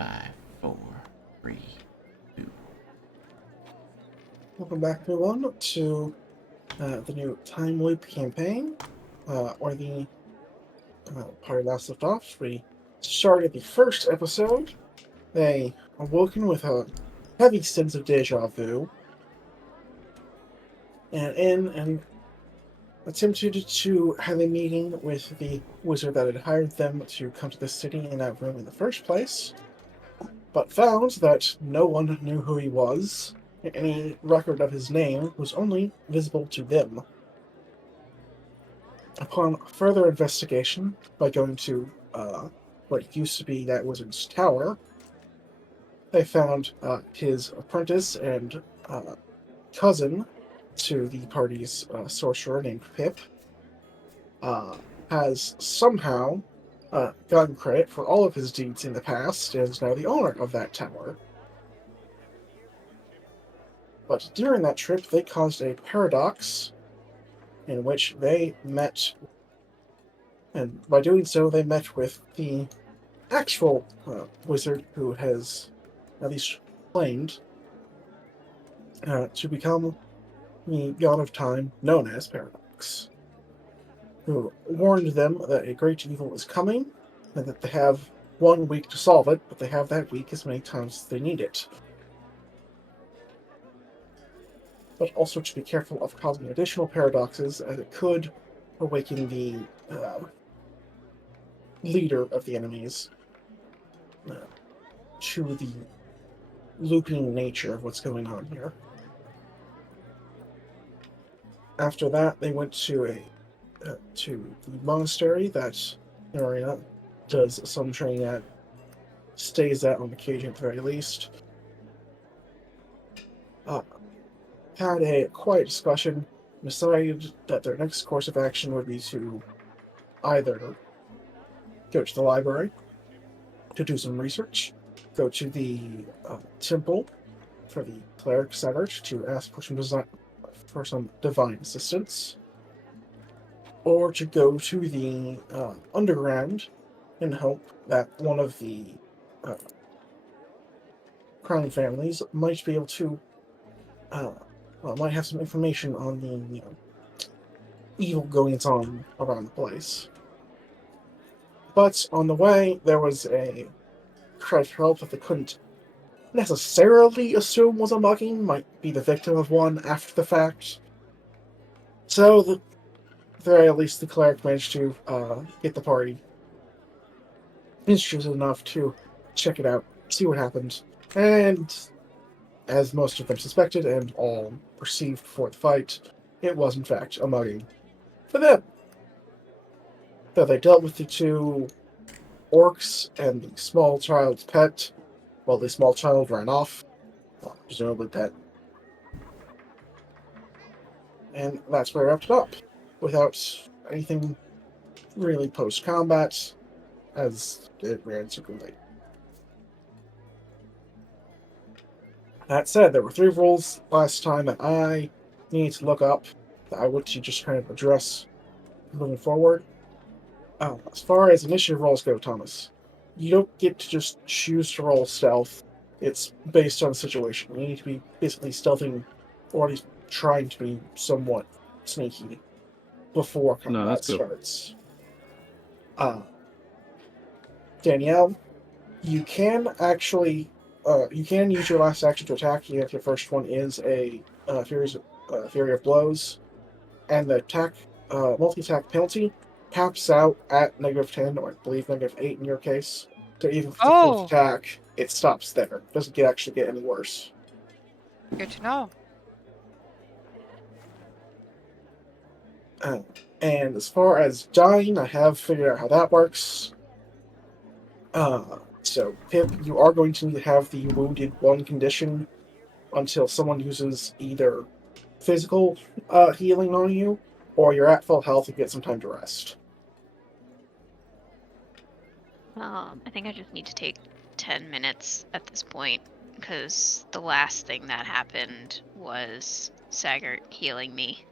5, 4, 3, 2. Welcome back, everyone, to the new Time Loop campaign, or the party last left off. We started the first episode. They awoken with a heavy sense of deja vu, and attempted to have a meeting with the wizard that had hired them to come to the city in that room in the first place, but found that no one knew who he was. Any record of his name was only visible to them. Upon further investigation, by going to what used to be that wizard's tower, they found his apprentice and cousin to the party's sorcerer named Pip has somehow gotten credit for all of his deeds in the past and is now the owner of that tower. But during that trip, they caused a paradox in which they met, and by doing so, they met with the actual wizard who has at least claimed to become the god of time known as Paradox, who warned them that a great evil is coming and that they have 1 week to solve it, but they have that week as many times as they need it. But also to be careful of causing additional paradoxes, as it could awaken the leader of the enemies to the looping nature of what's going on here. After that, they went to the monastery that Arena does some training at, stays at on occasion at the very least. Had a quiet discussion, decided that their next course of action would be to either go to the library to do some research, go to the temple for the cleric center to ask for some divine assistance, or to go to the underground and hope that one of the crown families might be able to, might have some information on the evil goings on around the place. But on the way, there was a cry for help that they couldn't necessarily assume was a mugging, might be the victim of one after the fact. So, the very least, the cleric managed to get the party interested enough to check it out, see what happened, and as most of them suspected and all perceived before the fight, it was in fact a mugging for them. Though they dealt with the two orcs and the small child's pet, while the small child ran off, presumably pet. And that's where I wrapped it up, without anything really post-combat, as it ran super late. That said, there were 3 rules last time that I need to look up that I want to just kind of address moving forward. As far as initiative rolls go, Thomas, you don't get to just choose to roll stealth. It's based on the situation. You need to be basically stealthing, or at least trying to be somewhat sneaky before combat starts. Danielle, you can actually you can use your last action to attack, even if your first one is a Fury of Blows, and the attack multi-attack penalty caps out at -10, or I believe -8 in your case. So even if it's a fourth attack, it stops there. It doesn't actually get any worse. Good to know. And as far as dying, I have figured out how that works. So, Pip, you are going to need to have the Wounded 1 condition until someone uses either physical healing on you, or you're at full health and get some time to rest. I think I just need to take 10 minutes at this point, because the last thing that happened was Saggart healing me.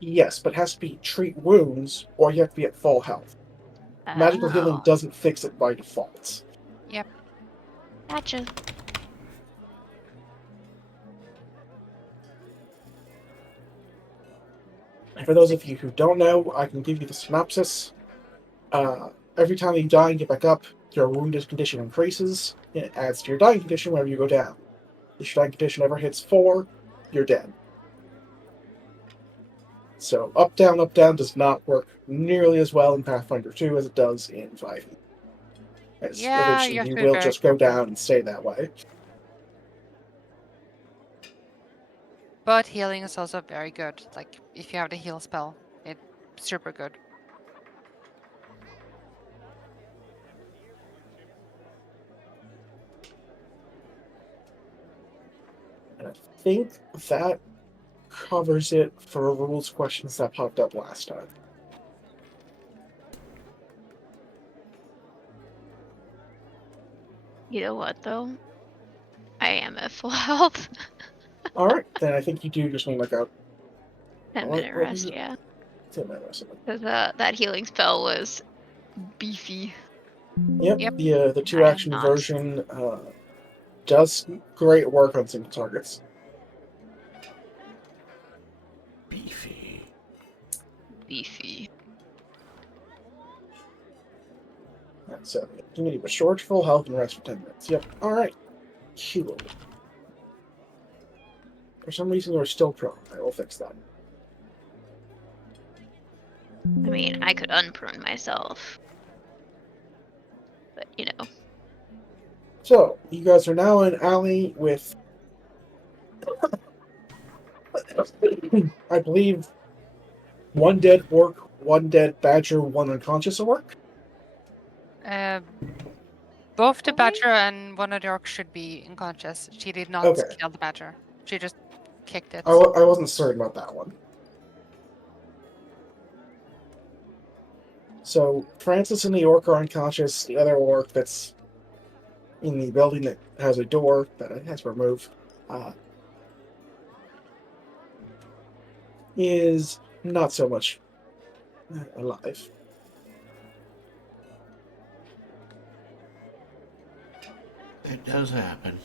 Yes, but it has to be treat wounds, or you have to be at full health. Magical healing doesn't fix it by default. Yep. Gotcha. For those of you who don't know, I can give you the synopsis. Every time you die and get back up, your wounded condition increases. It adds to your dying condition whenever you go down. If your dying condition ever hits 4, you're dead. So up down does not work nearly as well in Pathfinder 2 as it does in 5e. As Yeah, eventually you have you to be will very just go careful. down and stay that way. But healing is also very good. Like, if you have the heal spell, it's super good. And I think that covers it for rules questions that popped up last time. You know what, though? I am at full health. Alright, then I think you do just need like a 10-minute what is rest, it? yeah. 10-minute rest. Because that healing spell was beefy. Yep, Yep. the I two am action not. version does great work on single targets. Beefy. Beefy. So you need to restore to full health and rest for 10 minutes. Yep. Alright. Cool. For some reason you're still prone. I will fix that. I mean, I could unprune myself. But, you know. So, you guys are now in alley with I believe one dead orc, one dead badger, one unconscious orc. Both the Really? badger and one of the orcs should be unconscious. She did not Okay. kill the badger. She just kicked it. I wasn't certain about that one. So Francis and the orc are unconscious. The other orc that's in the building that has a door that it has to remove is not so much alive. It does happen.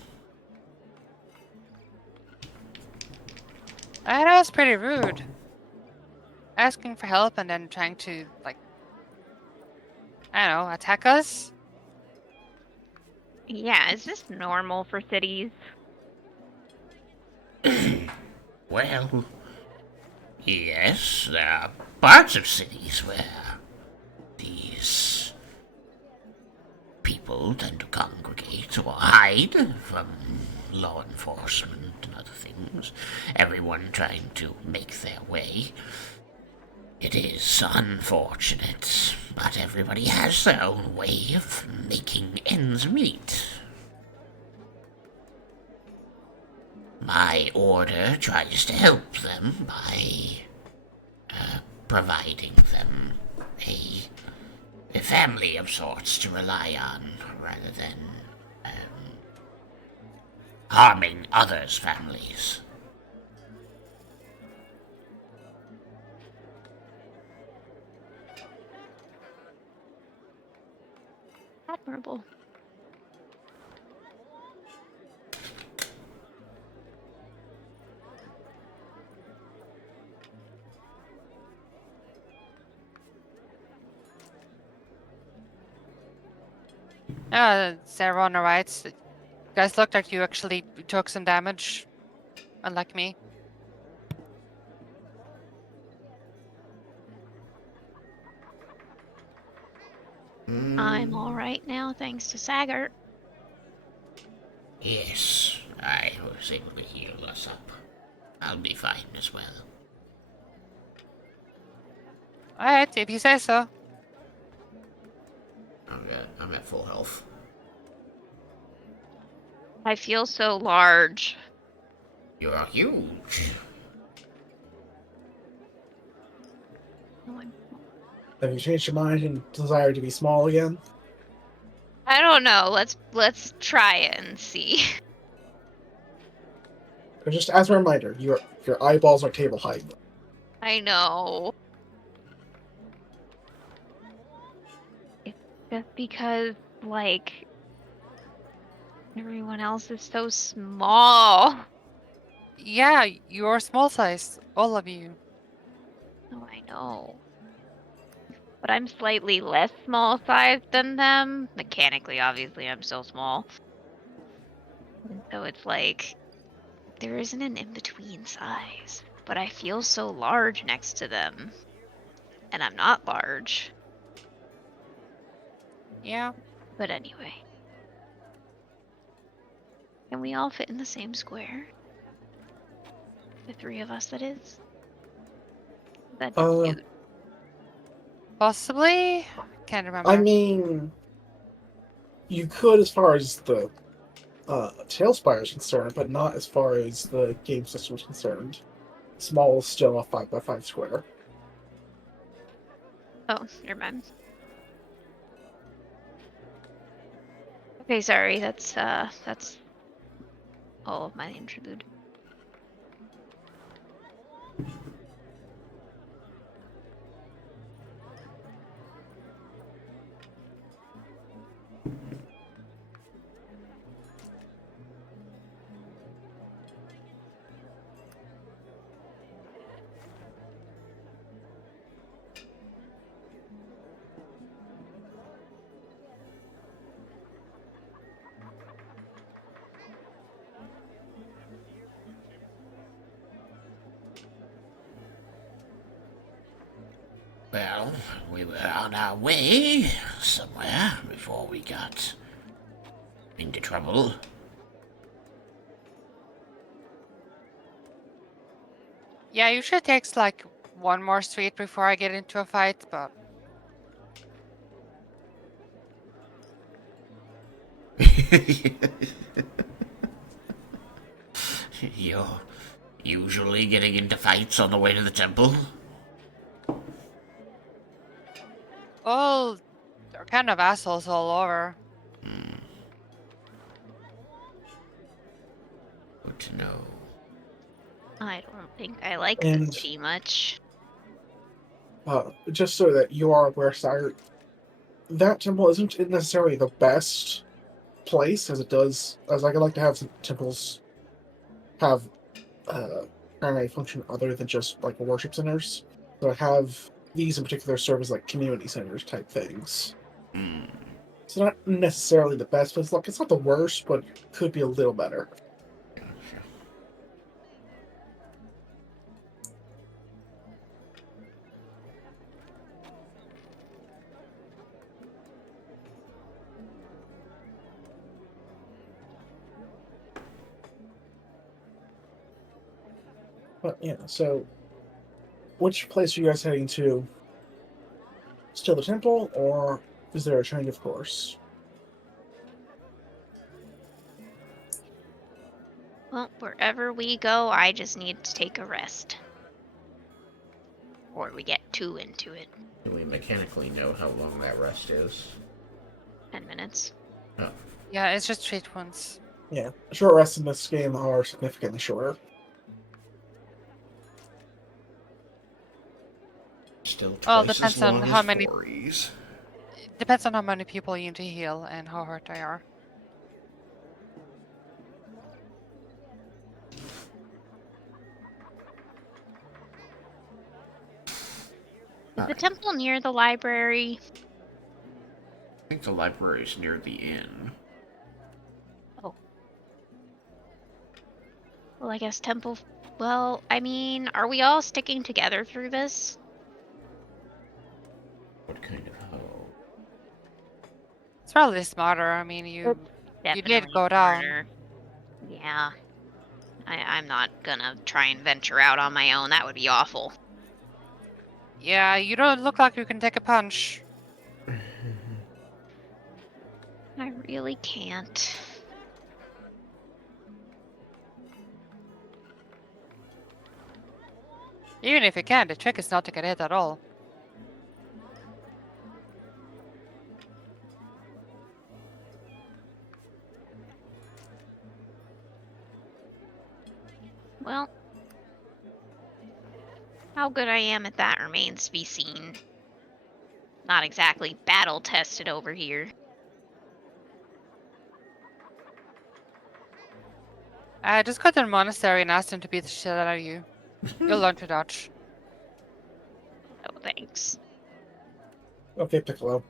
That was pretty rude. Asking for help and then trying to, like, I don't know, attack us? Yeah, is this normal for cities? Well, yes, there are parts of cities where these people tend to congregate or hide from law enforcement and other things. Everyone trying to make their way. It is unfortunate, but everybody has their own way of making ends meet. My order tries to help them by providing them a family of sorts to rely on rather than harming others' families. Admirable. Is everyone alright? You guys looked like you actually took some damage. Unlike me. I'm alright now, thanks to Saggart. Yes, I was able to heal us up. I'll be fine as well. Alright, if you say so. I'm at full health. I feel so large. You're huge. Have you changed your mind and desire to be small again? I don't know. Let's try it and see. But just as a reminder, your eyeballs are table height. I know. It's just because, like, Everyone else is so small. Yeah, you're small size, all of you. Oh, I know. But I'm slightly less small sized than them. Mechanically, obviously, I'm still small. And so it's like, there isn't an in-between size. But I feel so large next to them. And I'm not large. Yeah. But anyway. Can we all fit in the same square? The three of us, that is? That'd be Uh, cute. Possibly? Can't I remember. mean, you could as far as the Tailspire is concerned, but not as far as the game system is concerned. Small is still a 5x5 square. Oh, never mind. Okay, sorry, that's all of my interlude. Well, we were on our way somewhere before we got into trouble. Yeah, usually it takes like one more street before I get into a fight, but You're usually getting into fights on the way to the temple? well, they're kind of assholes all over. Good to know. I don't think I like the And city much. just so that you are aware, Sire, that temple isn't necessarily the best place, as I like to have some temples have primary function other than just like worship centers. So I have these in particular serve as like community centers type things. Hmm. It's not necessarily the best place. Like, it's not the worst, but could be a little better. Gotcha. But yeah, so which place are you guys heading to? Still the temple, or is there a change of course? Well, wherever we go, I just need to take a rest. Or we get too into it. Do we mechanically know how long that rest is? 10 minutes. Oh, Yeah, it's just straight ones. Yeah, short rests in this game are significantly shorter. still Well, twice as depends on long how as many. Fories. It depends on how many people you need to heal and how hurt they are. Is the temple near the library? I think the library is near the inn. Oh. Well, I guess temple. Well, I mean, are we all sticking together through this? What kind of how? It's probably smarter. I mean, you did Definitely go down. smarter. Yeah. I'm not gonna try and venture out on my own. That would be awful. Yeah, you don't look like you can take a punch. I really can't. Even if you can, the trick is not to get hit at all. Well, how good I am at that remains to be seen. Not exactly battle tested over here. Just go to the monastery and ask them to beat the shit out of you. You'll learn to dodge. Oh, thanks. Okay, Piccolo.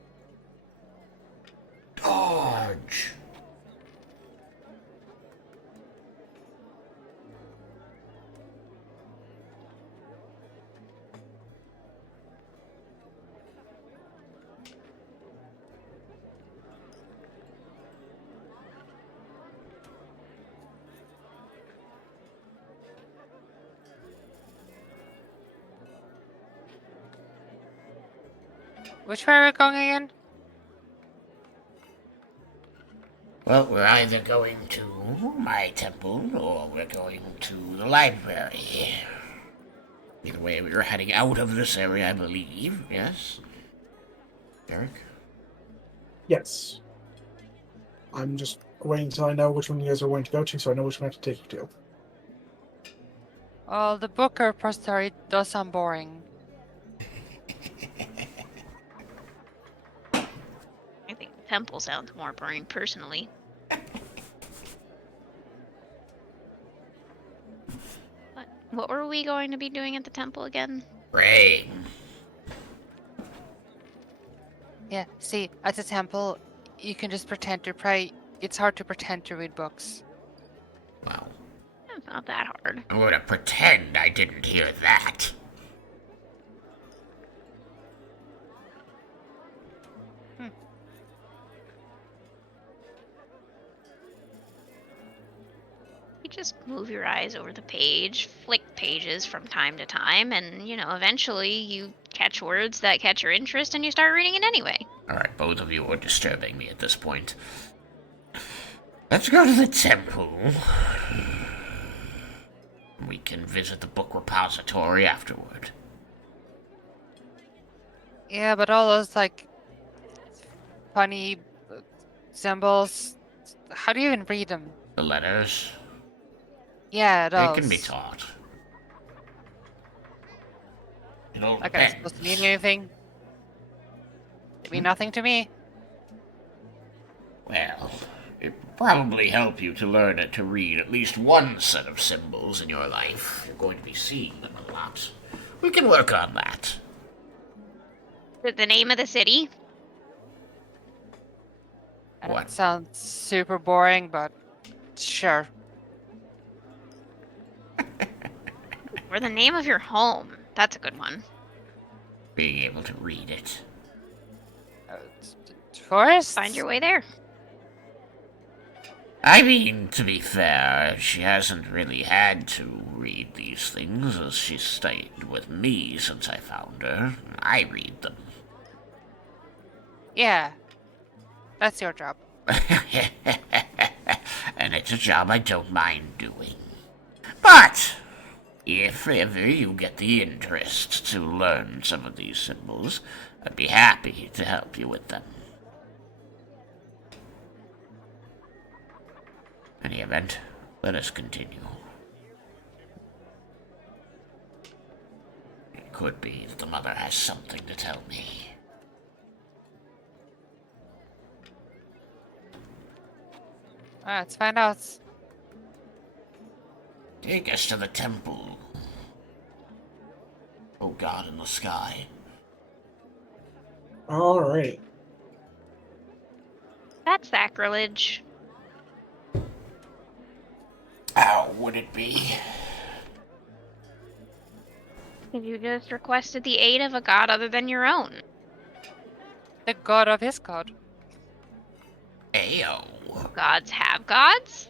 Dodge. Which way are we going again? Well, we're either going to my temple or we're going to the library. Either way, we were heading out of this area, I believe. Yes? Derek? Yes. I'm just waiting until I know which one you guys are going to go to, so I know which one I have to take you to. Well, the book repository does sound boring. I think the temple sounds more boring, personally. What were we going to be doing at the temple again? Praying. Yeah, see, at the temple, you can just pretend to pray. It's hard to pretend to read books. Well, It's not that hard. I'm gonna pretend I didn't hear that. You just move your eyes over the page, flick pages from time to time, and, eventually you catch words that catch your interest and you start reading it anyway. Alright, both of you are disturbing me at this point. Let's go to the temple. We can visit the book repository afterward. Yeah, but all those, like, funny symbols, how do you even read them? The letters, Yeah, they those. can be taught. It all Like, are they depends. supposed to mean anything? They mean nothing to me. Well, it'd probably help you to learn it to read at least one set of symbols in your life. You're going to be seeing them a lot. We can work on that. The name of the city? I know What? it sounds super boring, but sure. Or the name of your home? That's a good one. Being able to read it. Forest? Find your way there. I mean, to be fair, she hasn't really had to read these things as she's stayed with me since I found her. I read them. Yeah. That's your job. And it's a job I don't mind doing. But if ever you get the interest to learn some of these symbols, I'd be happy to help you with them. In any event, let us continue. It could be that the mother has something to tell me. Alright, let's find out. Take us to the temple. Oh God in the sky. Alright. That's sacrilege. How would it be? You just requested the aid of a god other than your own. The god of his god. Ayo. Gods have gods?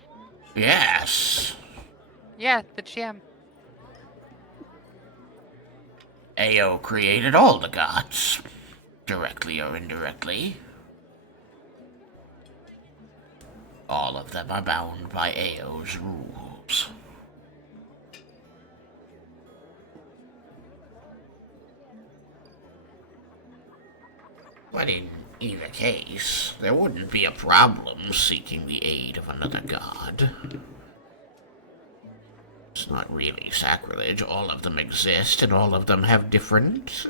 Yes. Yeah, the GM. Ao created all the gods, directly or indirectly. All of them are bound by Ao's rules. But in either case, there wouldn't be a problem seeking the aid of another god. It's not really sacrilege. All of them exist, and all of them have different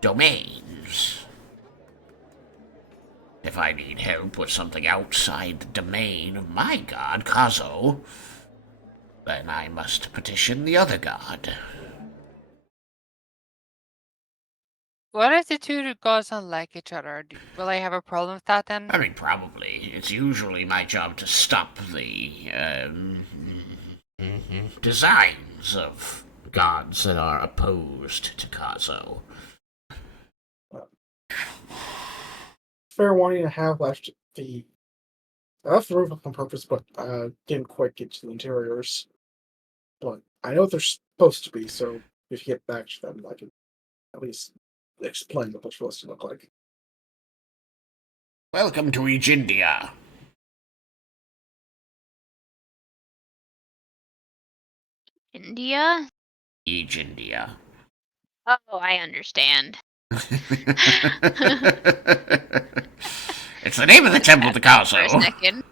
domains. If I need help with something outside the domain of my god, Kazo, then I must petition the other god. What if the two gods don't like each other? Will I have a problem with that then? I mean, probably. It's usually my job to stop the, designs of gods that are opposed to Kazo. Fair warning, I have left the roof up on purpose, but didn't quite get to the interiors. But I know what they're supposed to be, so if you get back to them, I can at least explain what they're supposed to look like. Welcome to Egindia. India? Egindia. Oh, I understand. It's the name of the temple to Kazo. For a second.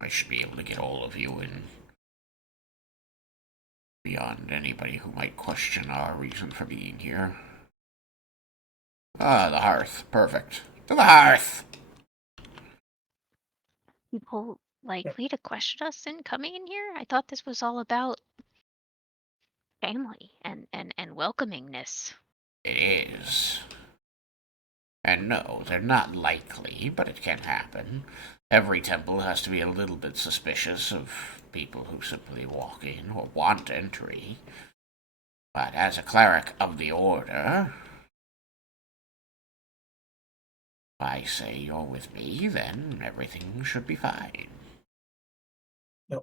I should be able to get all of you in beyond anybody who might question our reason for being here. Ah, the hearth. Perfect. To the hearth! People likely to question us in coming in here? I thought this was all about family and welcomingness. It is. And no, they're not likely, but it can happen. Every temple has to be a little bit suspicious of people who simply walk in or want entry. But as a cleric of the order, if I say you're with me, then everything should be fine. Yep.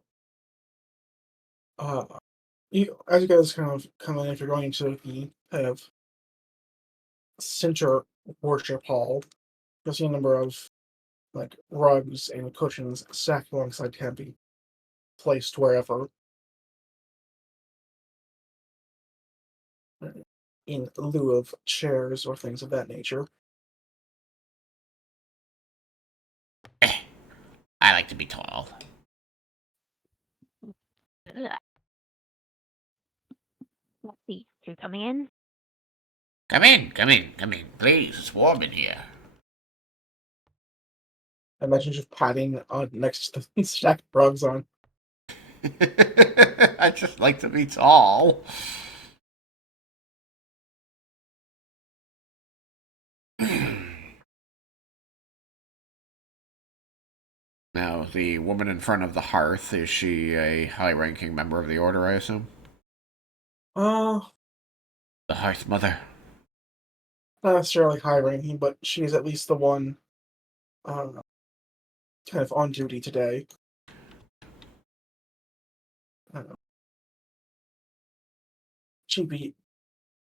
As you guys kind of come in, if you're going to the kind of center worship hall, you'll see a number of like rugs and cushions stacked alongside can be placed wherever. In lieu of chairs or things of that nature. I like to be tall. Ugh. Let's see. You're coming in? Come in, come in, come in. Please, it's warm in here. I imagine just patting on next to the stacked rugs on. I just like to be tall. Now, the woman in front of the hearth, is she a high-ranking member of the Order, I assume? Uh, The Hearth Mother. Not necessarily high ranking, but she's at least the one kind of on duty today. She'd be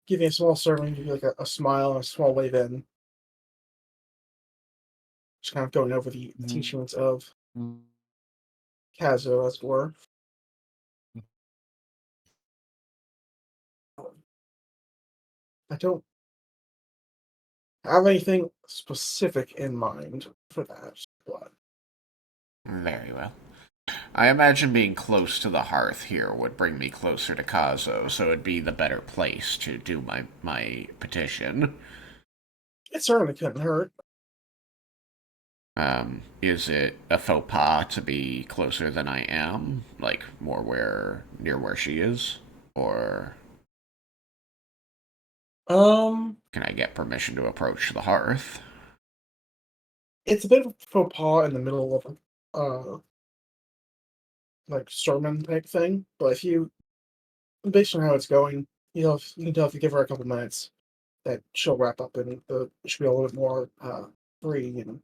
giving a small serving, give you like a smile and a small wave in. Just kind of going over the teachings of Kazo, as it were. I don't have anything specific in mind for that, but Very well. I imagine being close to the hearth here would bring me closer to Kazo, so it'd be the better place to do my petition. it certainly couldn't hurt. Is it a faux pas to be closer than I am? Like, near where she is? Or can I get permission to approach the hearth? It's a bit of a faux pas in the middle of like sermon type thing, but if you, based on how it's going, you can tell if you give her a couple minutes that she'll wrap up and she'll be a little bit more free and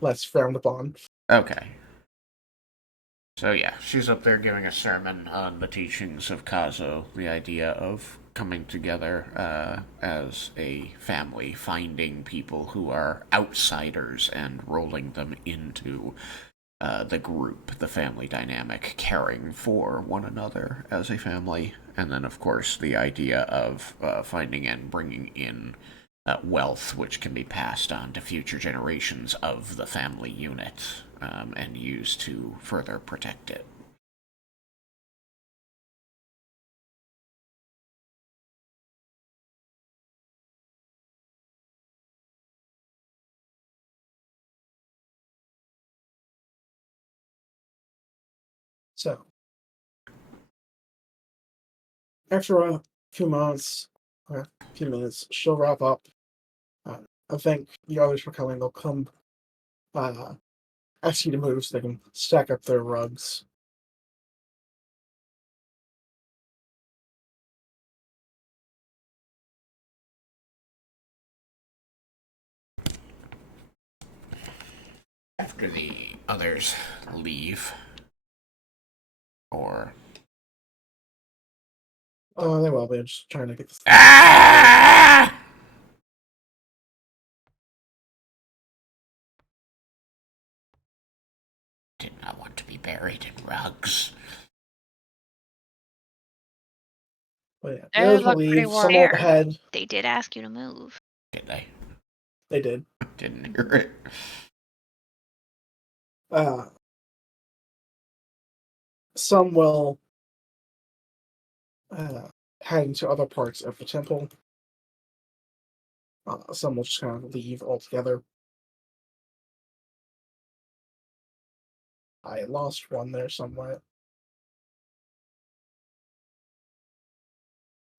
less frowned upon. Okay. So yeah, she's up there giving a sermon on the teachings of Kazo, the idea of coming together as a family, finding people who are outsiders and rolling them into the group, the family dynamic, caring for one another as a family, and then of course the idea of finding and bringing in wealth which can be passed on to future generations of the family unit and used to further protect it. So, after a few moments, a few minutes, she'll wrap up. I think the others for coming. They'll come ask you to move so they can stack up their rugs. After the others leave, or They will be just trying to get this. ah! Did not want to be buried in rugs. But yeah, the They others will look pretty leave. worn Some will out. head. They did ask you to move. Did they? They did. Didn't hear it. Some will head into other parts of the temple. Some will just kind of leave altogether. I lost one there somewhere.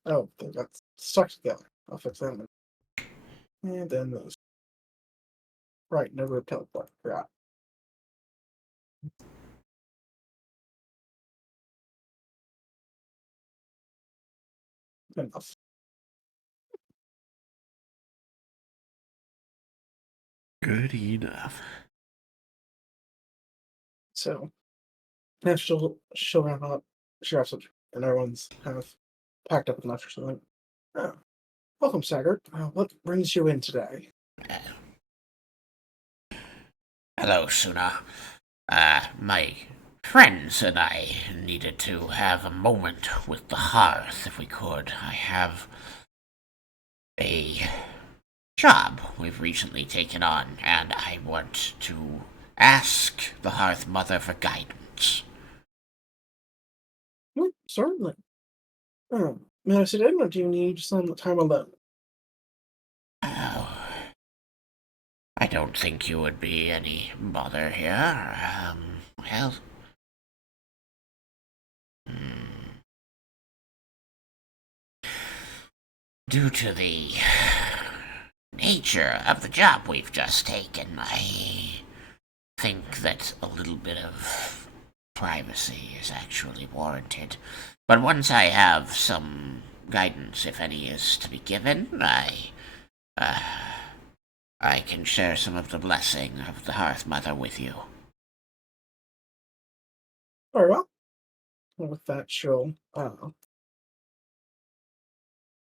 Oh, they got stuck together. I'll fix them. And then those. Right, no teleport. Forgot. Enough. Good enough. So, yeah, she'll wrap up. She wraps up, and everyone's kind of packed up and left or something. Oh, welcome, Saggart. What brings you in today? Hello, Suna. My friends and I needed to have a moment with the hearth, if we could. I have a job we've recently taken on, and I want to ask the Hearth Mother for guidance. Certainly. May I sit in, or do you need some time alone? Oh, I don't think you would be any bother here. Well... Due to the nature of the job we've just taken, I think that a little bit of privacy is actually warranted. But once I have some guidance, if any is to be given, I can share some of the blessing of the Hearth Mother with you. Very well. And with that, she'll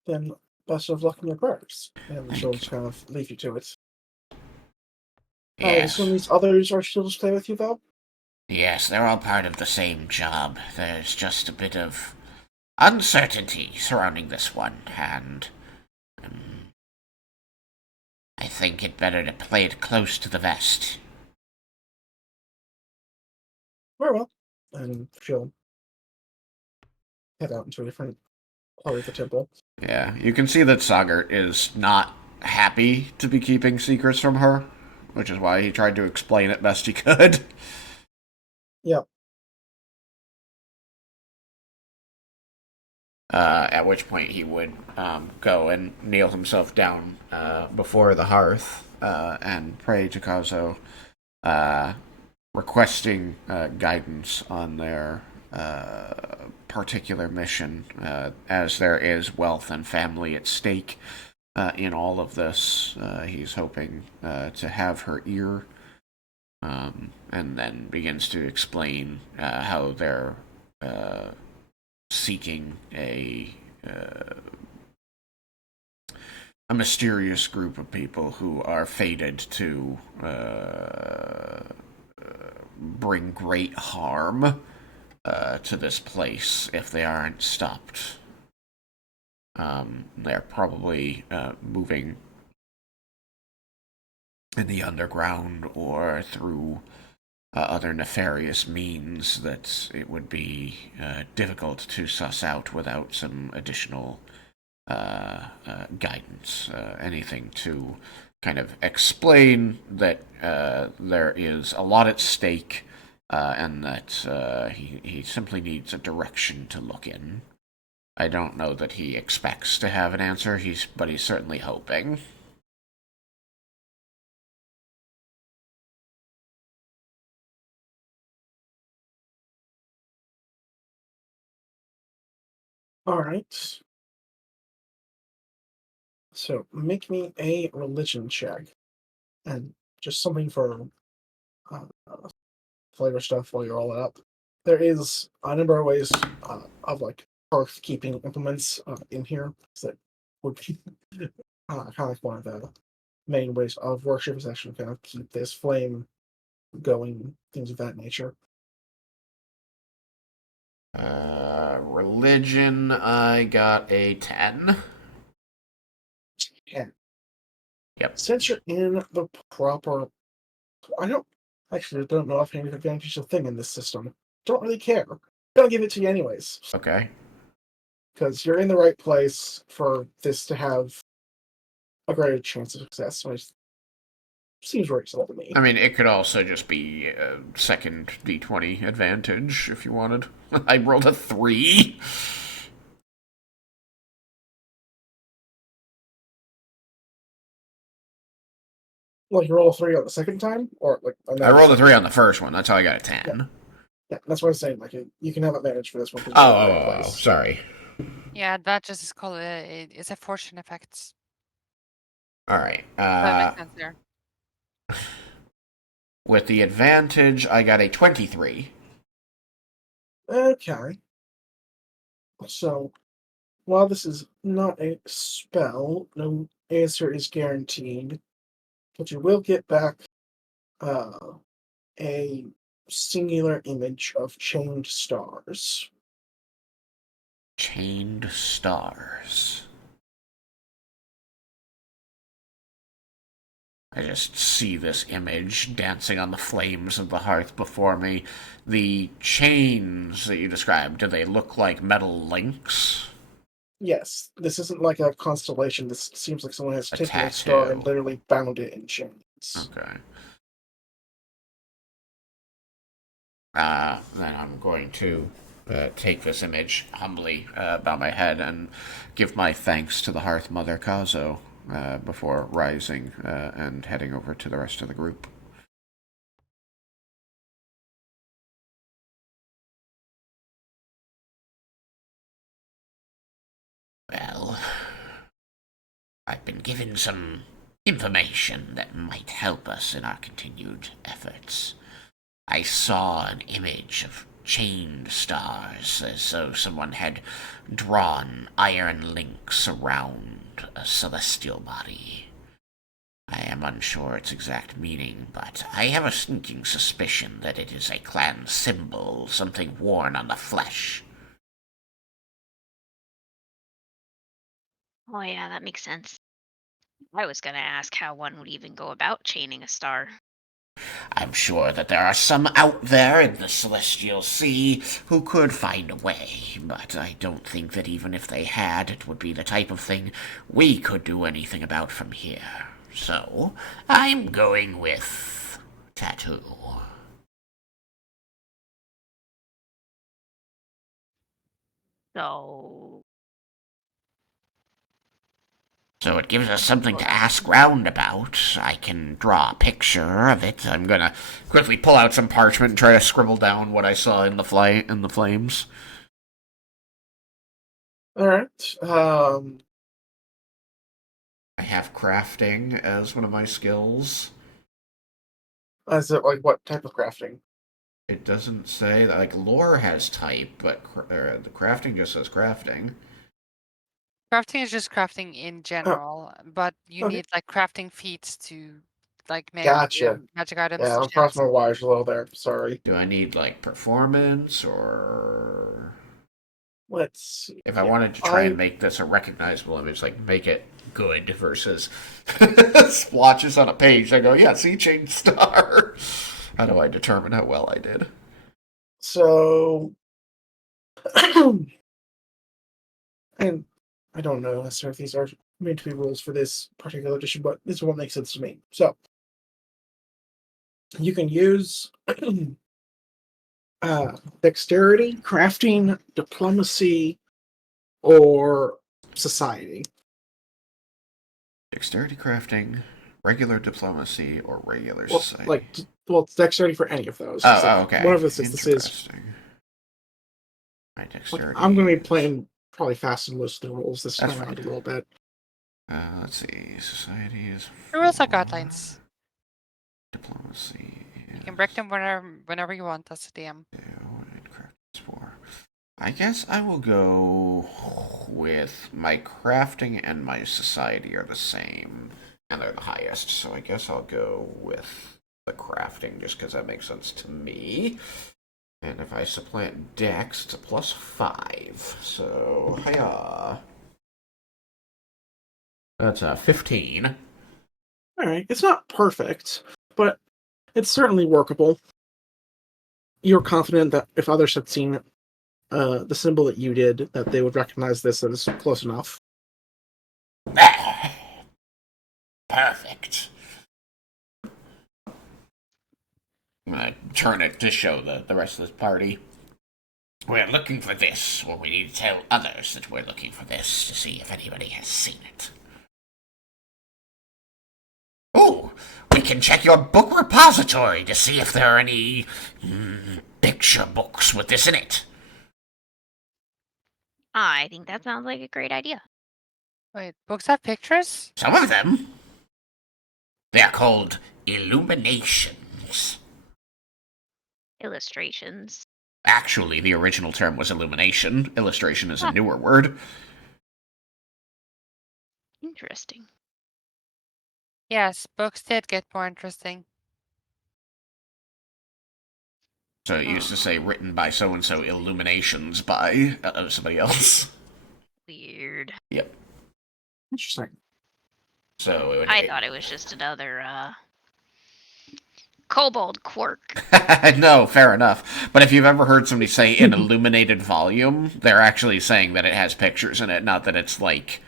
then best of luck in your prayers, and Thank she'll you. just kind of leave you to it. I Yes. assume these others are still to stay with you, though? Yes, they're all part of the same job. There's just a bit of uncertainty surrounding this one, and I think it better to play it close to the vest. Very well. And she'll head out into a different part of the temple. Yeah, you can see that Sagart is not happy to be keeping secrets from her, which is why he tried to explain it best he could. Yep. At which point he would go and kneel himself down before the hearth and pray to Kazo, requesting guidance on their particular mission, as there is wealth and family at stake in all of this. He's hoping to have her ear, and then begins to explain how they're seeking a mysterious group of people who are fated to bring great harm to this place if they aren't stopped. They're probably moving in the underground or through other nefarious means that it would be difficult to suss out without some additional guidance. Anything to kind of explain that there is a lot at stake and that he simply needs a direction to look in. I don't know that he expects to have an answer, but he's certainly hoping. All right. So make me a religion check, and just something for flavor stuff while you're all up. There is a number of ways of like earth keeping implements in here that would keep kind of like one of the main ways of worship is actually kind of keep this flame going, things of that nature. Religion, I got a 10. And Yep. since you're in the proper, I don't know if any advantage is a thing in this system. Don't really care. Gonna give it to you anyways. Okay. Because you're in the right place for this to have a greater chance of success. Which seems reasonable to me. I mean, it could also just be a second d20 advantage if you wanted. I rolled a 3. Like you roll a 3 on the second time, or like I rolled a 3 on the first one. That's how I got a 10. Yeah, that's what I'm saying. Like you can have advantage for this one. Oh, sorry. Yeah, advantage is called it's a fortune effect. All right. That makes sense there. With the advantage, I got a 23. Okay. So, while this is not a spell, no answer is guaranteed, but you will get back a singular image of chained stars. Chained stars. I just see this image dancing on the flames of the hearth before me. The chains that you described, do they look like metal links? Yes, this isn't like a constellation. This seems like someone has taken a star tattoo. and literally bound it in chains. Okay. Then I'm going to take this image, humbly bow my head, and give my thanks to the Hearth Mother Kazo before rising and heading over to the rest of the group. Well, I've been given some information that might help us in our continued efforts. I saw an image of chained stars, as though someone had drawn iron links around a celestial body. I am unsure its exact meaning, but I have a sneaking suspicion that it is a clan symbol, something worn on the flesh. Oh yeah, that makes sense. I was gonna ask how one would even go about chaining a star. I'm sure that there are some out there in the Celestial Sea who could find a way, but I don't think that even if they had, it would be the type of thing we could do anything about from here. So, I'm going with tattoo. So So it gives us something to ask round about. I can draw a picture of it. I'm gonna quickly pull out some parchment and try to scribble down what I saw in the flames. All right. I have crafting as one of my skills. Is it like what type of crafting? It doesn't say that. Like lore has type, but the crafting just says crafting. Crafting is just crafting in general, but you Okay. need like crafting feats to like make Gotcha. magic items. Yeah, I'm gems. crossing my wires a little there. Sorry. Do I need like performance or? Let's see. If I Yeah, wanted to try and make this a recognizable image, like make it good versus splotches on a page, I go, yeah, see, chain star. How do I determine how well I did? So, and I don't know necessarily if these are meant to be rules for this particular edition, but this one makes sense to me. So, you can use Dexterity, crafting, diplomacy, or society. Dexterity crafting, regular diplomacy, or regular Well, society. it's dexterity for any of those. Okay. One of this is. Interesting. My Like, dexterity. I'm going to be playing probably fast and loose with the rules this That's time around a fine. little bit. Let's see. Society is. The rules are 4. guidelines. Diplomacy. You can break them whenever you want. That's the DM. 2 and craft is 4. I guess I will go with my crafting and my society are the same, and they're the highest. So I guess I'll go with the crafting just because that makes sense to me. And if I supplant Dex, it's a +5. So, hiya. That's a 15. All right, it's not perfect, but it's certainly workable. You're confident that if others had seen the symbol that you did, that they would recognize this as close enough. Perfect. I'm gonna turn it to show the rest of the party. We're looking for this, or we need to tell others that we're looking for this to see if anybody has seen it. Oh, we can check your book repository to see if there are any picture books with this in it. I think that sounds like a great idea. Wait, books have pictures? Some of them. They are called illuminations. Illustrations. Actually, the original term was illumination. Illustration is a newer word. Interesting. Yes, books did get more interesting. So it used to say written by so-and-so, illuminations by somebody else. Weird. Yep. Interesting. So it would, I thought it was just another kobold quirk. No, fair enough. But if you've ever heard somebody say an illuminated volume, they're actually saying that it has pictures in it, not that it's like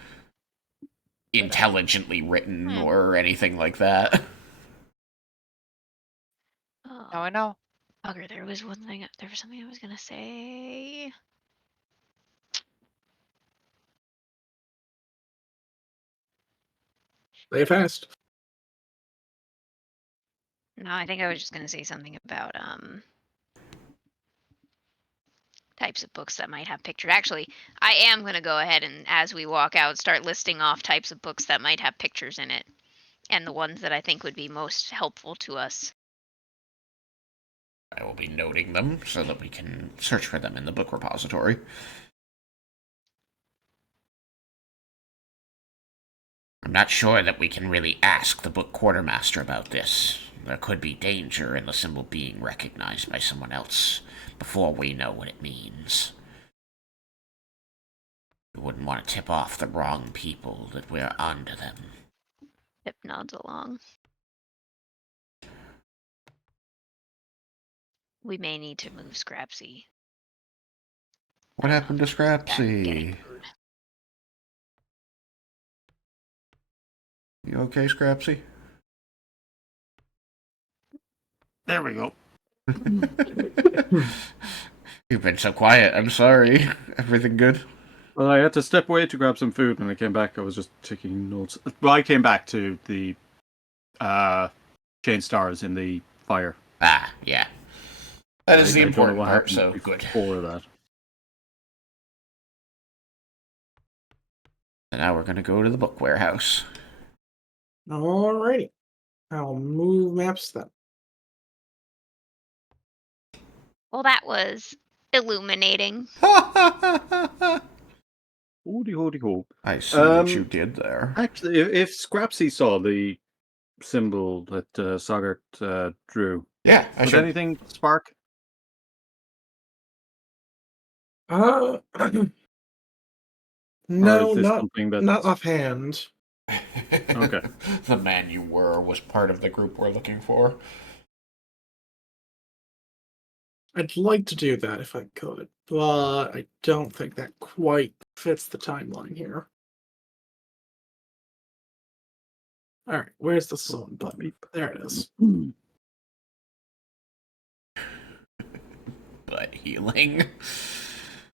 intelligently written or anything like that. Oh, Now I know. bugger, there was something I was gonna say. Play fast. No, I think I was just gonna say something about types of books that might have pictures. Actually, I am gonna go ahead and, as we walk out, start listing off types of books that might have pictures in it, and the ones that I think would be most helpful to us. I will be noting them so that we can search for them in the book repository. I'm not sure that we can really ask the book quartermaster about this. There could be danger in the symbol being recognized by someone else before we know what it means. We wouldn't want to tip off the wrong people that we're onto them. Pip nods along. We may need to move Scrapsy. What happened to Back Scrapsy? getting food. You okay, Scrapsy? There we go. You've been so quiet, I'm sorry. Everything good? Well, I had to step away to grab some food. When I came back, I was just taking notes. Well, I came back to the chain stars in the fire. Ah, yeah. That is the I don't know important what part, happened so good. before that. And now we're going to go to the book warehouse. Alrighty. I'll move maps then. Well, that was illuminating. I Hoody, hoody, ho. see what you did there. Actually, if Scrapsy saw the symbol that Sogart drew, Yeah, I would should. anything spark? No, Or is this something that's not offhand. Okay. The man you were was part of the group we're looking for. I'd like to do that if I could, but I don't think that quite fits the timeline here. Alright, where's the zone button? There it is. but healing.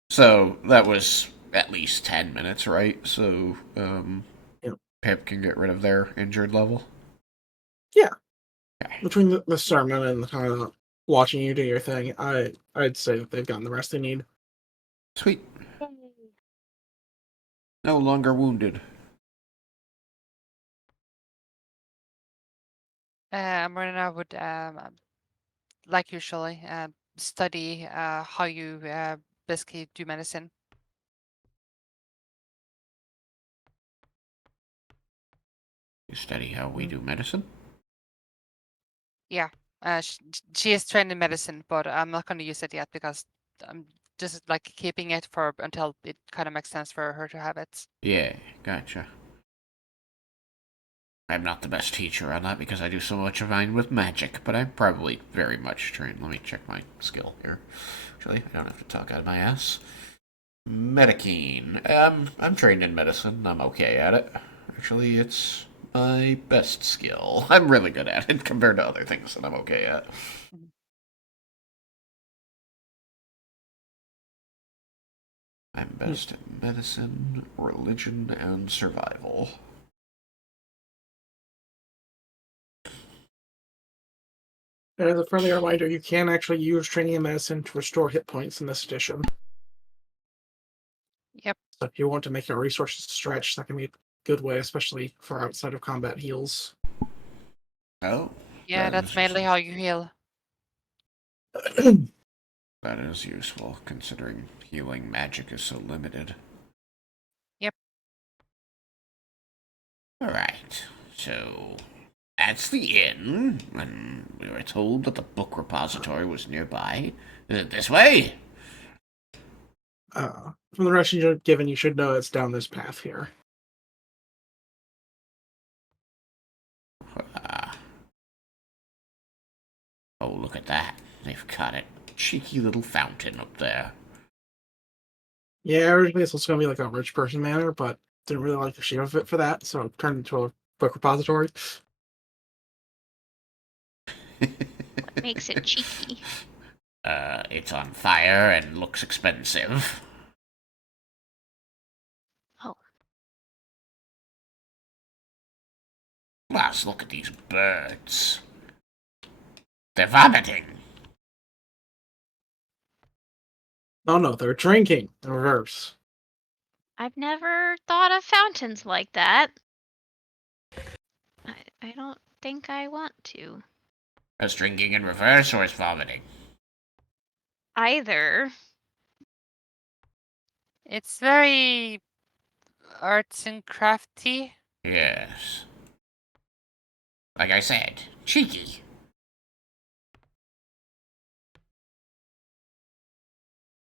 So that was at least 10 minutes, right? So Yep. Pip can get rid of their injured level. Yeah. Okay. Between the sermon and kind of watching you do your thing, I'd say that they've gotten the rest they need. Sweet. No longer wounded. Marina would, like usually, study how you basically do medicine. You study how we do medicine? Yeah, she is trained in medicine, but I'm not going to use it yet because I'm just like keeping it for until it kind of makes sense for her to have it. Yeah, gotcha. I'm not the best teacher on that because I do so much of mine with magic, but I'm probably very much trained. Let me check my skill here. Actually, I don't have to talk out of my ass. Medicine. I'm trained in medicine. I'm okay at it. Actually, it's my best skill. I'm really good at it compared to other things that I'm okay at. I'm best at medicine, religion, and survival. And as a friendly reminder, you can actually use training in medicine to restore hit points in this edition. Yep. So if you want to make your resources stretch, that can be a good way, especially for outside of combat heals. Oh, Yeah, that's mainly how you heal. that is useful, considering healing magic is so limited. Yep. Alright, so that's the inn, and we were told that the book repository was nearby. Is it this way? From the directions you're given, you should know it's down this path here. Oh, look at that. They've got a cheeky little fountain up there. Yeah, originally this was going to be like a rich person manor, but didn't really like the shape of it for that, so it turned into a book repository. What makes it cheeky? It's on fire and looks expensive. Oh. Plus, look at these birds. They're vomiting. Oh no, they're drinking in reverse. I've never thought of fountains like that. I don't think I want to. Is drinking in reverse or is vomiting? Either. It's very arts and crafty. Yes. Like I said, cheeky.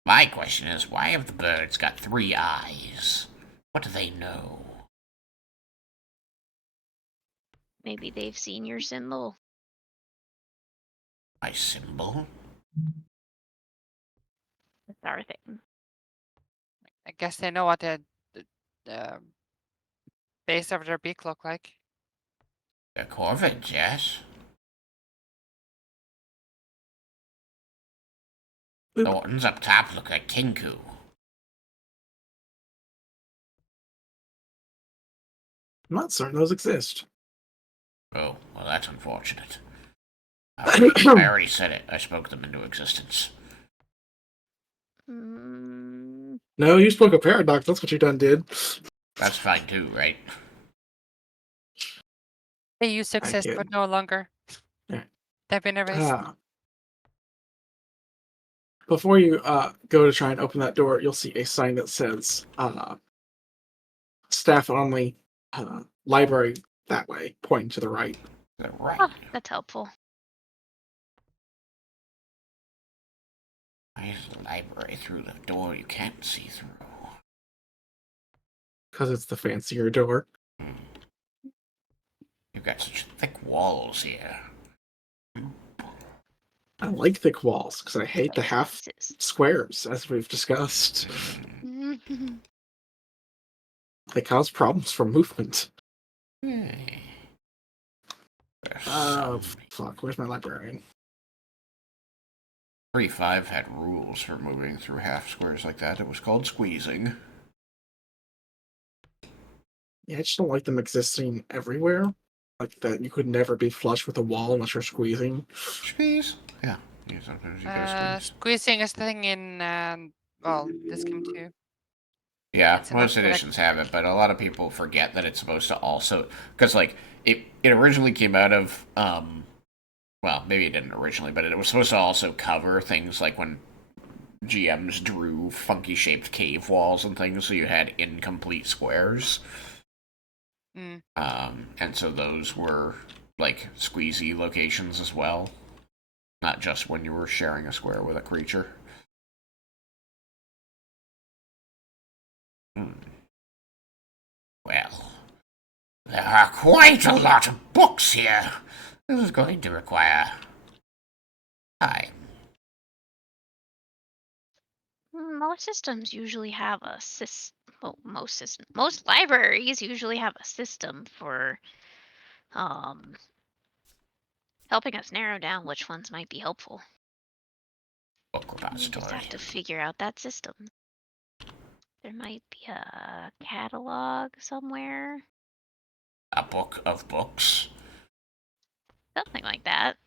My question is, why have the birds got 3 eyes? What do they know? Maybe they've seen your symbol. My symbol? That's our thing. I guess they know what the base of their beak look like. They're corvids, yes? The ones up top look like Kinku. I'm not certain those exist. Oh, well, that's unfortunate. I already said it. I spoke them into existence. Mm, No, you spoke a paradox. That's what you done did. That's fine too, right? They used to exist, kid. but no longer. Yeah. They've been erased. Before you go to try and open that door, you'll see a sign that says staff only, library that way, pointing to the right. They're right. oh, that's helpful. Why is the library through the door you can't see through? Because it's the fancier door. You've got such thick walls here. I like thick walls because I hate the half squares, as we've discussed. They cause problems for movement. Hey. Fuck, where's my librarian? 3.5 had rules for moving through half squares like that. It was called squeezing. Yeah, I just don't like them existing everywhere. Like that, you could never be flush with a wall unless you're squeezing. Squeeze? Yeah. Yeah, sometimes you gotta squeeze. Squeezing is the thing in well, this game too. Yeah, It's most enough, like- editions have it, but a lot of people forget that it's supposed to also... Because, like, it originally came out of... well, maybe it didn't originally, but it was supposed to also cover things like when GMs drew funky-shaped cave walls and things, so you had incomplete squares. Mm. And so those were, like, squeezy locations as well. Not just when you were sharing a square with a creature. Well, there are quite a lot of books here. This is going to require time. Most systems usually have a well, most libraries usually have a system for helping us narrow down which ones might be helpful. Book We just repository. have to figure out that system. There might be a catalog somewhere, A book of books. something like that.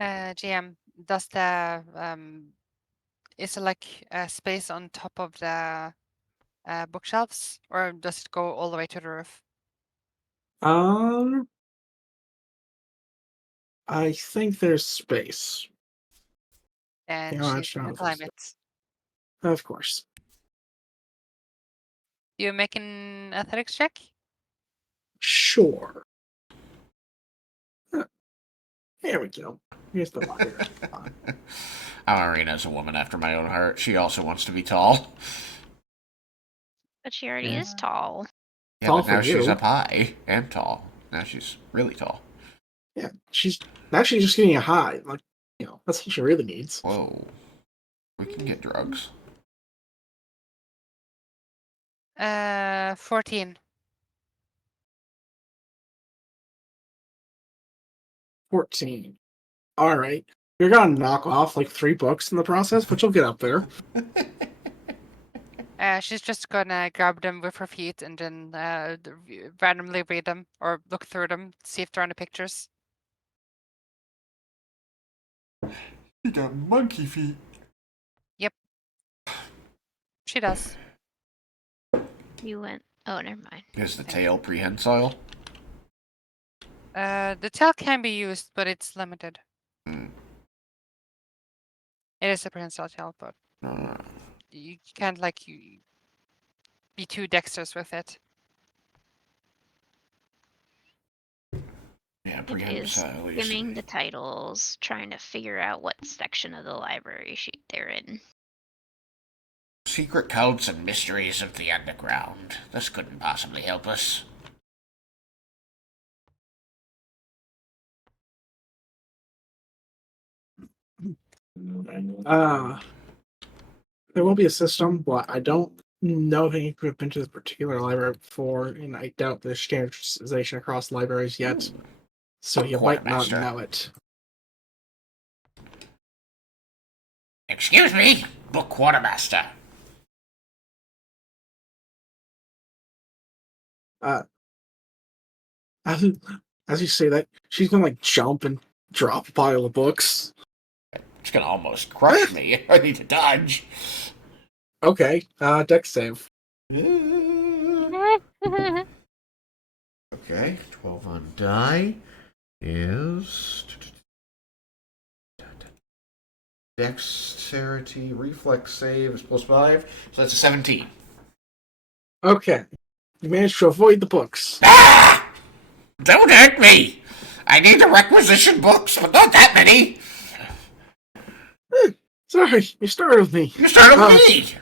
GM, does the is it like a space on top of the bookshelves, or does it go all the way to the roof? I think there's space. And Yeah, she's actually, gonna no, climb there's- it. Of course. You make an athletics check? Sure. Huh. There we go. Here's the library. Amarina's a woman after my own heart. She also wants to be tall. But she already Yeah. is tall. Yeah, Tall but now for she's you. up high and tall. Now she's really tall. Yeah, she's actually just getting a high. Like, that's what she really needs. Whoa. We can get drugs. 14. 14. All right. You're gonna knock off like 3 books in the process, but you'll get up there. She's just gonna grab them with her feet and then randomly read them or look through them, see if there are any pictures. You got monkey feet. She does. You went. Oh, never mind. Is the tail prehensile? The tail can be used, but it's limited. Hmm. It is a prehensile tail, but you can't be too dexterous with it. Yeah, It is prehensile. skimming the titles, trying to figure out what section of the library they're in. Secret codes and mysteries of the underground. This couldn't possibly help us. There will be a system, but I don't know if any of you have been to this particular library before, and I doubt there's standardization across libraries yet. So you might not Quartermaster. know it. Excuse me, book quartermaster. As you say that, she's gonna like jump and drop a pile of books. It's gonna almost crush me. I need to dodge. Okay, dex save. Okay, 12 on die is dexterity, reflex save is +5, so that's a 17. Okay, you managed to avoid the books. Ah! Don't hurt me! I need the requisition books, but not that many! Sorry, you startled me. You startled Oh. me!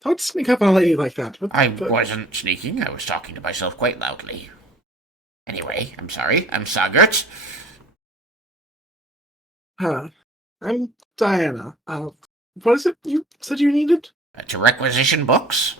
Don't sneak up on a lady like that. I wasn't sneaking, I was talking to myself quite loudly. Anyway, I'm sorry, I'm Sagert. I'm Diana. What is it you said you needed? To requisition books?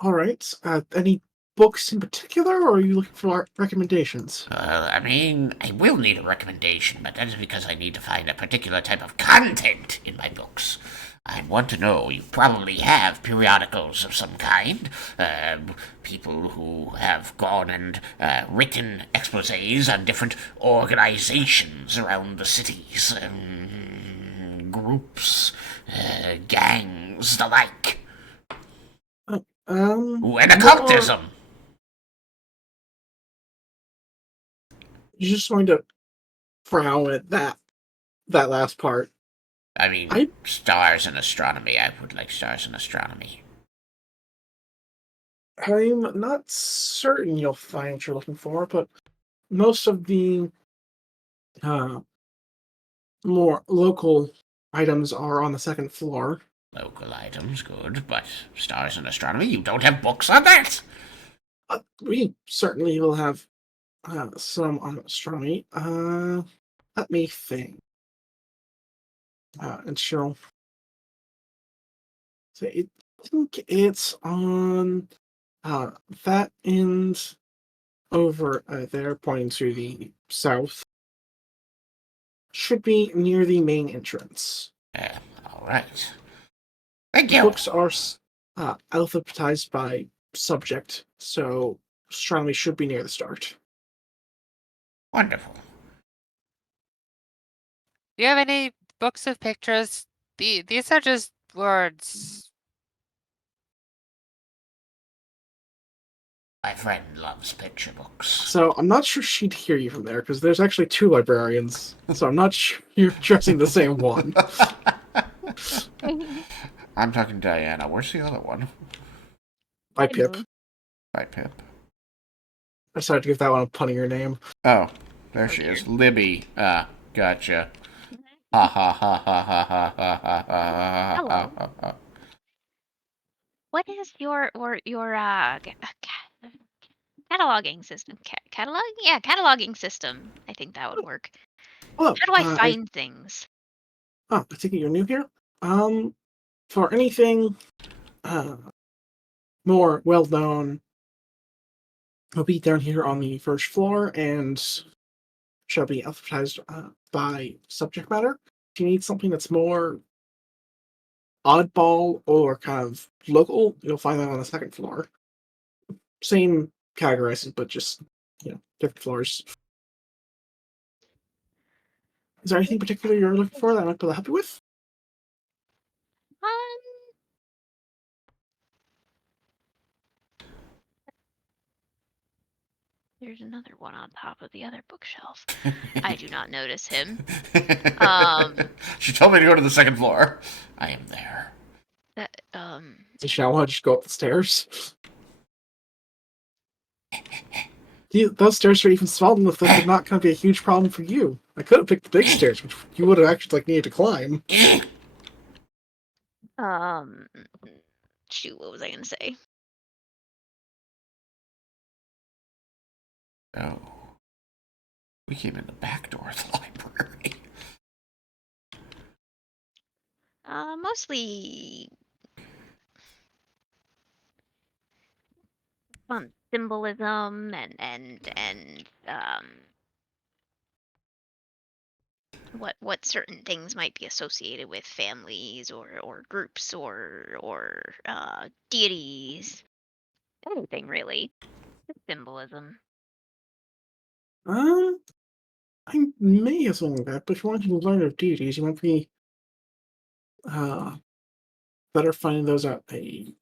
All right. Any books in particular, or are you looking for recommendations? I mean, I will need a recommendation, but that is because I need to find a particular type of content in my books. I want to know, you probably have periodicals of some kind. People who have gone and written exposés on different organizations around the cities. Groups, gangs, the like. Ooh, and occultism! You're just going to frown at that last part. I mean, stars and astronomy. I would like stars and astronomy. I'm not certain you'll find what you're looking for, but most of the more local items are on the second floor. Local items, good, but stars and astronomy, you don't have books on that? We certainly will have some on astronomy. Let me think. And she'll say, I think it's on that end over there, pointing to the south. Should be near the main entrance. All right. Thank you. Books are alphabetized by subject, so astronomy should be near the start. Wonderful. Do you have any books of pictures? These are just words. My friend loves picture books. So I'm not sure she'd hear you from there, because there's actually 2 librarians, so I'm not sure you're addressing the same one. I'm talking Diana. Where's the other one? By Pip. By Pip. I decided to give that one a punnier name. Oh, there she is. Libby. Gotcha. Ha ha ha ha ha ha ha ha ha Hello. ha ha. What is your cataloging system? Catalog? Yeah, cataloging system. I think that would work. Hello. How do I find things? I think you're new here. For anything more well known, I'll be down here on the first floor and shall be alphabetized by subject matter. If you need something that's more oddball or kind of local, you'll find that on the second floor. Same categorizing, but just, different floors. Is there anything particular you're looking for that I might be able to help you with? There's another one on top of the other bookshelf. I do not notice him. She told me to go to the second floor. I am there. Shall I just go up the stairs? Those stairs are even small enough that they're not going to be a huge problem for you. I could have picked the big stairs, which you would have actually needed to climb. Shoot, what was I going to say? Oh. We came in the back door of the library. Mostly symbolism and what certain things might be associated with families or groups or deities. Anything really. Just symbolism. I may have something like that, but if you wanted to learn of deities, you might be better finding those at a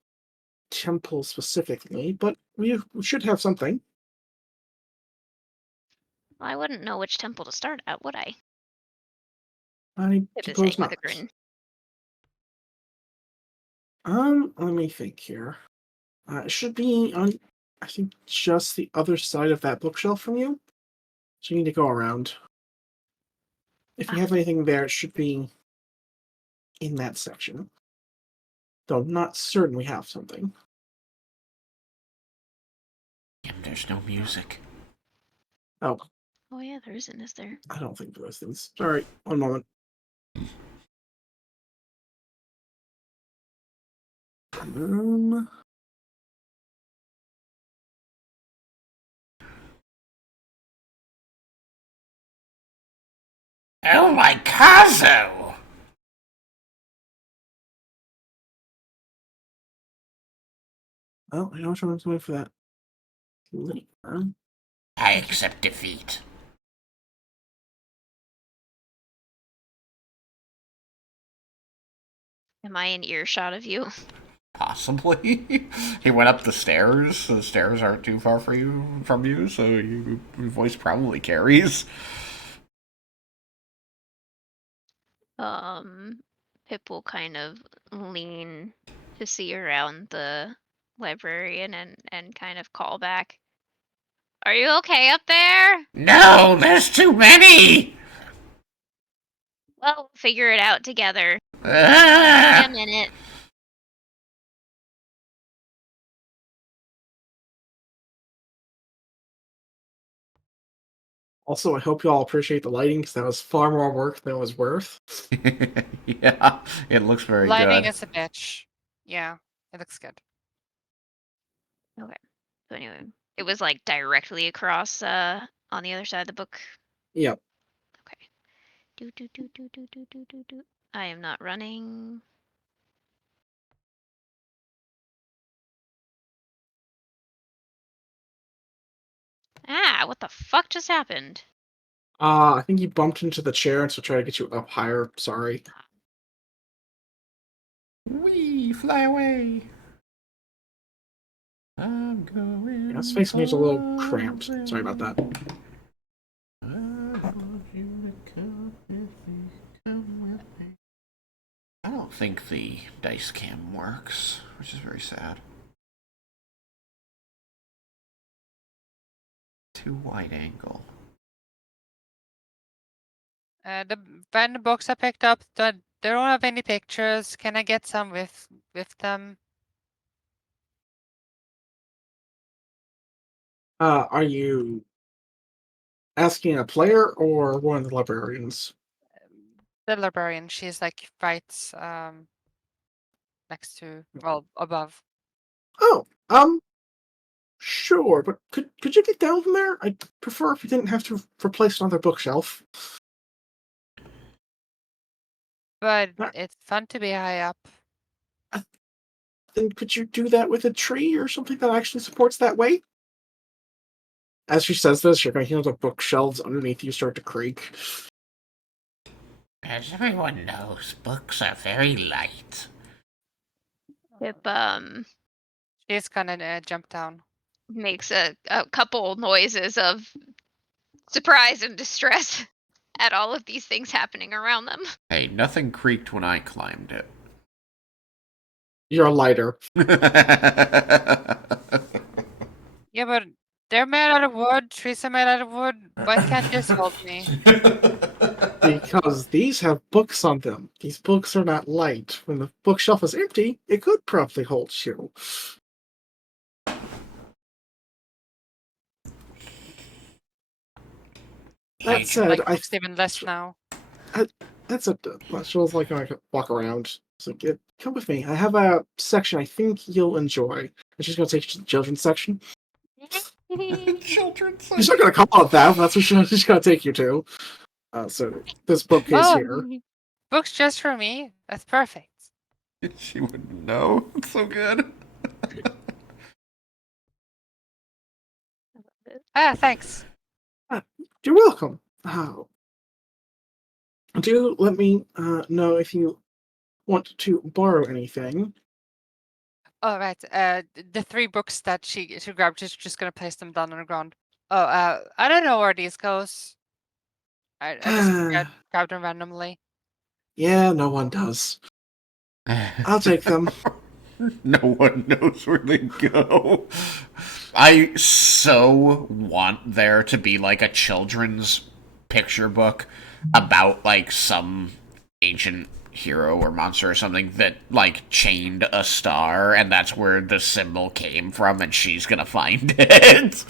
temple specifically, but we should have something. Well, I wouldn't know which temple to start at, would I? I It is suppose saying with not. a grin. Let me think here. It should be on, I think, just the other side of that bookshelf from you. So you need to go around. If you have anything there, it should be in that section. Though I'm not certain we have something. There's no music. Oh, Yeah, there isn't, is there? I don't think those things. Alright, one moment. Oh my Kazo! Well, I know which one's wait for that later. I accept defeat. Am I in earshot of you? Possibly. He went up the stairs. The stairs aren't too far from you, so your voice probably carries. Pip will kind of lean to see around the librarian and kind of call back. Are you okay up there? No, there's too many! Well, we'll figure it out together. Give me Ah! a minute. Also, I hope you all appreciate the lighting because that was far more work than it was worth. Yeah, it looks very Lighting good. is a bitch. Yeah, it looks good. Okay. So anyway, it was like directly across on the other side of the book. Yep. Okay. Do. I am not running. Ah, what the fuck just happened? I think you bumped into the chair, and so try to get you up higher. Sorry. Wee, fly away. I'm going. Yeah, this face needs a little cramped. Sorry about that. I want you to come with me, come with me. I don't think the dice cam works, which is very sad. Too wide angle. When the books are picked up, they don't have any pictures. Can I get some with them? Are you asking a player or one of the librarians? The librarian, she's like right next to, well, above. Oh, sure, but could you get down from there? I'd prefer if you didn't have to replace another bookshelf. But Ah. it's fun to be high up. Then could you do that with a tree or something that actually supports that weight? As she says this, you're going to hear the bookshelves underneath you start to creak. As everyone knows, books are very light. Pip She's gonna jump down. makes a couple noises of surprise and distress at all of these things happening around them. Hey, nothing creaked when I climbed it. You're a lighter. Yeah, but they're made out of wood. Trees are made out of wood. Why can't this hold me? Because these have books on them. These books are not light. When the bookshelf is empty, it could probably hold you. That said, Like I books even less now. that's a feels like I could walk around. So come with me. I have a section I think you'll enjoy. And she's gonna take you to the children's section. Children's She's not gonna call it that, but that's what she's gonna take you to. So this book is Oh, here. books just for me. That's perfect. She wouldn't know. It's so good. Ah, thanks. You're welcome. Do let me know if you want to borrow anything. Oh, right. The three books that she grabbed, just gonna place them down on the ground. Oh, I don't know where these goes. I just grabbed them randomly. Yeah, no one does. I'll take them. No one knows where they go. I so want there to be like a children's picture book about like some ancient hero or monster or something that like chained a star and that's where the symbol came from and she's gonna find it.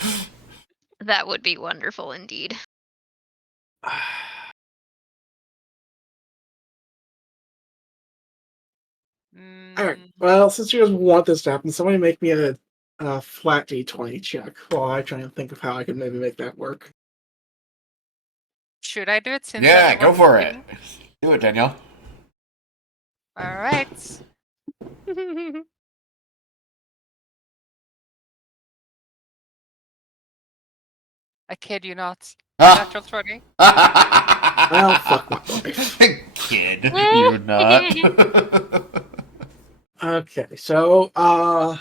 That would be wonderful indeed. Alright. Mm, Well, since you guys want this to happen, somebody make me a flat D20 check while I try and think of how I can maybe make that work. Should I do it since Yeah, I'm the go one for it. reading? Do it, Danielle. All right. I kid you not. Natural 20. Well, fuck my life. Kid, you're not. Okay, so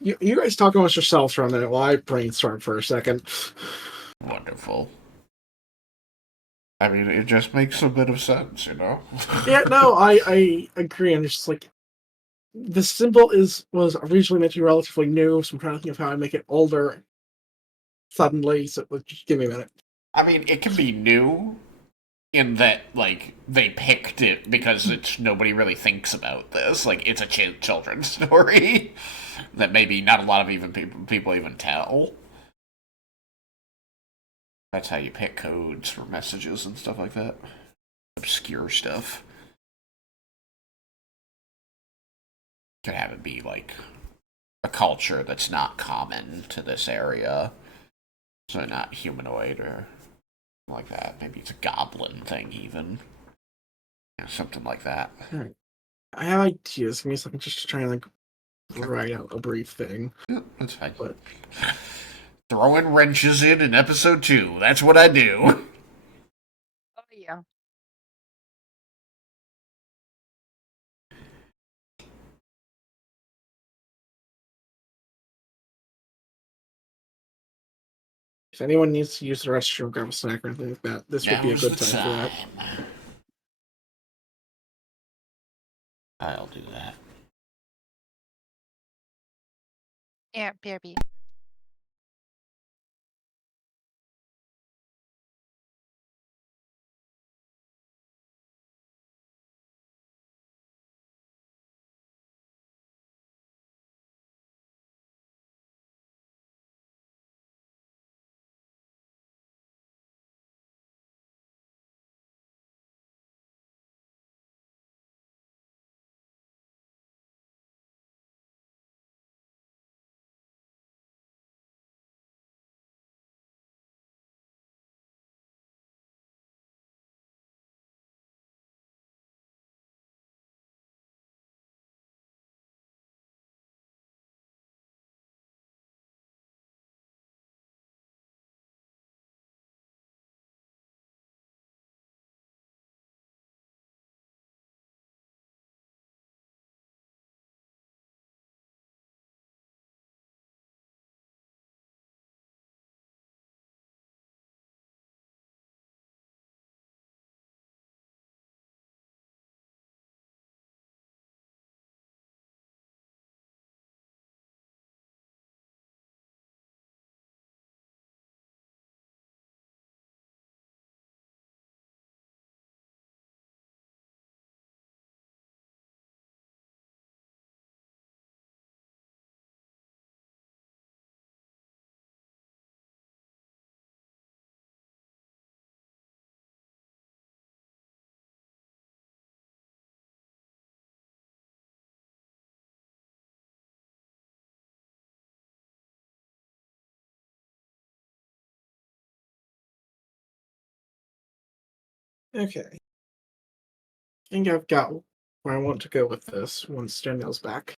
you guys talk amongst yourselves for a minute while I brainstorm for a second. Wonderful. I mean, it just makes a bit of sense, you know? Yeah, no, I agree. I'm just like, the symbol was originally meant to be relatively new, so I'm trying to think of how I make it older suddenly. So just give me a minute. I mean, it can be new in that, like, they picked it because nobody really thinks about this. Like, it's a children's story that maybe not a lot of people even tell. That's how you pick codes for messages and stuff like that. Obscure stuff. Could have it be, like, a culture that's not common to this area. So not humanoid or like that. Maybe it's a goblin thing, even. Yeah, something like that. I have ideas. Give me a second just to try and like write out a brief thing. Yeah, that's fine. But Throwing wrenches in episode 2. That's what I do. Oh, yeah. if anyone needs to use the restroom, grab a snack or anything like that, this would be a Now's good the time for that. I'll do that. Yeah, BRB. Okay. I think I've got where I want to go with this once Danielle's back.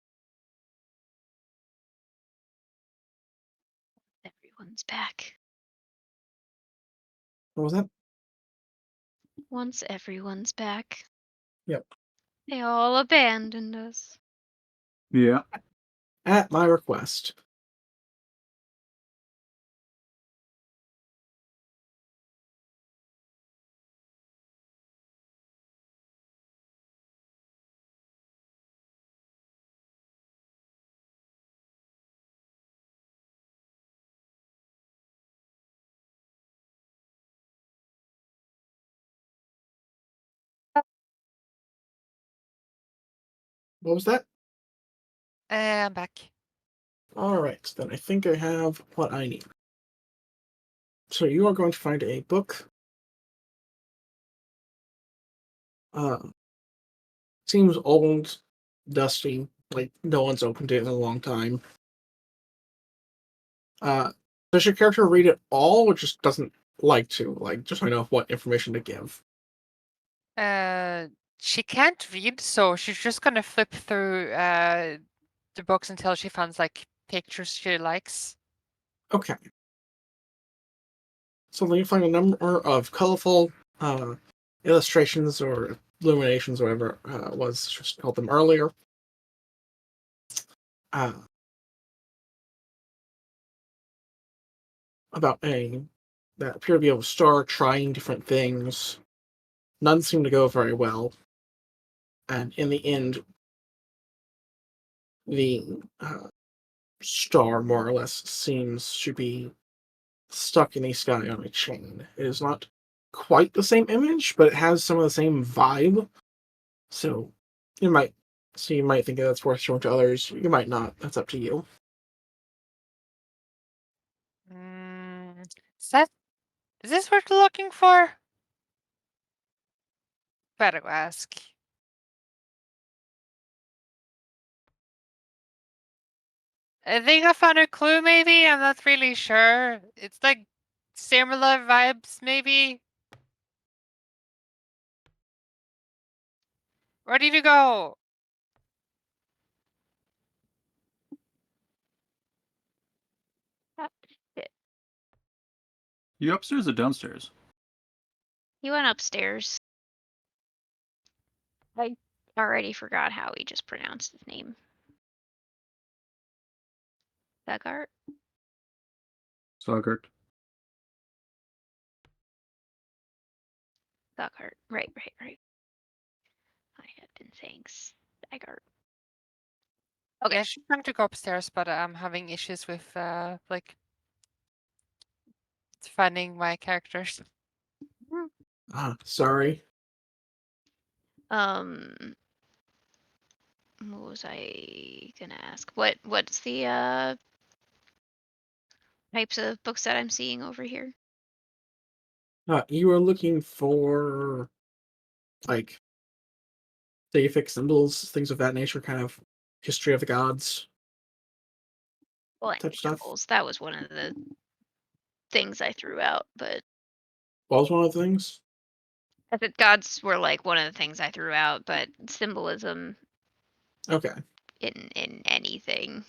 Everyone's back. What was that? Once everyone's back. Yep. They all abandoned us. Yeah. At my request. What was that? I'm back. Alright, then I think I have what I need. So you are going to find a book. Seems old, dusty, like no one's opened it in a long time. Does your character read it all, or just doesn't like to? Like, just so I know what information to give. She can't read, so she's just gonna flip through the books until she finds like pictures she likes. Okay. So you find a number of colorful illustrations or illuminations, whatever was just called them earlier. About a that appear to be able to start trying different things. None seem to go very well, and in the end, the star more or less seems to be stuck in the sky on a chain. It is not quite the same image, but it has some of the same vibe. So you might think that's worth showing to others. You might not. That's up to you. Is this what you're looking for? Better ask. I think I found a clue, maybe? I'm not really sure. It's like similar vibes, maybe? Where did you go? Shit. You upstairs or downstairs? He went upstairs. I already forgot how he just pronounced his name. Begart? Sogart. Begart. Right. I have been saying Begart. Okay. Yeah, she's trying to go upstairs, but I'm having issues with like finding my characters. Sorry. What was I gonna ask? What's the types of books that I'm seeing over here? You were looking for like deific symbols, things of that nature, kind of history of the gods Well, type stuff. symbols. That was one of the things I threw out, but What was one of the things? I said gods were like one of the things I threw out, but symbolism Okay. in anything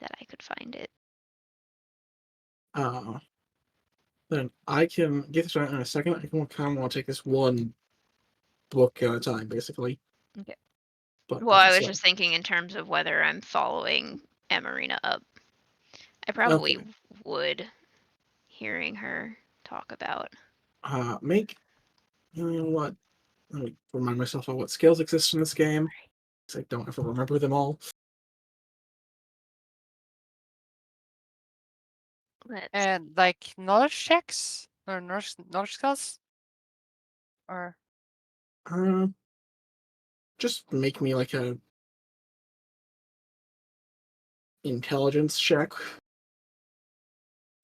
that I could find it. Then I can get this right in a second. I can kind of want to take this one book at a time, basically. Okay. But Well, I was so, just thinking in terms of whether I'm following Emarina up. I probably okay. would, hearing her talk about. Make you know what? Let me remind myself of what skills exist in this game, because I don't ever remember them all. Let's And like knowledge checks or knowledge skills, or Just make me like a intelligence check.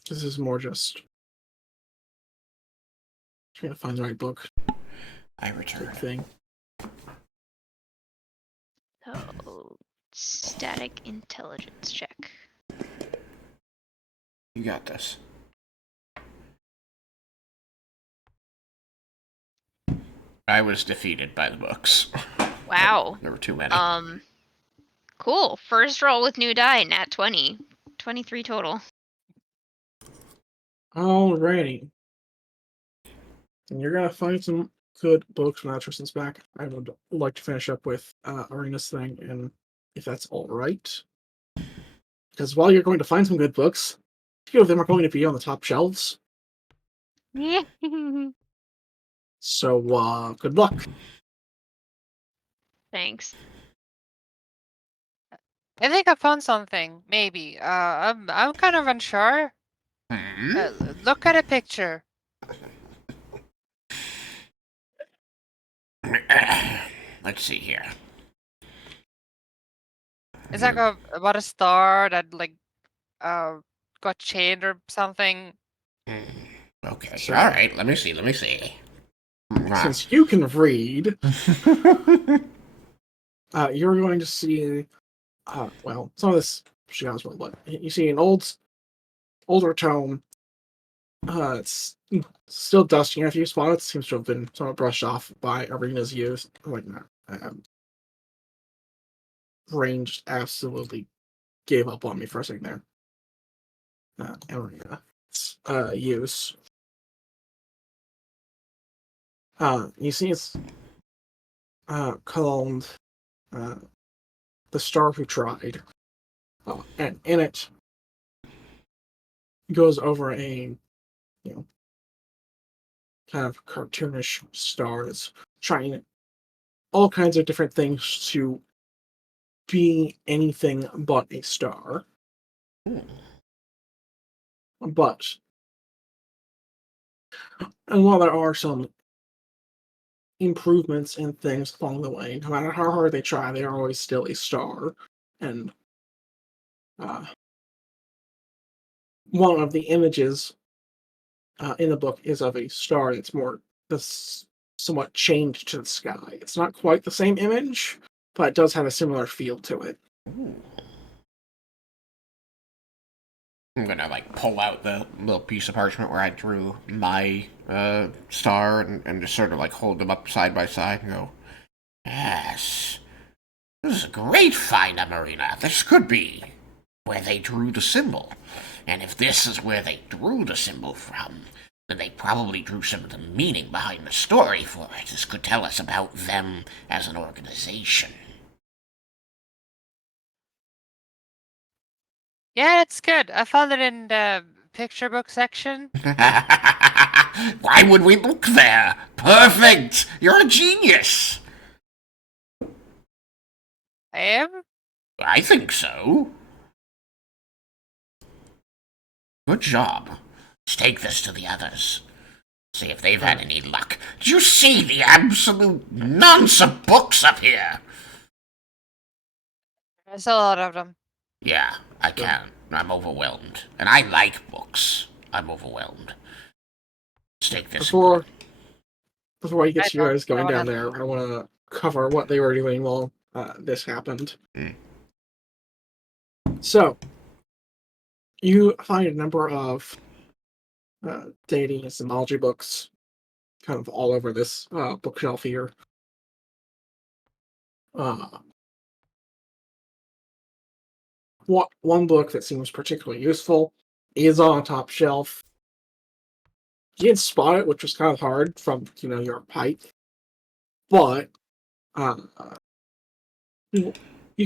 This is more just trying to find the right book I type return. thing. so static intelligence check. You got this. I was defeated by the books. Wow. There were too many. Cool. First roll with new die, nat 20. 23 total. Alrighty. And you're gonna find some good books when Tristan's back. I would like to finish up with Arena's thing, and if that's alright. Because while you're going to find some good books, a few of them are going to be on the top shelves. Yeah. So good luck. Thanks. I think I found something. Maybe. I'm kind of unsure. Look at a picture. Let's see here. It's like about a star that like got chained or something. Okay. So- All right. Let me see. Since you can read, you're going to see, well, some of this she knows well, but you see an older tome It's still dusty in a few spots. Seems to have been somewhat brushed off by Arena's use. Like, Rain just absolutely gave up on me for a second there. Arena. Use. You see it's called The Star Who Tried. And in it goes over a kind of cartoonish star that's trying all kinds of different things to be anything but a star. But, and while there are some improvements and things along the way, no matter how hard they try, they are always still a star. And one of the images in the book is of a star that's somewhat chained to the sky. It's not quite the same image, but it does have a similar feel to it. Ooh. I'm gonna pull out the little piece of parchment where I drew my star and just sort of hold them up side by side and go, yes, this is a great find, Marina. This could be where they drew the symbol. And if this is where they drew the symbol from, then they probably drew some of the meaning behind the story for it. This could tell us about them as an organization. Yeah, it's good. I found it in the picture book section. Why would we look there? Perfect! You're a genius! I am? I think so. Good job. Let's take this to the others. See if they've had any luck. Do you see the absolute nonce of books up here? There's a lot of them. Yeah, I can. I'm overwhelmed. And I like books. I'm overwhelmed. Let's take this. Before you get to you guys going down there, I want to cover what they were doing while this happened. So, you find a number of deity and symbology books kind of all over this bookshelf here. One book that seems particularly useful is on a top shelf. You didn't spot it, which was kind of hard from your height, but you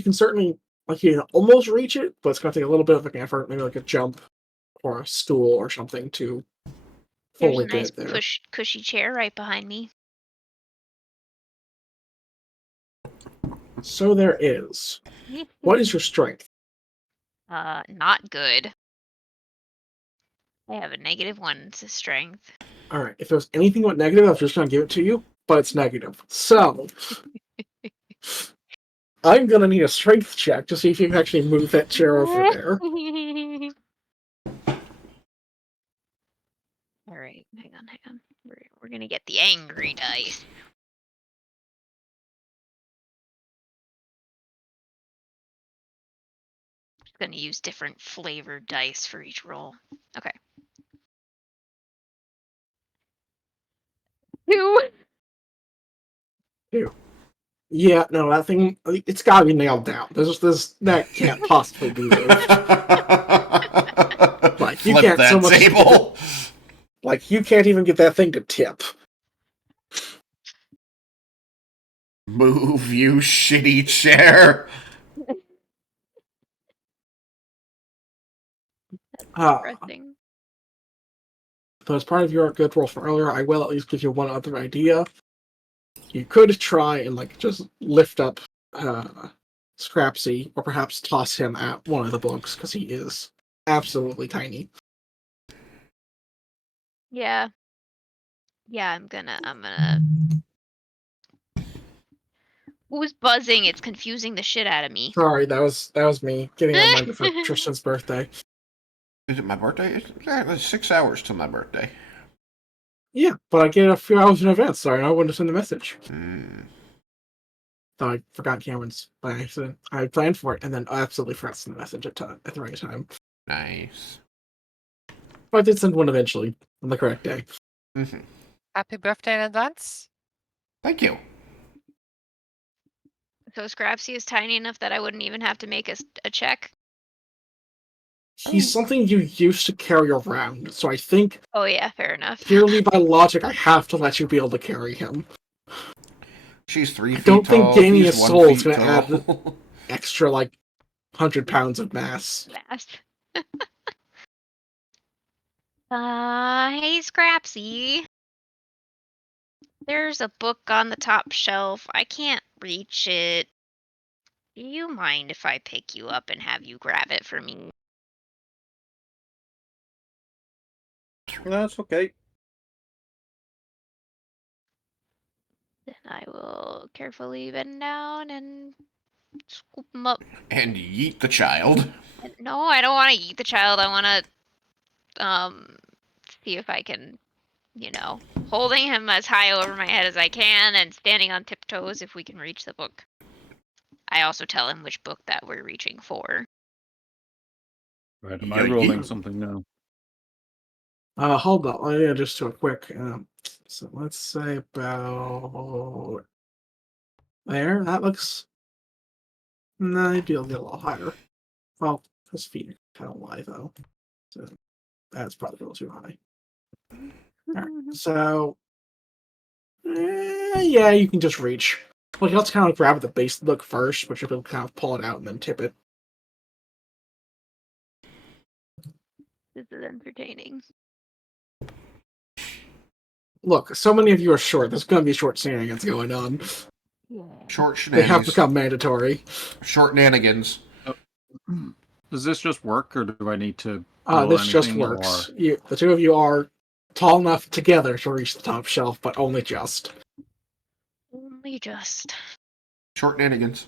can certainly you can almost reach it, but it's going to take a little bit of an effort, maybe a jump or a stool or something to There's fully a nice get there. cushy chair right behind me. So there is. What is your strength? Not good. I have a -1 to strength. All right. If there's anything but negative, I was just going to give it to you, but it's negative. So I'm going to need a strength check to see if you can actually move that chair over there. All right, hang on. We're gonna get the angry dice. Just gonna use different flavored dice for each roll. Okay. 2. Yeah, no, that thing, it's got to be nailed down. That can't possibly be moved. You Flip can't that so much table. You can't even get that thing to tip. Move, you shitty chair. Depressing. So as part of your good roll from earlier, I will at least give you one other idea. You could try and just lift up Scrapsy, or perhaps toss him at one of the books, because he is absolutely tiny. Yeah. Yeah, I'm gonna. Who's buzzing? It's confusing the shit out of me. Sorry, that was me getting on mind for Tristan's birthday. Is it my birthday? It's 6 hours till my birthday. Yeah, but I get it a few hours in advance. Sorry, I wouldn't have sent the message. So I forgot Cameron's by accident. I planned for it and then I absolutely forgot to send the message at the right time. Nice. But I did send one eventually on the correct day. Mm-hmm. Happy birthday in advance. Thank you. So Scrapsy is tiny enough that I wouldn't even have to make a check. He's something you used to carry around, so I think Oh yeah, fair enough. purely by logic, I have to let you be able to carry him. She's 3 feet don't think tall. gaining He's a 1 soul is feet gonna tall. Extra, 100 pounds of mass. Hey Scrapsy. There's a book on the top shelf. I can't reach it. Do you mind if I pick you up and have you grab it for me? That's okay. Then I will carefully bend down and scoop him up. And yeet the child. No, I don't want to eat the child. I want to see if I can, holding him as high over my head as I can and standing on tiptoes if we can reach the book. I also tell him which book that we're reaching for. Right, am I rolling something now? Hold on. Let me just do a quick. So let's say about there. That looks. No, you'd be able to get a little higher. Well, his feet are kind of wide though, so that's probably a little too high. All right, so yeah, you can just reach. Well, you have to kind of grab at the base of the book first, but you'll kind of pull it out and then tip it. This is entertaining. Look, so many of you are short. There's going to be short shenanigans going on. Short They have shenanigans. become mandatory. Short nanigans. Does this just work, or do I need to? This just works. The two of you are tall enough together to reach the top shelf, but only just. Only just. Short nanigans.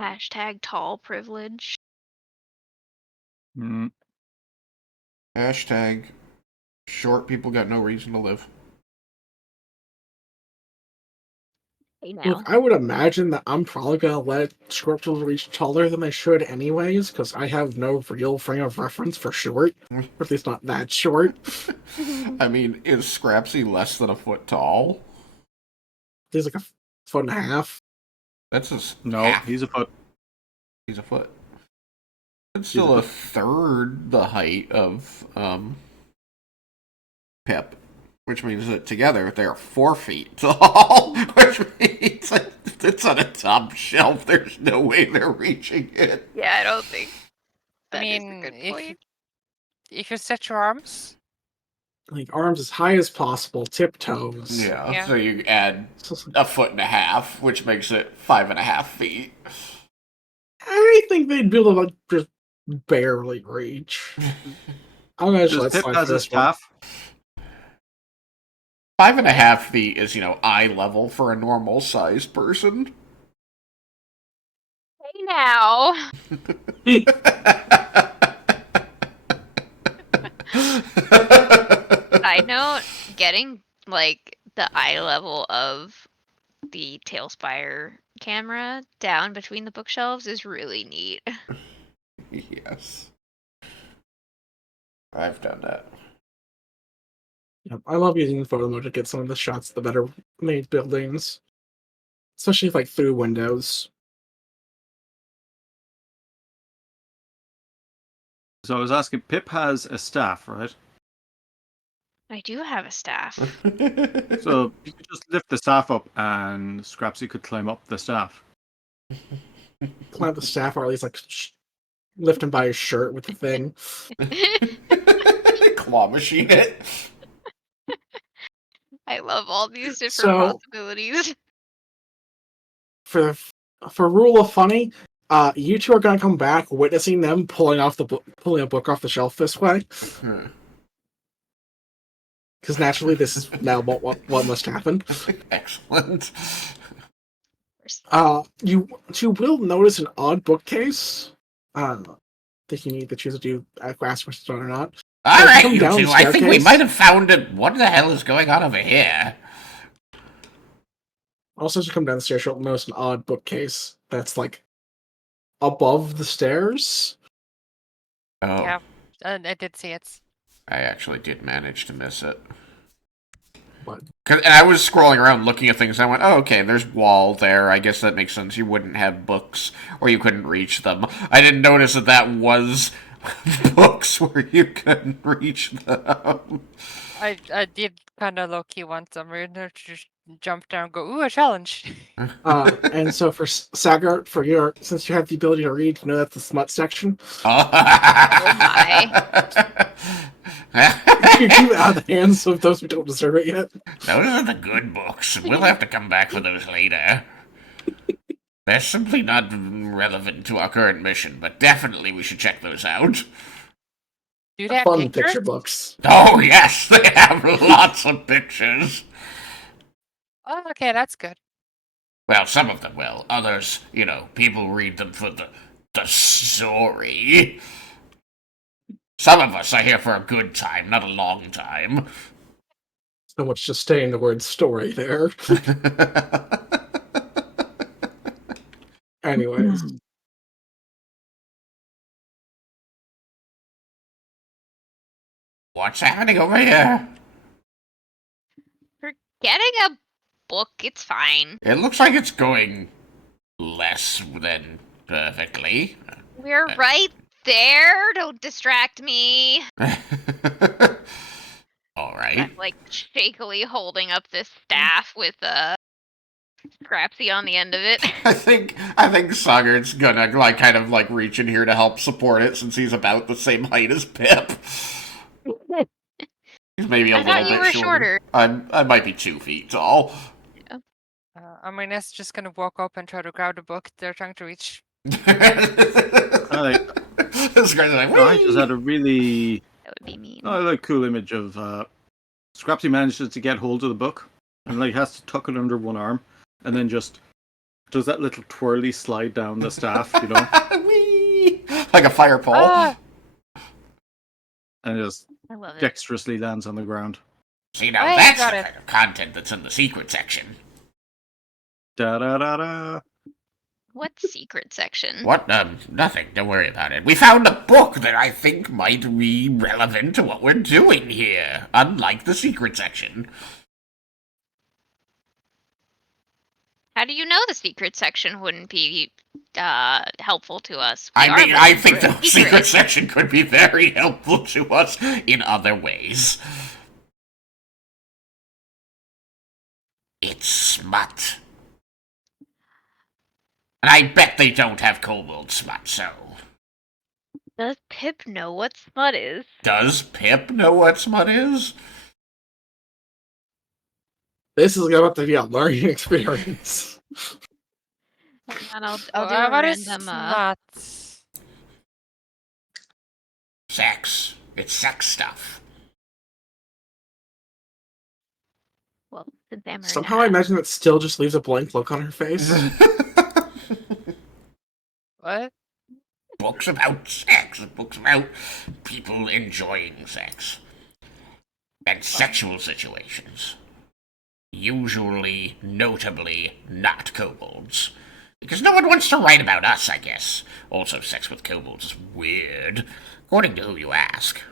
Hashtag tall privilege. Mm, Hashtag short people got no reason to live. Hey now. Look, I would imagine that I'm probably going to let Scorpions reach taller than they should anyways, because I have no real frame of reference for short. Or at least not that short. I mean, is Scrapsy less than a foot tall? He's like a foot and a half. That's just no, half. he's a foot. He's a foot. It's still a third the height of Pip, which means that together they're 4 feet tall, which means that it's on a top shelf. There's no way they're reaching it. Yeah, I don't think. I That is a mean, good if point. you stretch your arms, Arms as high as possible, tiptoes. Yeah, so you add So, a foot and a half, which makes it 5.5 feet. I think they'd be able to just barely reach. I'm going to Does Pip has a staff? 5.5 feet is, eye level for a normal sized person. Hey now. Side note, getting the eye level of the Tailspire camera down between the bookshelves is really neat. Yes. I've done that. Yeah, I love using photo mode to get some of the shots of the better made buildings. Especially through windows. So I was asking, Pip has a staff, right? I do have a staff. So you could just lift the staff up, and Scrapsy could climb up the staff. Climb the staff, or at least lift him by his shirt with the thing. Claw machine it. I love all these different possibilities. For rule of funny, you two are gonna come back witnessing them pulling a book off the shelf this way. Because naturally, this is now what must happen. Excellent. You will notice an odd bookcase. That you need to choose to do Glass versus Stone or not. All right, you two. I think we might have found it. What the hell is going on over here? Also, as you come down the stairs, you'll notice an odd bookcase that's above the stairs. Oh, Yeah, I did see it. I actually did manage to miss it. What? And I was scrolling around looking at things, and I went, oh, okay, there's wall there. I guess that makes sense. You wouldn't have books, or you couldn't reach them. I didn't notice that was books where you couldn't reach them. I did kind of low-key want some Marina to just jump down and go, ooh, a challenge. And so for Sagart, since you have the ability to read, you know that's the smut section. Oh my. You keep it out of the hands of those who don't deserve it yet. Those are the good books. We'll have to come back for those later. They're simply not relevant to our current mission, but definitely we should check those out. Do they have Fun pictures? picture books. Oh, yes, they have lots of pictures. Oh, okay, that's good. Well, some of them will. Others, people read them for the story. Some of us are here for a good time, not a long time. So much just staying the word story there. Anyways. What's happening over here? For getting a book, it's fine. It looks like it's going less than perfectly. We're right there. Don't distract me. All right. I'm like shakily holding up this staff with Scrapsy on the end of it. I think Sagart's gonna kind of reach in here to help support it since he's about the same height as Pip. He's maybe a I little thought you bit were shorter. I might be 2 feet tall. Amina's just gonna walk up and try to grab the book they're trying to reach. This guy's like, I just had a really That would be mean. cool image of Scrapsy manages to get hold of the book and has to tuck it under one arm and then just does that little twirly slide down the staff, Whee! Like a fire pole. Ah! and just I love it. dexterously lands on the ground. See, now I that's got the it. kind of content that's in the secret section. Da da da da. What secret section? What? Nothing. Don't worry about it. We found a book that I think might be relevant to what we're doing here, unlike the secret section. How do you know the secret section wouldn't be helpful to us? We I are mean, I looking think for the a secret section could be very helpful to us in other ways. It's smut. And I bet they don't have kobold smut, so... Does Pip know what smut is? Does Pip know what smut is? This is about to be a learning experience. And I'll do a What is random. smut? Sex. It's sex stuff. Well, since Amarina Somehow I imagine that still just leaves a blank look on her face. What? Books about sex. Books about people enjoying sex. And sexual situations. Usually, notably, not kobolds. Because no one wants to write about us, I guess. Also, sex with kobolds is weird, according to who you ask.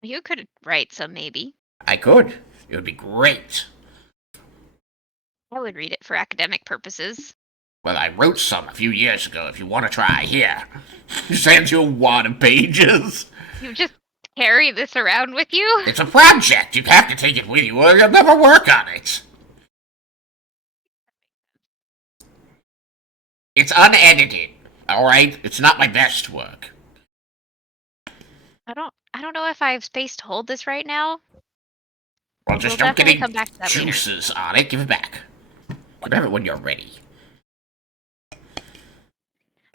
You could write some, maybe. I could. It would be great. I would read it for academic purposes. Well, I wrote some a few years ago, if you want to try. Here. Sends you a wad of pages. You just carry this around with you? It's a project. You have to take it with you, or you'll never work on it. It's unedited, alright? It's not my best work. I don't know if I have space to hold this right now. Well, just We'll don't get definitely any come back to that later. juices on it. Give it back. Whatever when you're ready.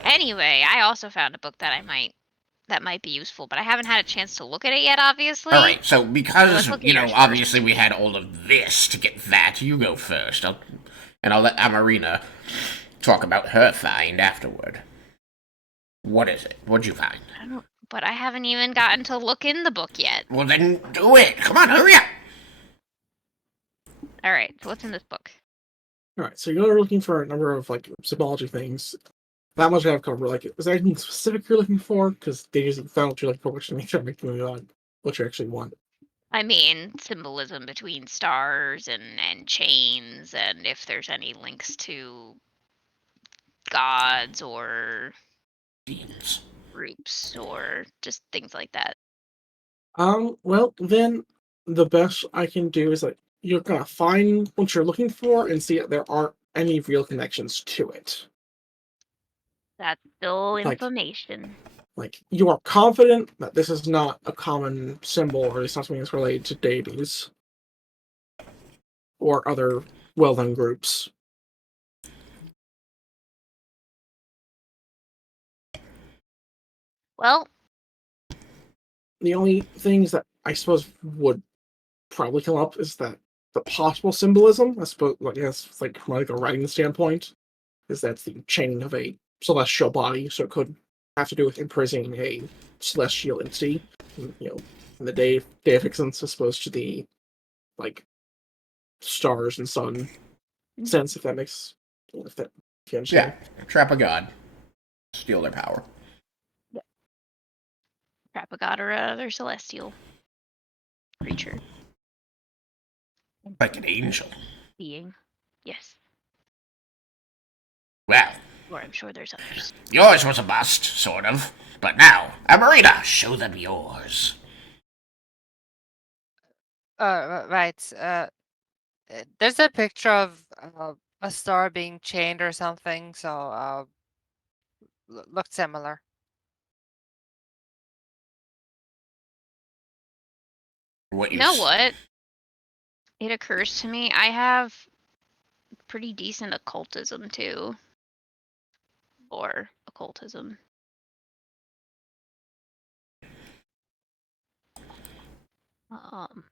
Anyway, I also found a book that might be useful, but I haven't had a chance to look at it yet, obviously. Alright, so because, Let's look at yours obviously we had all of this to get that, you go first. I'll let Amarina talk about her find afterward. What is it? What'd you find? But I haven't even gotten to look in the book yet. Well, then do it. Come on, hurry up. Alright, so what's in this book? Alright, so you're looking for a number of symbology things. that much I have covered. Like, is there anything specific you're looking for? Because they just found what you're looking for, which makes sure making you on what you actually want. I mean, symbolism between stars and chains, and if there's any links to gods or Seems. groups or just things like that. Well, then the best I can do is like you're gonna find what you're looking for and see that there aren't any real connections to it. That's still Like- information. Like you are confident that this is not a common symbol, or it's not something that's related to deities or other well-known groups. Well, The only things that I suppose would probably come up is that the possible symbolism, I suppose, like yes, like from like a writing standpoint, is that's the chaining of a celestial body, so it could have to do with imprisoning a celestial entity, you know, in the day of existence as opposed to the like stars and sun sense, if that makes if you understand. Yeah, trap a god, steal their power. trap a god or other celestial creature, Like an angel. being. Yes. Well, Or I'm sure there's others. yours was a bust, sort of. But now, Amarina, show them yours. Right. There's a picture of a star being chained or something, so looked similar. What You know s- what? It occurs to me I have pretty decent occultism too. Or occultism. Um,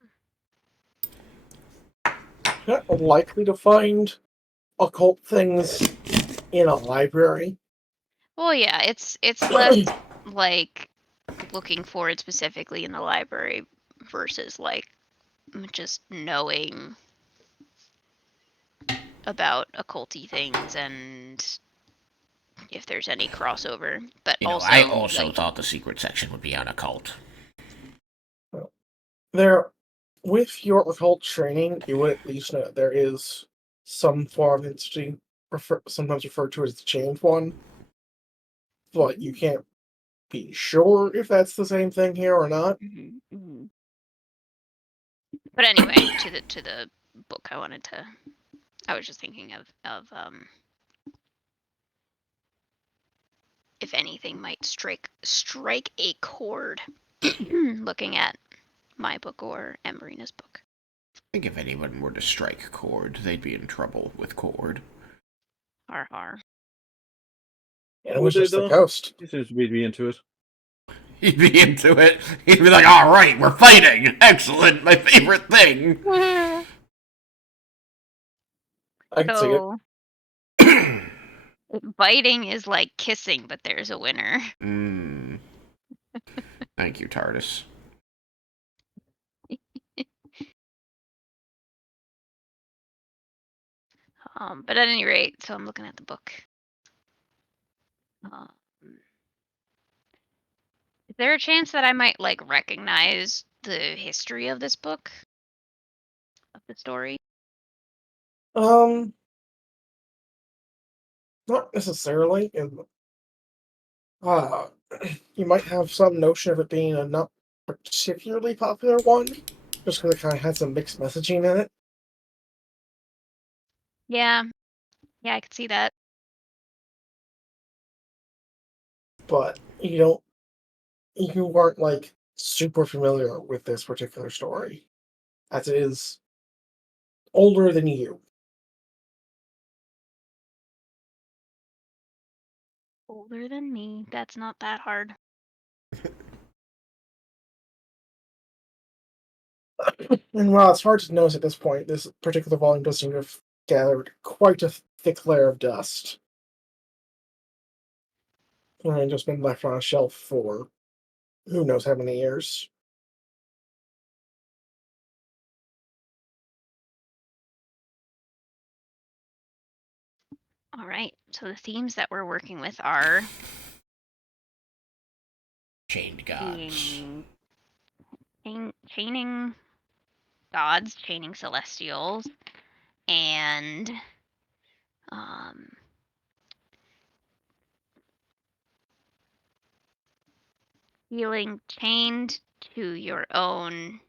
You're not likely to find occult things in a library. well, yeah, it's less like looking for it specifically in the library versus like just knowing about occulty things and if there's any crossover. But I also like, thought the secret section would be on occult. There, with your occult training, you would at least know that there is some form of entity, sometimes referred to as the chained one, but you can't be sure if that's the same thing here or not. But anyway, to the book, I was just thinking of if anything might strike a chord looking at my book or Emarina's book. I think if anyone were to strike Cord, they'd be in trouble with Cord. Har har. And it was just the though? ghost. He seems to be into it. He'd be into it. He'd be like, all right, we're fighting. Excellent, my favorite thing. I can see it. So biting is like kissing, but there's a winner. Thank you, TARDIS. But at any rate, so I'm looking at the book. Is there a chance that I might like recognize the history of this book? Of the story? Not necessarily. You might have some notion of it being a not particularly popular one, just because it kind of had some mixed messaging in it. Yeah. Yeah, I could see that. But you aren't like super familiar with this particular story, as it is older than you. Older than me. That's not that hard. And while it's hard to notice at this point, this particular volume does seem to have gathered quite a thick layer of dust. And just been left on a shelf for who knows how many years. All right. So the themes that we're working with are Chained gods. chaining gods, chaining celestials, and um, feeling chained to your own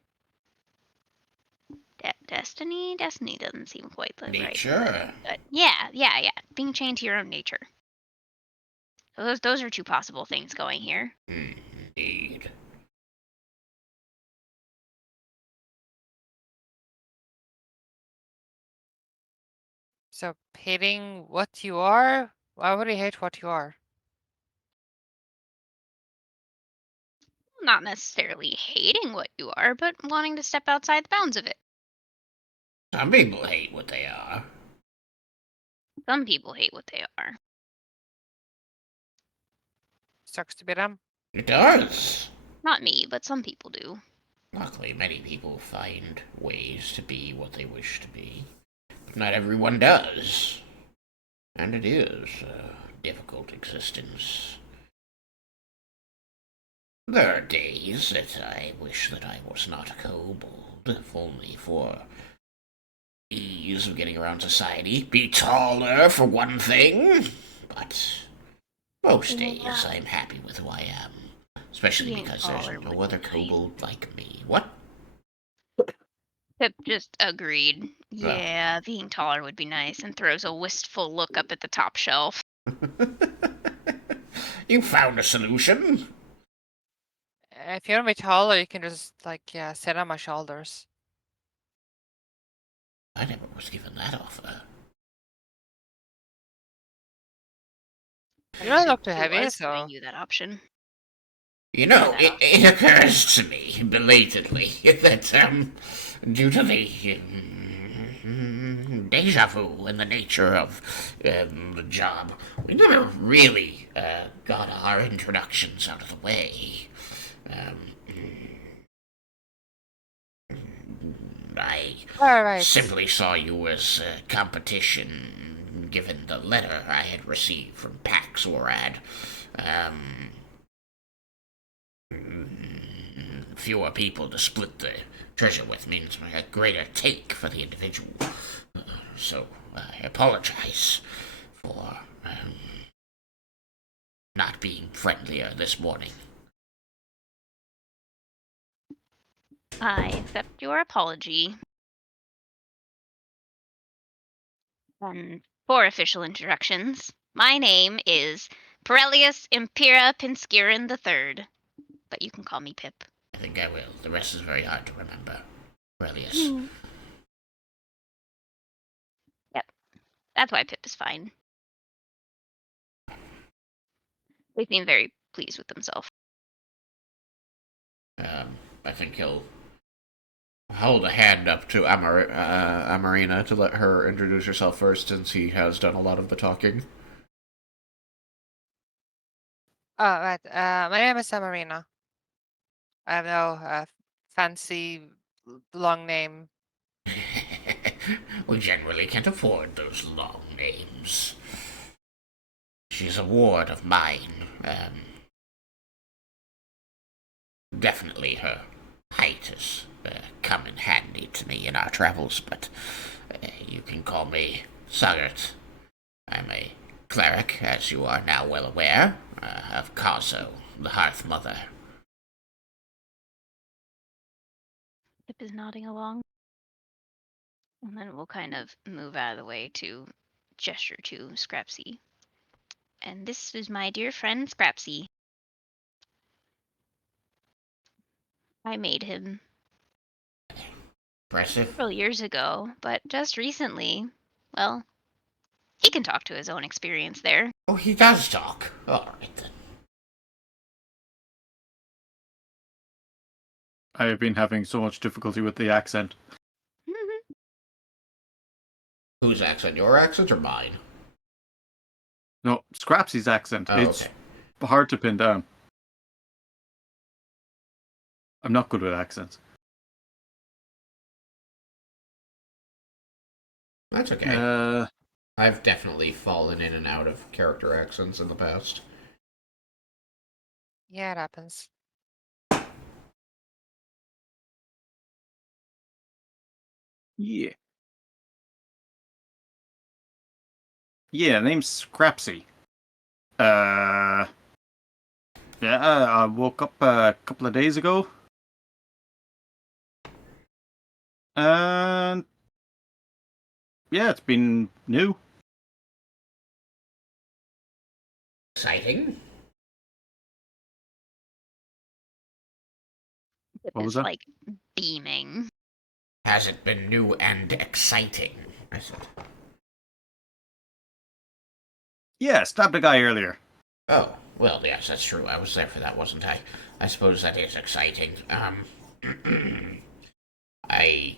destiny. Destiny doesn't seem quite the right Nature. word, but yeah. Being chained to your own nature. So those are two possible things going here. Indeed. So hating what you are? Why would he hate what you are? Not necessarily hating what you are, but wanting to step outside the bounds of it. Some people hate what they are. Some people hate what they are. Sucks to be them. It does. Not me, but some people do. Luckily, many people find ways to be what they wish to be. But not everyone does. And it is a difficult existence. There are days that I wish that I was not a kobold, if only for ease of getting around society. Be taller, for one thing. But most days I'm happy with who I am. Especially Being because there's taller no would other be nice. kobold like me. What? Pip just agreed. Yeah, being taller would be nice, and throws a wistful look up at the top shelf. You found a solution? If you want to be taller, you can just sit on my shoulders. I never was given that offer. You don't look too He heavy, was so giving you that option. You know, that it occurs to me belatedly that, due to the deja vu in the nature of the job, we never really got our introductions out of the way. I alright. simply saw you as competition, given the letter I had received from Pax Orad. Fewer people to split the treasure with means a greater take for the individual. So I apologize for not being friendlier this morning. I accept your apology. And for official introductions, my name is Perelius Impera Pinskirin III, but you can call me Pip. I think I will. The rest is very hard to remember. Aurelius. Yep, that's why Pip is fine. They seem very pleased with themselves. I think he'll hold a hand up to Amarina to let her introduce herself first, since he has done a lot of the talking. Oh, right. My name is Samarina. I have no fancy long name. We generally can't afford those long names. She's a ward of mine. Definitely her height has come in handy to me in our travels, but you can call me Sagat. I'm a cleric, as you are now well aware, of Kazo, the Hearth Mother. Pip is nodding along. And then we'll kind of move out of the way to gesture to Scrapsy. And this is my dear friend Scrapsy. I made him Impressive. several years ago, but just recently, well, he can talk to his own experience there. Oh, he does talk. All right, then. I have been having so much difficulty with the accent. Whose accent? Your accent or mine? No, Scrapsy's accent. Oh, It's okay. hard to pin down. I'm not good with accents. That's okay. I've definitely fallen in and out of character accents in the past. Yeah, it happens. Yeah. Yeah, name's Scrapsy. Yeah, I woke up a couple of days ago. And yeah, it's been new. Exciting? It What was is that? like beaming. Has it been new and exciting? I said. Yeah, stabbed a guy earlier. Oh, well, yes, that's true. I was there for that, wasn't I? I suppose that is exciting. I,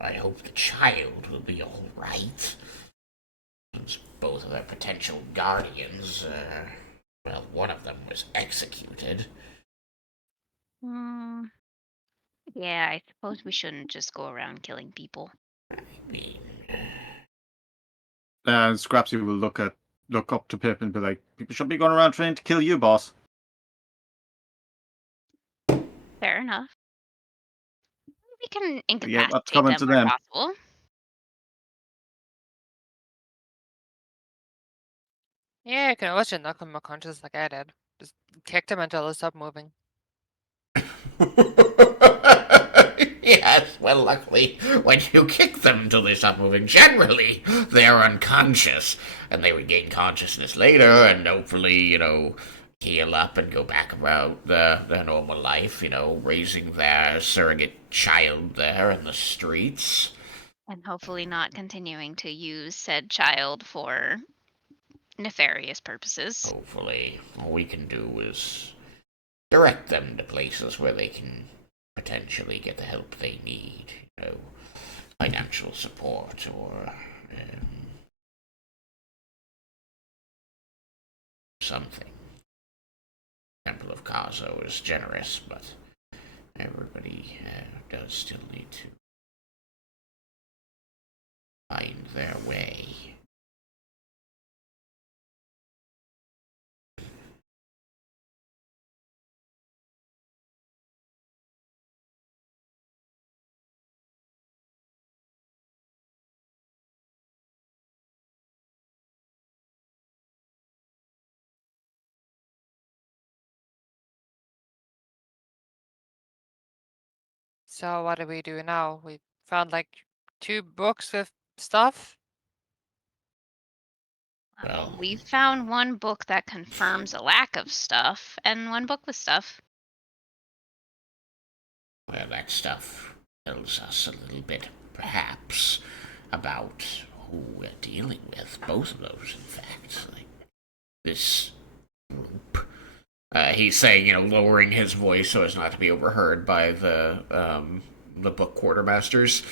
I hope the child will be all right. Since both of their potential guardians, well, one of them was executed. Hmm. Yeah, I suppose we shouldn't just go around killing people. I mean, And Scrapsy will look up to Pip and be like, "People should be going around trying to kill you, boss." Fair enough. We can Yeah, that's incapacitate coming them to where them. possible. Yeah, you can always just knock them unconscious like I did. Just kick them until they stop moving. yes, well, luckily, when you kick them till they stop moving, generally they're unconscious, and they regain consciousness later, and hopefully, heal up and go back about their normal life, raising their surrogate child there in the streets. And hopefully not continuing to use said child for nefarious purposes. Hopefully, all we can do is direct them to places where they can potentially get the help they need, financial support or something. Temple of Kazo is generous, but everybody does still need to find their way. So what do we do now? We found like 2 books with stuff. Well, We found one book that confirms a lack of stuff, and one book with stuff. well, that stuff tells us a little bit, perhaps, about who we're dealing with. Both of those, in fact. Like, this group. He's saying, lowering his voice so as not to be overheard by the book quartermasters.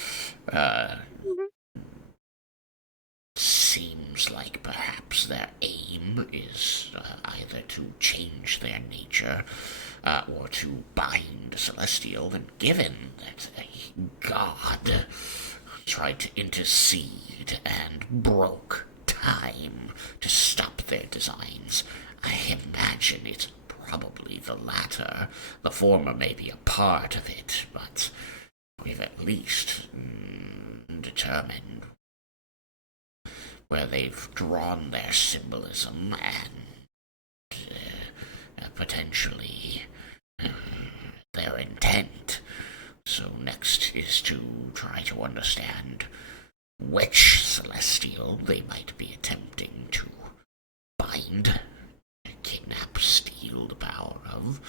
Seems like perhaps their aim is either to change their nature or to bind Celestial, and given that a god tried to intercede and broke time to stop their designs, I imagine it's probably the latter. The former may be a part of it, but we've at least determined where they've drawn their symbolism and potentially their intent. So next is to try to understand which Celestial they might be attempting to bind, kidnap, steal the power of,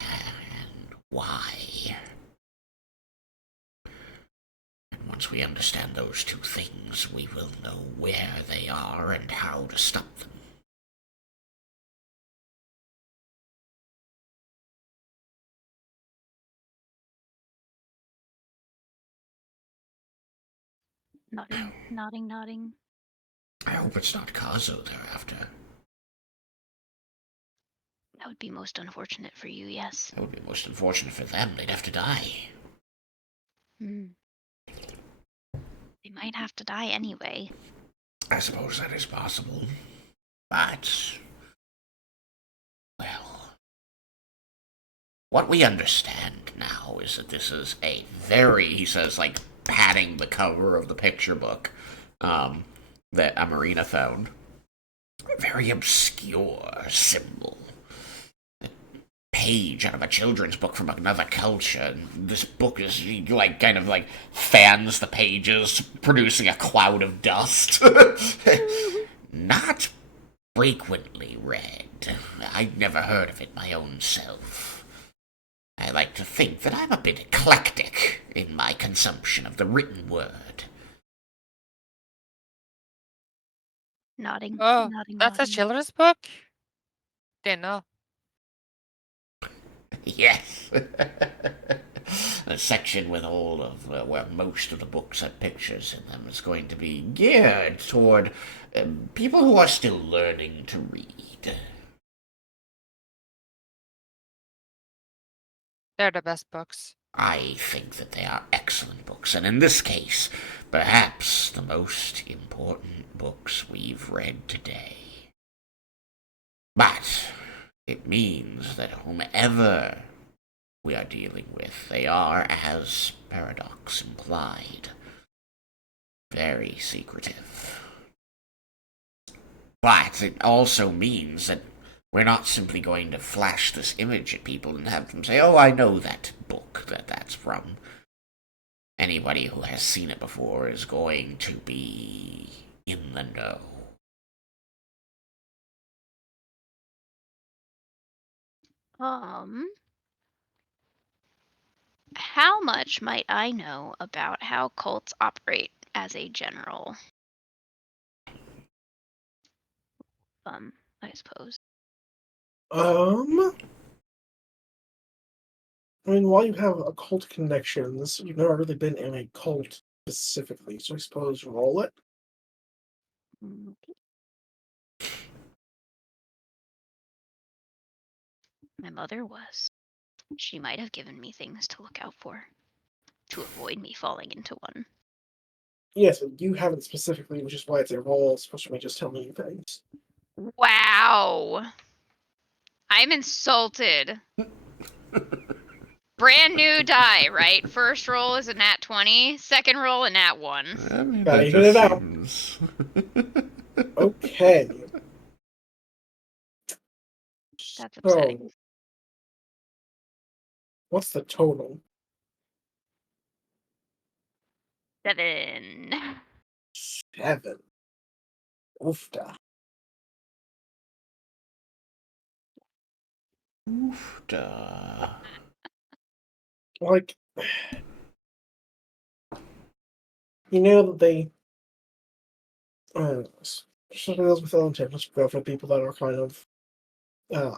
and why. And once we understand those two things, we will know where they are and how to stop them. Nodding, nodding, nodding. I hope it's not Kazo they're after. That would be most unfortunate for you, yes. That would be most unfortunate for them. They'd have to die. Hmm. They might have to die anyway. I suppose that is possible. But, well, what we understand now is that this is a very, he says, like, patting the cover of the picture book that Amarina found. A very obscure symbol. A page out of a children's book from another culture. And this book is, like, kind of, like, fans the pages, producing a cloud of dust. Not frequently read. I'd never heard of it my own self. I like to think that I'm a bit eclectic in my consumption of the written word. Nodding. Oh, nodding. that's a nodding. children's book? Didn't know. Yes. The section with all of, well, most of the books have pictures in them is going to be geared toward people who are still learning to read. They're the best books. I think that they are excellent books, and in this case, perhaps the most important books we've read today. But it means that whomever we are dealing with, they are, as Paradox implied, very secretive. But it also means that we're not simply going to flash this image at people and have them say, oh, I know that book that's from. Anybody who has seen it before is going to be in the know. How much might I know about how cults operate as a general? I suppose. I mean, while you have occult connections, you've never really been in a cult specifically, so I suppose roll it. My mother was. She might have given me things to look out for, to avoid me falling into one. Yes, but you haven't specifically, which is why it's a roll, it's supposed to be just telling you things. Wow. I'm insulted. Brand new die, right? First roll is a nat 20, second roll a nat 1. I mean, Gotta that even it just out. seems. Okay. That's upsetting. So, what's the total? 7. 7. Oofda. Oofda. Like, you know that they something else with ill intent just go for people that are kind of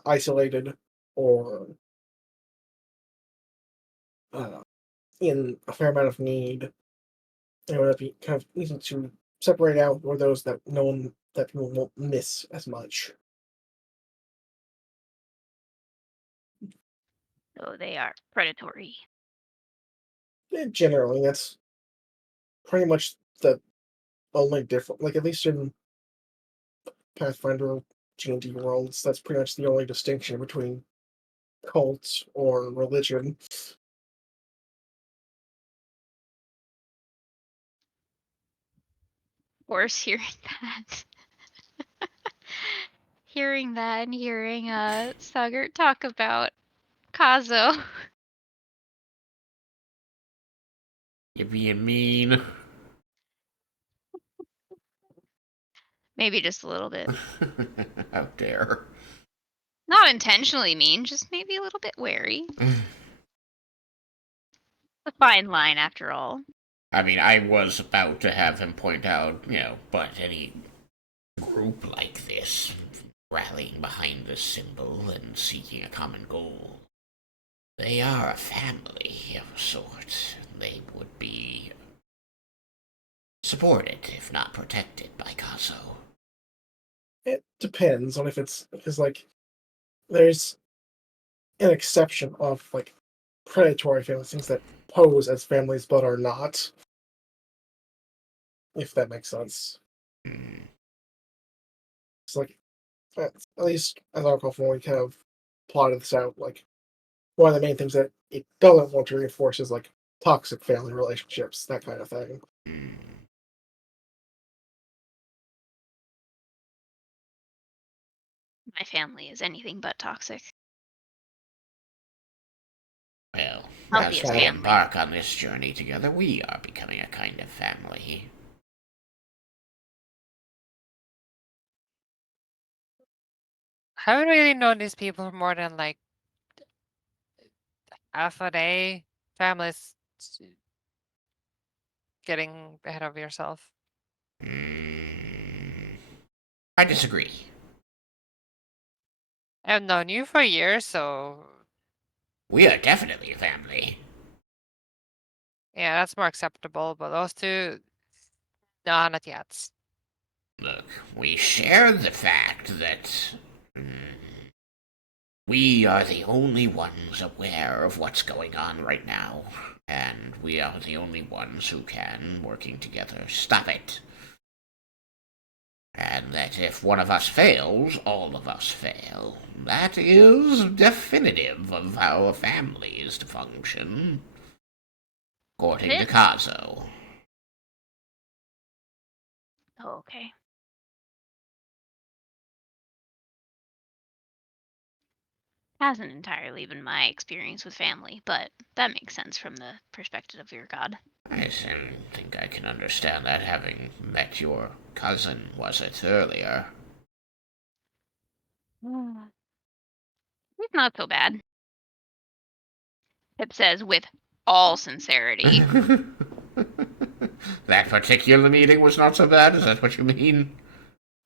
isolated or in a fair amount of need. It would be kind of easy to separate out, or those that no one that people won't miss as much. So they are predatory. Generally, that's pretty much the only difference. Like, at least in Pathfinder G&D worlds, that's pretty much the only distinction between cults or religion. Of course, hearing that. Hearing that and hearing Sugert talk about Kazo. You're being mean. Maybe just a little bit. How dare. Not intentionally mean, just maybe a little bit wary. A fine line, after all. I mean, I was about to have him point out, but any group like this, rallying behind this symbol and seeking a common goal, they are a family of a sort. They would be supported, if not protected, by Kazo. It depends on if it's because, like, there's an exception of like predatory families, things that pose as families but are not. If that makes sense. It's like, at least as I recall from when we kind of plotted this out, like, one of the main things that it doesn't want to reinforce is like toxic family relationships, that kind of thing. My family is anything but toxic. Well, Healthiest as we family. embark on this journey together, we are becoming a kind of family. Haven't really known these people for more than like half a day. Families getting ahead of yourself. I disagree. I've known you for years, so We are definitely a family. yeah, that's more acceptable. But those two, nah, not yet. Look, we share the fact that we are the only ones aware of what's going on right now, and we are the only ones who can, working together, stop it. And that if one of us fails, all of us fail. That is definitive of how a family is to function, according to Kazo. Oh, okay. Hasn't entirely been my experience with family, but that makes sense from the perspective of your god. I think I can understand that, having met your cousin, was it, earlier? He's not so bad. Pip says with all sincerity. That particular meeting was not so bad, is that what you mean?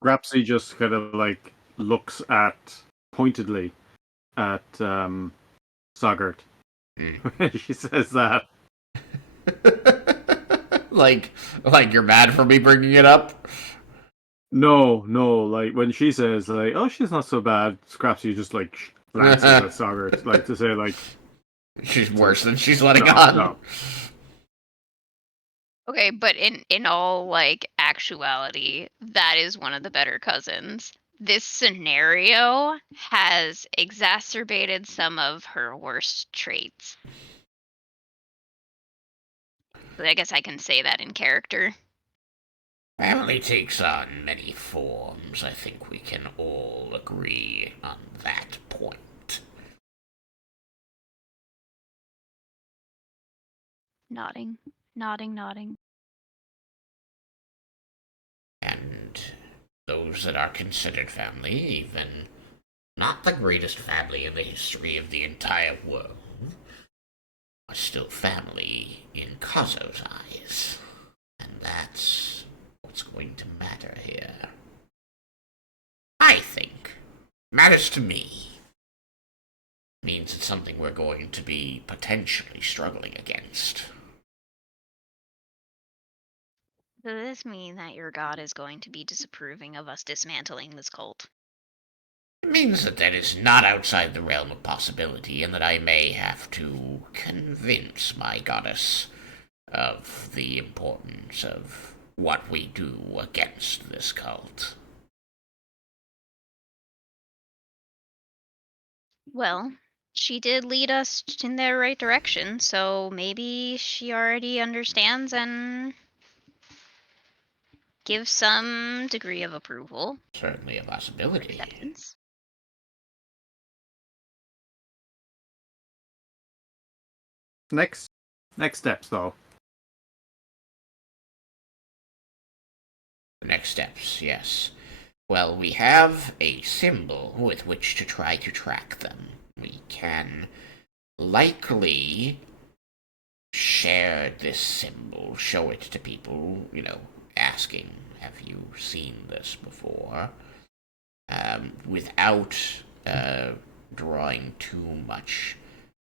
Grapsy just kind of like looks pointedly at Sogert. She says that. like you're mad for me bringing it up? No, like when she says like, "Oh, she's not so bad," Scrapsy just like glances at Sogert, like to say like, she's worse than she's letting no, on. no. Okay, but in all like actuality, that is one of the better cousins. This scenario has exacerbated some of her worst traits. So I guess I can say that in character. Family takes on many forms. I think we can all agree on that point. Nodding. And those that are considered family, even not the greatest family in the history of the entire world, are still family in Kazo's eyes. And that's what's going to matter here. I think. Matters to me. Means it's something we're going to be potentially struggling against. Does this mean that your god is going to be disapproving of us dismantling this cult? It means that is not outside the realm of possibility, and that I may have to convince my goddess of the importance of what we do against this cult. Well, she did lead us in the right direction, so maybe she already understands and gives some degree of approval. Certainly a possibility. Acceptance. Next steps though. Next steps, yes. Well, we have a symbol with which to try to track them. We can likely share this symbol, show it to people, asking, have you seen this before? Without drawing too much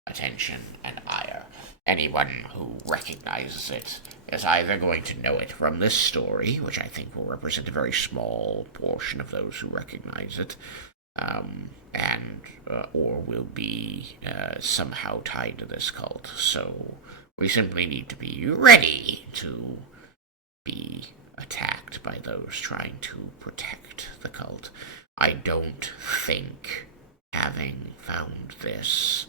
attention and ire. Anyone who recognizes it is either going to know it from this story, which I think will represent a very small portion of those who recognize it, or will be somehow tied to this cult. So we simply need to be ready to be attacked by those trying to protect the cult. I don't think having found this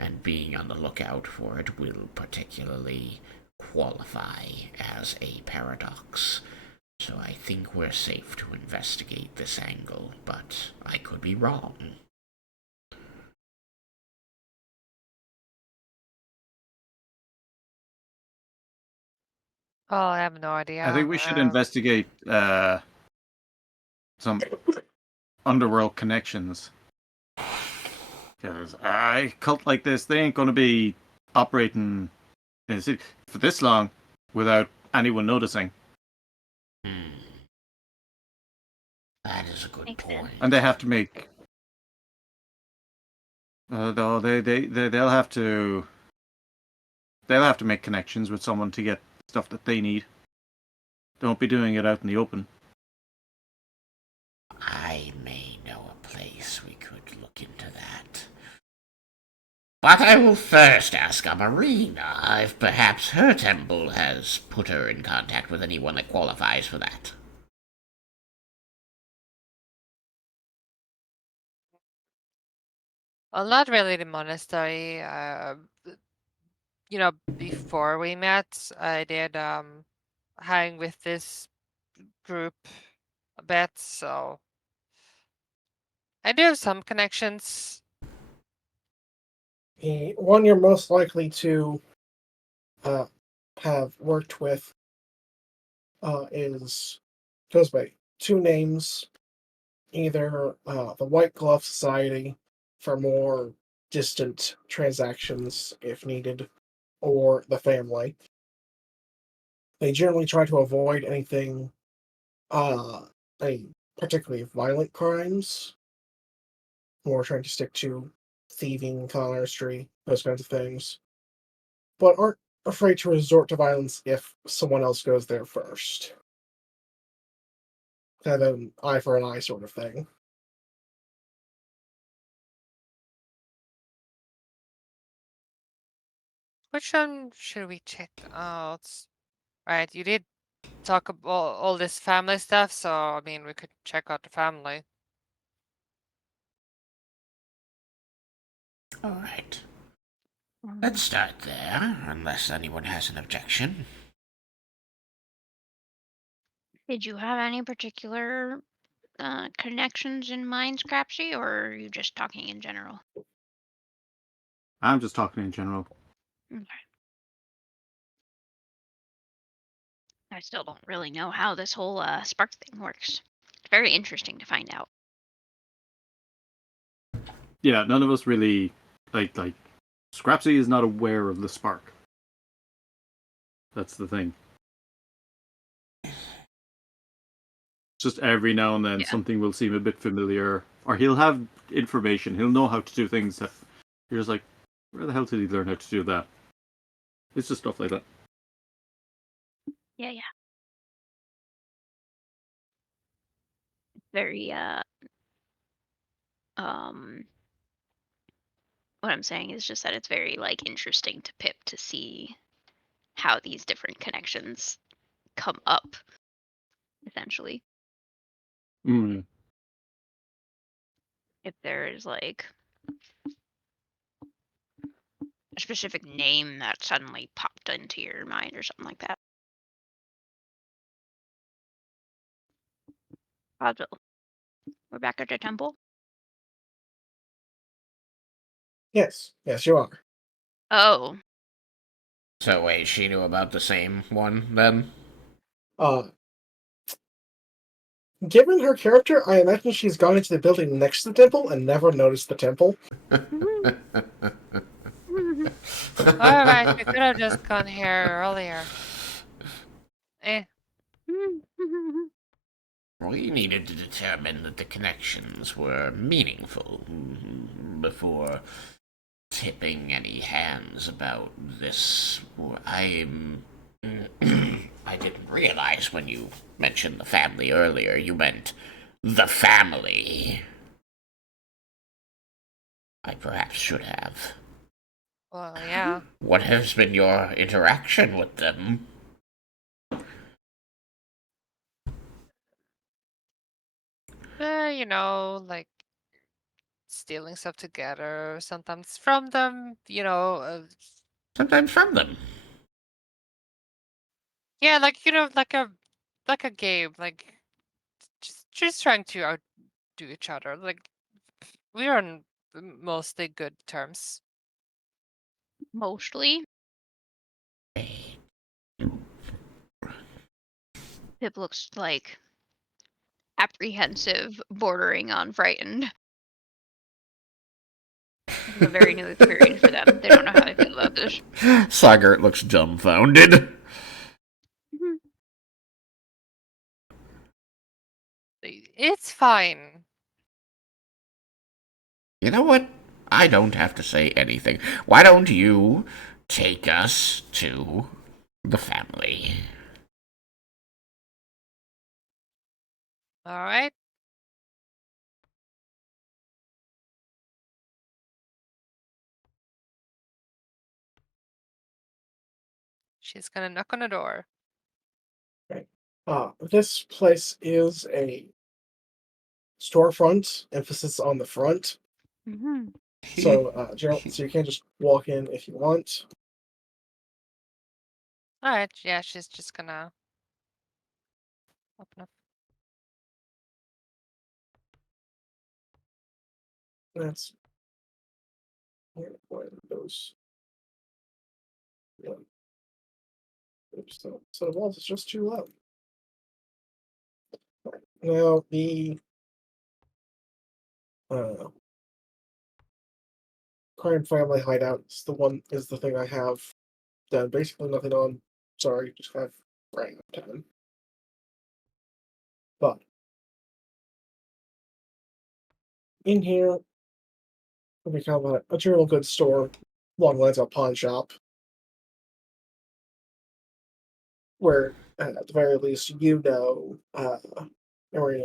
and being on the lookout for it will particularly qualify as a paradox. So I think we're safe to investigate this angle, but I could be wrong. Oh, I have no idea. I think we should investigate some underworld connections. Because a cult like this, they ain't going to be operating in the city for this long without anyone noticing. That is a good Makes point. sense. And they have to make. They'll have to. They'll have to make connections with someone to get stuff that they need. They won't be doing it out in the open. I may know a place we could look into that. But I will first ask Amarina if perhaps her temple has put her in contact with anyone that qualifies for that. Well, not really the monastery. Before we met, I did hang with this group a bit, so I do have some connections. The one you're most likely to have worked with goes by two names. Either the White Glove Society for more distant transactions if needed, or the family. They generally try to avoid anything, any particularly violent crimes. More trying to stick to thieving, con artistry, those kinds of things. But aren't afraid to resort to violence if someone else goes there first. Kind of an eye for an eye sort of thing. Which one should we check out? Right, you did talk about all this family stuff, so I mean, we could check out the family. All right. Let's start there, unless anyone has an objection. Did you have any particular connections in mind, Scrapsy, or are you just talking in general? I'm just talking in general. Okay. I still don't really know how this whole spark thing works. It's very interesting to find out. Yeah, none of us really like Scrapsy is not aware of the spark. That's the thing. Just every now and then something will seem a bit familiar, or he'll have information. He'll know how to do things that you're just like, where the hell did he learn how to do that? It's just stuff like that. Yeah. Very what I'm saying is just that it's very interesting to Pip to see how these different connections come up, essentially. Mm. If there is a specific name that suddenly popped into your mind or something like that. Oswald, we're back at the temple? Yes, you are. Oh. So wait, she knew about the same one, then? Given her character, I imagine she's gone into the building next to the temple and never noticed the temple. Alright, we could have just gone here earlier. We needed to determine that the connections were meaningful before tipping any hands about this. I didn't realize when you mentioned the family earlier, you meant the family. I perhaps should have. Well, yeah. What has been your interaction with them? You know, like stealing stuff together, sometimes from them, Sometimes from them. yeah, like like a game, like just trying to outdo each other. Like we are on mostly good terms. Mostly. Pip looks like apprehensive, bordering on frightened. This is a very new experience for them. They don't know how they feel about this. Sagert looks dumbfounded. It's fine. You know what? I don't have to say anything. Why don't you take us to the family? All right. She's gonna knock on the door. This place is a storefront, emphasis on the front. Mm-hmm. So, so you can just walk in if you want. All right. Yeah, she's just gonna open up. That's one of those. Yeah. Oops, so the walls is just too low. Now the uh, crime family hideout is the thing I have done basically nothing on. Sorry, just have running time. But in here will become a general goods store along the lines of a pawn shop. Where at the very least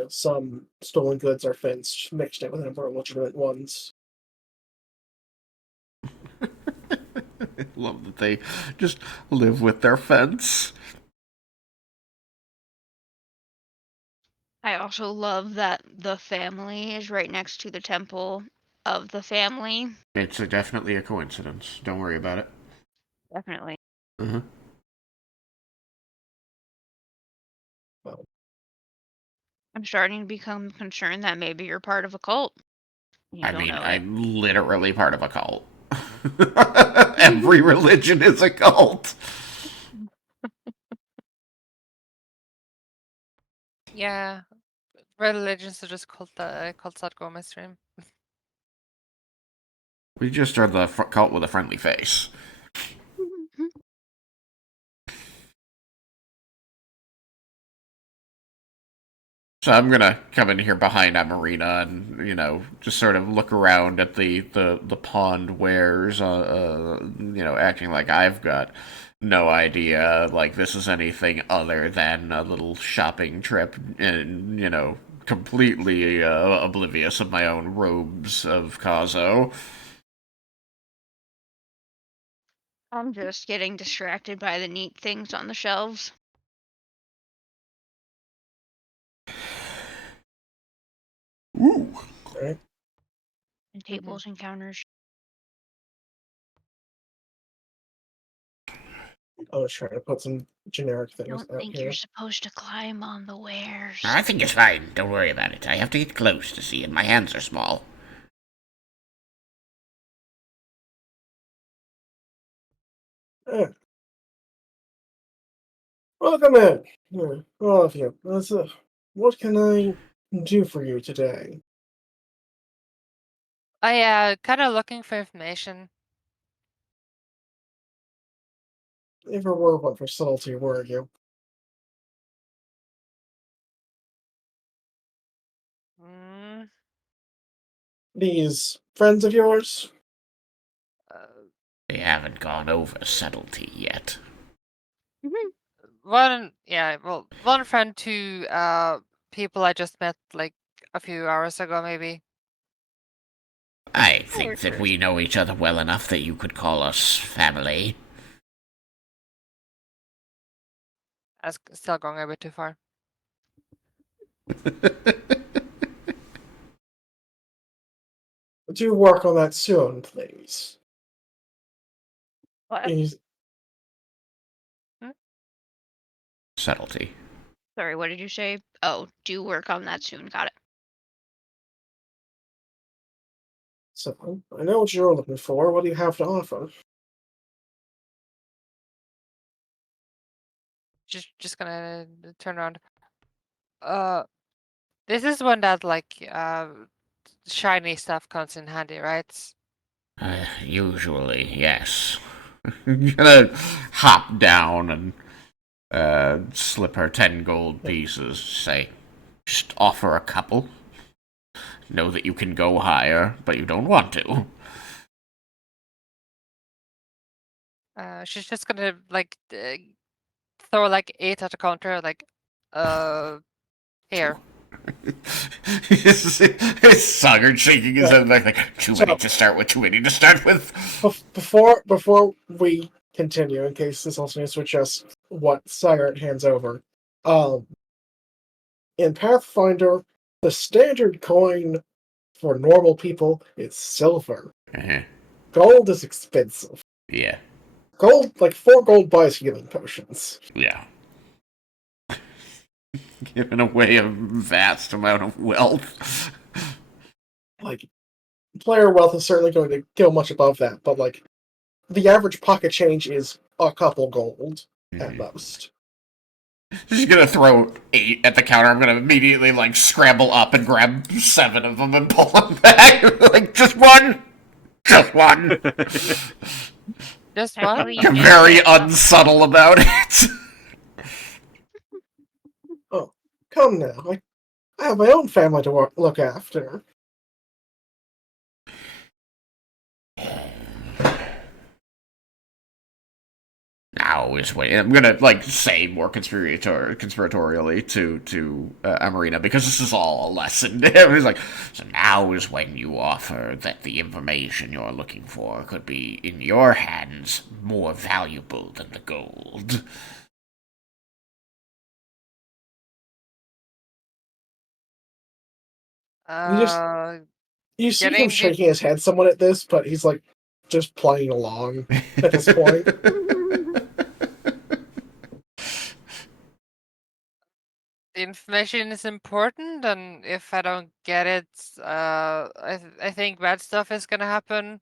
some stolen goods are fenced mixed in with a number of legitimate ones. I love that they just live with their fence. I also love that the family is right next to the temple of the family. It's definitely a coincidence. Don't worry about it. Definitely. Uh-huh. I'm starting to become concerned that maybe you're part of a cult. You I don't mean, know it. I'm literally part of a cult. Every religion is a cult. Yeah, religions are just cults that go mainstream. We just are the cult with a friendly face. So I'm gonna come in here behind Amarina and, just sort of look around at the pond wares, acting like I've got no idea, like this is anything other than a little shopping trip, and, completely oblivious of my own robes of Kazo. I'm just getting distracted by the neat things on the shelves Ooh. Right? and tables and counters. I was trying to put some generic I things don't out think here. you're supposed to climb on the wares. I think it's fine. Don't worry about it. I have to get close to see, and my hands are small. Eh. Welcome in, all of you. What can I do for you today? I kind of looking for information. Never were one for subtlety, were you? Mm, These friends of yours? uh, They haven't gone over subtlety yet. one friend, two people I just met like a few hours ago, maybe. I think that we know each other well enough that you could call us family. That's still going a bit too far. do work on that soon, please. What? He's- Subtlety. Sorry, what did you say? Oh, do work on that soon. Got it. So, I know what you're looking for. What do you have to offer? Just gonna turn around. This is when that like shiny stuff comes in handy, right? Usually, yes. Gonna hop down and slip her 10 gold pieces. Say, just offer a couple. Know that you can go higher, but you don't want to. She's just gonna like throw like 8 at the counter, like here. Sogard shaking his head back like, too many to start with, too many to start with. Before we continue, in case this also needs to adjust what Sigurd hands over, in Pathfinder, the standard coin for normal people is silver. Uh-huh. Gold is expensive. Yeah. Gold, like 4 gold buys healing potions. Yeah. Giving away a vast amount of wealth. Like, player wealth is certainly going to go much above that, but like, the average pocket change is a couple gold at most. She's gonna throw 8 at the counter. I'm gonna immediately like scramble up and grab 7 of them and pull them back. Like just one, just one. Just That's how one. you I'm get very it. unsubtle about it. Oh, come now. I have my own family to look after. Now is when I'm gonna like say more conspiratorially to Amarina because this is all a lesson. He's like, so now is when you offer that the information you're looking for could be in your hands more valuable than the gold. You see him Getting shaking his head somewhat at this, but he's like just playing along at this point. the information is important, and if I don't get it, I think bad stuff is gonna happen.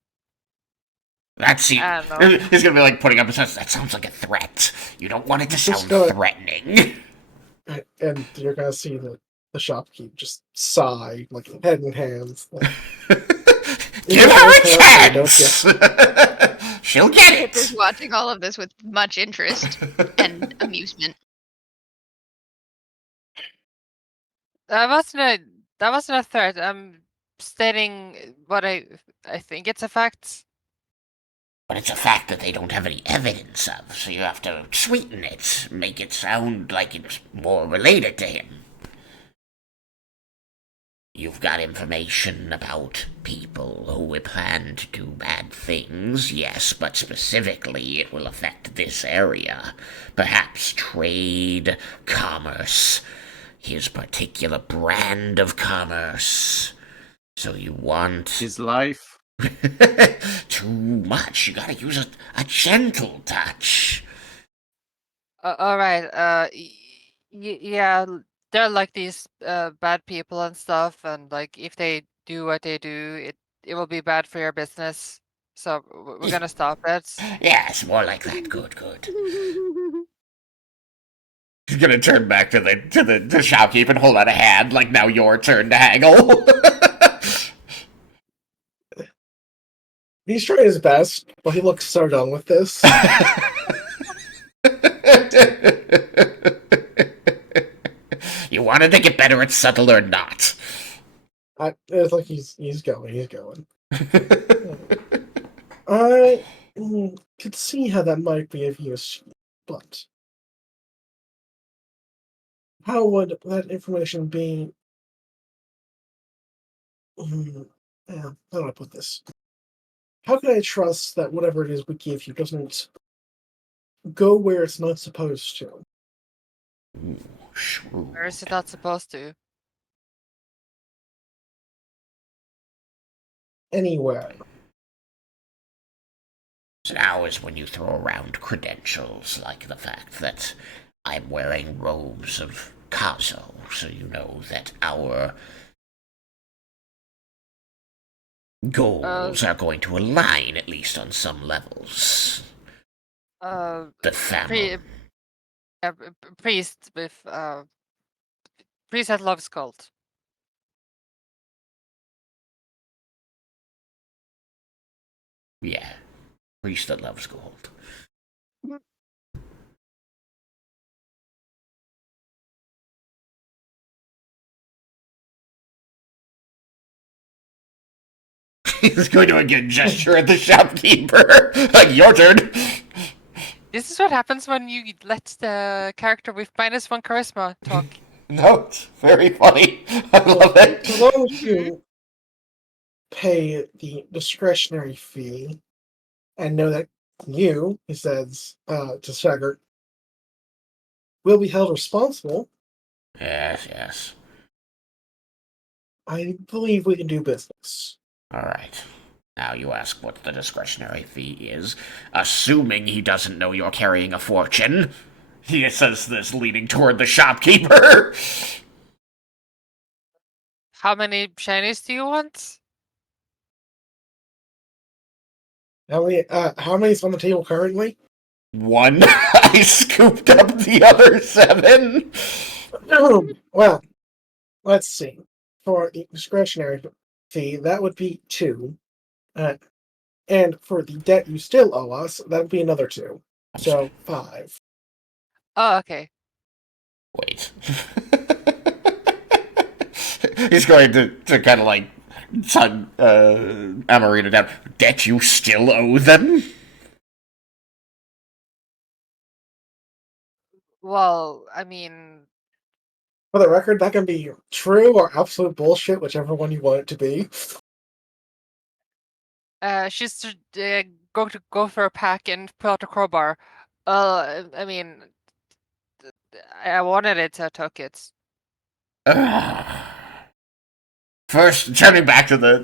That's it. I don't know. He's gonna be like putting up his hands. That sounds like a threat. You don't want it to Just sound go- threatening. And you're gonna see the shopkeep just sigh, like head in hands. Like, Give her a chance. She'll get Kip is it. watching all of this with much interest and amusement. That wasn't a threat. I'm stating what I think it's a fact. But it's a fact that they don't have any evidence of, so you have to sweeten it, make it sound like it's more related to him. You've got information about people who plan to do bad things, yes, but specifically it will affect this area. Perhaps trade, commerce, his particular brand of commerce. So you want... His life. Too much. You gotta use a gentle touch. All right. Yeah, they're like these bad people and stuff, and like if they do what they do, it will be bad for your business. So we're gonna stop it. Yes, more like that. Good, good. He's gonna turn back to the shopkeep and hold out a hand, like now your turn to haggle. he's trying his best, but he looks so done with this. You wanted to get better at subtle or not? It's like he's going. I could see how that might be of use, but how would that information be? Yeah, how do I put this? How can I trust that whatever it is we give you doesn't go where it's not supposed to? Ooh, shrewd. Where is it not supposed to? anywhere. Now is when you throw around credentials like the fact that I'm wearing robes of Kazo, so you know that our goals are going to align, at least on some levels. The family. Priest with priest that loves gold. Yeah. Priest that loves gold. He's going to again gesture at the shopkeeper. Like, your turn. This is what happens when you let the character with -1 charisma talk. No, it's very funny. I love it. So long as you pay the discretionary fee and know that you, he says to Saggart, will be held responsible, Yes. I believe we can do business. All right. Now you ask what the discretionary fee is, assuming he doesn't know you're carrying a fortune. He says this leaning toward the shopkeeper. How many shinies do you want? How many is on the table currently? 1. I scooped up the other 7. Well, let's see. For the discretionary fee, that would be 2. And for the debt you still owe us, that would be another 2. So 5. Oh, okay. Wait. He's going to kind of like tug Amarina down. Debt you still owe them? Well, I mean, For the record, that can be true or absolute bullshit, whichever one you want it to be. she's going to go for a pack and pull out a crowbar. I mean, I wanted it, so I took it. First, turning back to the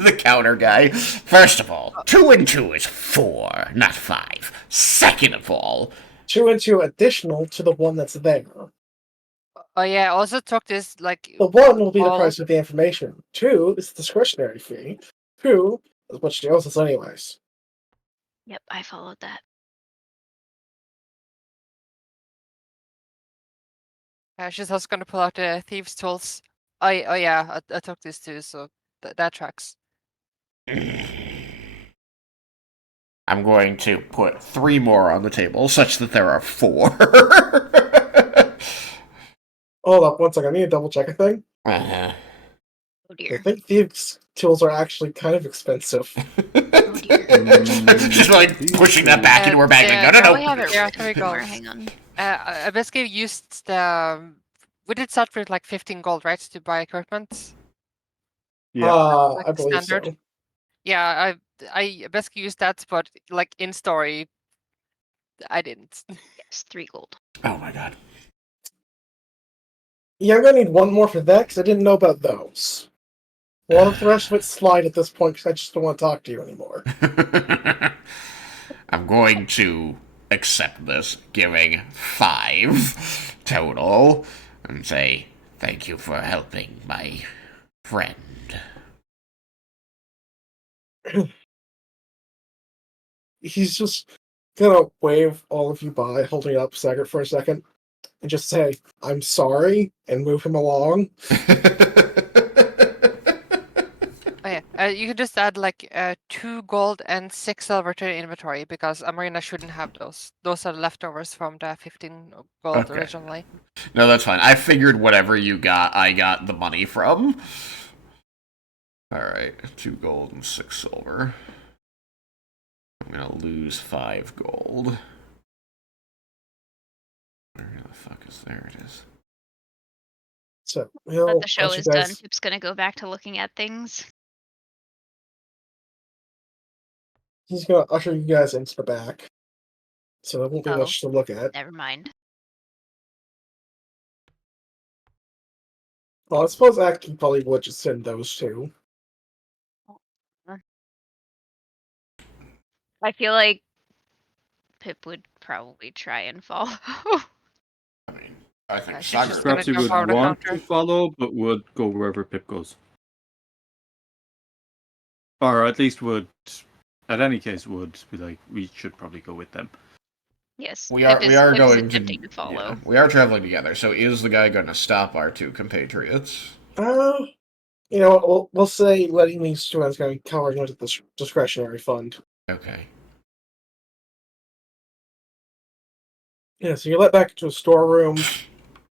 the counter guy. First of all, 2 and 2 is 4, not 5. Second of all, 2 and 2 additional to the one that's there. Oh yeah, I also took this like. The 1 will be the all- price of the information. 2 is the discretionary fee. 2 is what she owes us anyways. Yep, I followed that. She's also gonna pull out the thieves' tools. Oh yeah, I took this too, so that tracks. I'm going to put 3 more on the table, such that there are 4. Hold up, one second. I need to double check a thing. Uh-huh. Oh I dear. think thieves' tools are actually kind of expensive. Oh dear. Just like pushing that back into her bag. yeah, Like, no, Now no, we no. have it Yeah, written 3 somewhere. golds. Hang on. I basically used the. We did start with like 15 gold, right, to buy equipment. Yeah. Like I believe standard. so. Yeah, I basically used that, but like in story, I didn't. Yes, 3 gold. Oh my god. Yeah, I'm gonna need 1 more for that because I didn't know about those. We'll let the rest of it slide at this point because I just don't want to talk to you anymore. I'm going to accept this, giving 5 total, and say thank you for helping my friend. He's just gonna wave all of you by, holding up Saggart for a second, and just say, I'm sorry, and move him along. Oh yeah, you can just add like 2 gold and 6 silver to the inventory because Amarina shouldn't have those. Those are leftovers from the 15 gold Okay. originally. No, that's fine. I figured whatever you got, I got the money from. Alright, 2 gold and 6 silver. I'm gonna lose 5 gold. Where the fuck is there? It is. So, But the show once you is done. guys- Tip's gonna go back to looking at things. He's gonna usher you guys into the back. So there won't be Oh. much to look at. Never mind. Well, I suppose actually probably would just send those two. I feel like Pip would probably try and follow. I mean, I think Yeah, she's Saga just gonna Perhaps he jump would over the want counter. to follow, but would go wherever Pip goes. Or at least would, at any case, would be like, we should probably go with them. Yes, we are Pip is going attempting to to follow. we are traveling together. So is the guy going to stop our two compatriots? You know what? We'll say letting these students go covered into the discretionary fund. Okay. Yeah, so you're let back into a storeroom.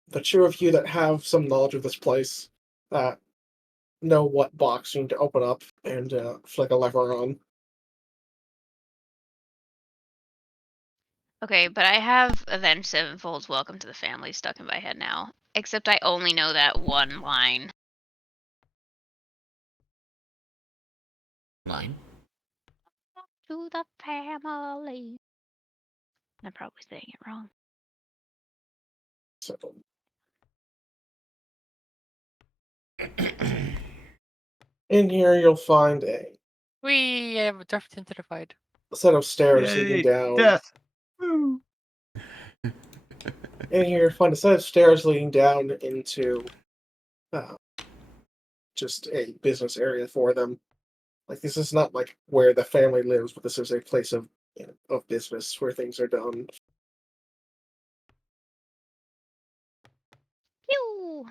The two of you that have some knowledge of this place know what box you need to open up and flick a lever on. Okay, but I have Avenged Sevenfold's Welcome to the Family stuck in my head now. Except I only know that one line. Line. To the family. I'm probably saying it wrong. So, in here, you'll find We have dropped into the void. set of stairs leading down. Death! In here, you'll find a set of stairs leading down into just a business area for them. Like, this is not like where the family lives, but this is a place of of business where things are done. Pew!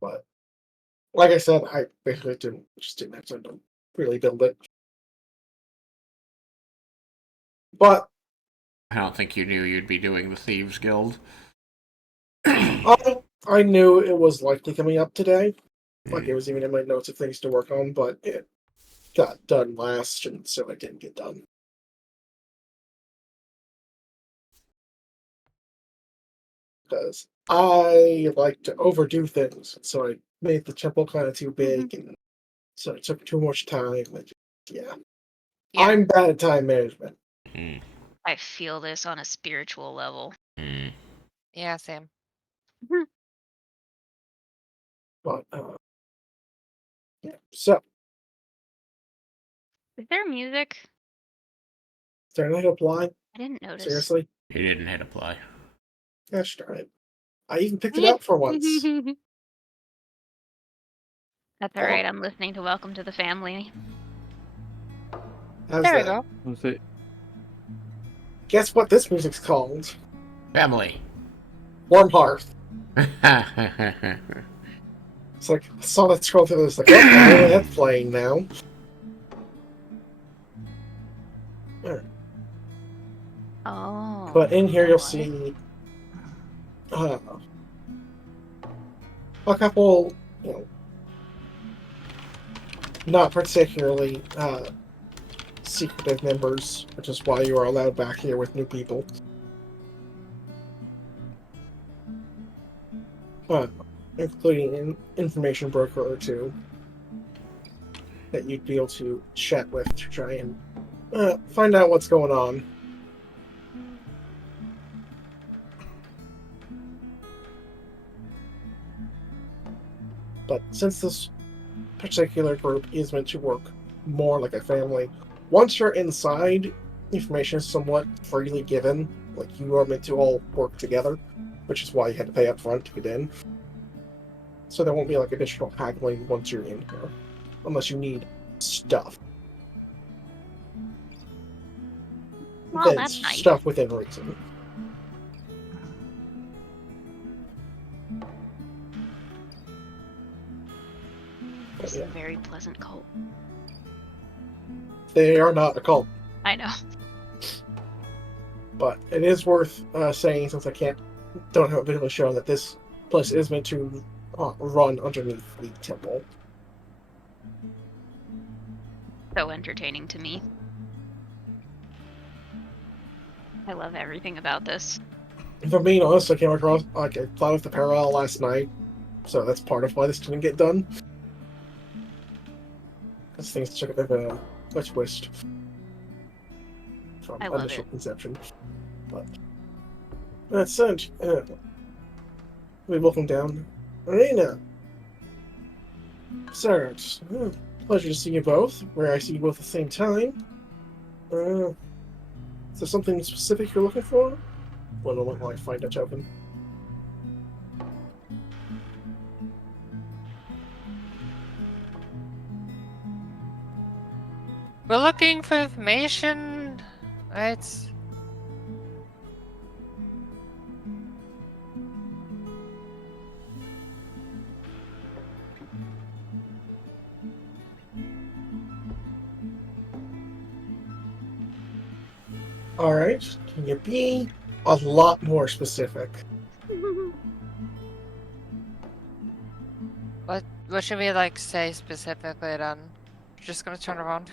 But like I said, I basically didn't have time to really build it. But I don't think you knew you'd be doing the Thieves Guild. I knew it was likely coming up today. Like, it was even in my notes of things to work on, but it got done last, and so it didn't get done. Because I like to overdo things, so I made the temple kind of too big, and so it took too much time. And yeah. Yeah. I'm bad at time management. I feel this on a spiritual level. Yeah, same. But yeah. So, Is there music? is there anything to apply? I didn't notice. Seriously? You didn't hit apply. Gosh darn it. I even picked it up for once. That's alright, I'm listening to Welcome to the Family. How's There we that? go. I'll say, Guess what this music's called? Family. Warm Hearth. It's like, I saw that scroll through this, like, oh, that's playing now. Alright. Oh. But in here you'll see a couple, not particularly secretive members, which is why you are allowed back here with new people. Including an information broker or two that you'd be able to chat with to try and find out what's going on. But since this particular group is meant to work more like a family, once you're inside, information is somewhat freely given. Like, you are meant to all work together, which is why you had to pay up front to get in. So there won't be like additional haggling once you're in here, unless you need stuff. Well, Then that's nice. stuff within reason. This is Yeah. a very pleasant cult. They are not a cult, I know. but it is worth saying, since I don't have a visual show, that this place is meant to run underneath the temple. So entertaining to me. I love everything about this. If I'm being honest, I came across, I thought of the parallel last night, so that's part of why this didn't get done. Because things took a bit of a twist from I love initial it. conception. But that said, we welcome down Arena. Sir, pleasure to see you both. Where I see you both at the same time. Is there something specific you're looking for? One moment while I find a token. We're looking for information, right? Alright, can you be a lot more specific? What should we like say specifically then? Just gonna turn around.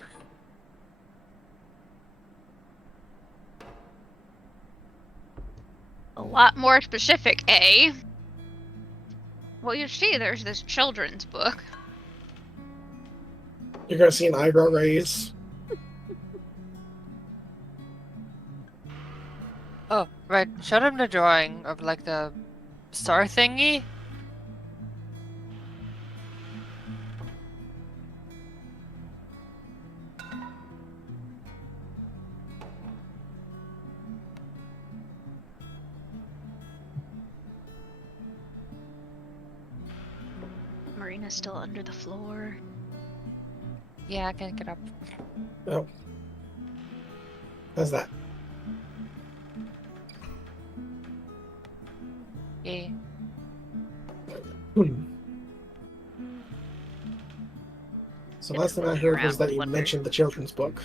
A lot more specific, eh? Well, you see, there's this children's book. You're gonna see an eyebrow raise. Oh, right. Show them the drawing of like the star thingy. Marina's still under the floor. Yeah, I can't get up. Oh. How's that? Yeah. So last thing I heard was that you mentioned the children's book.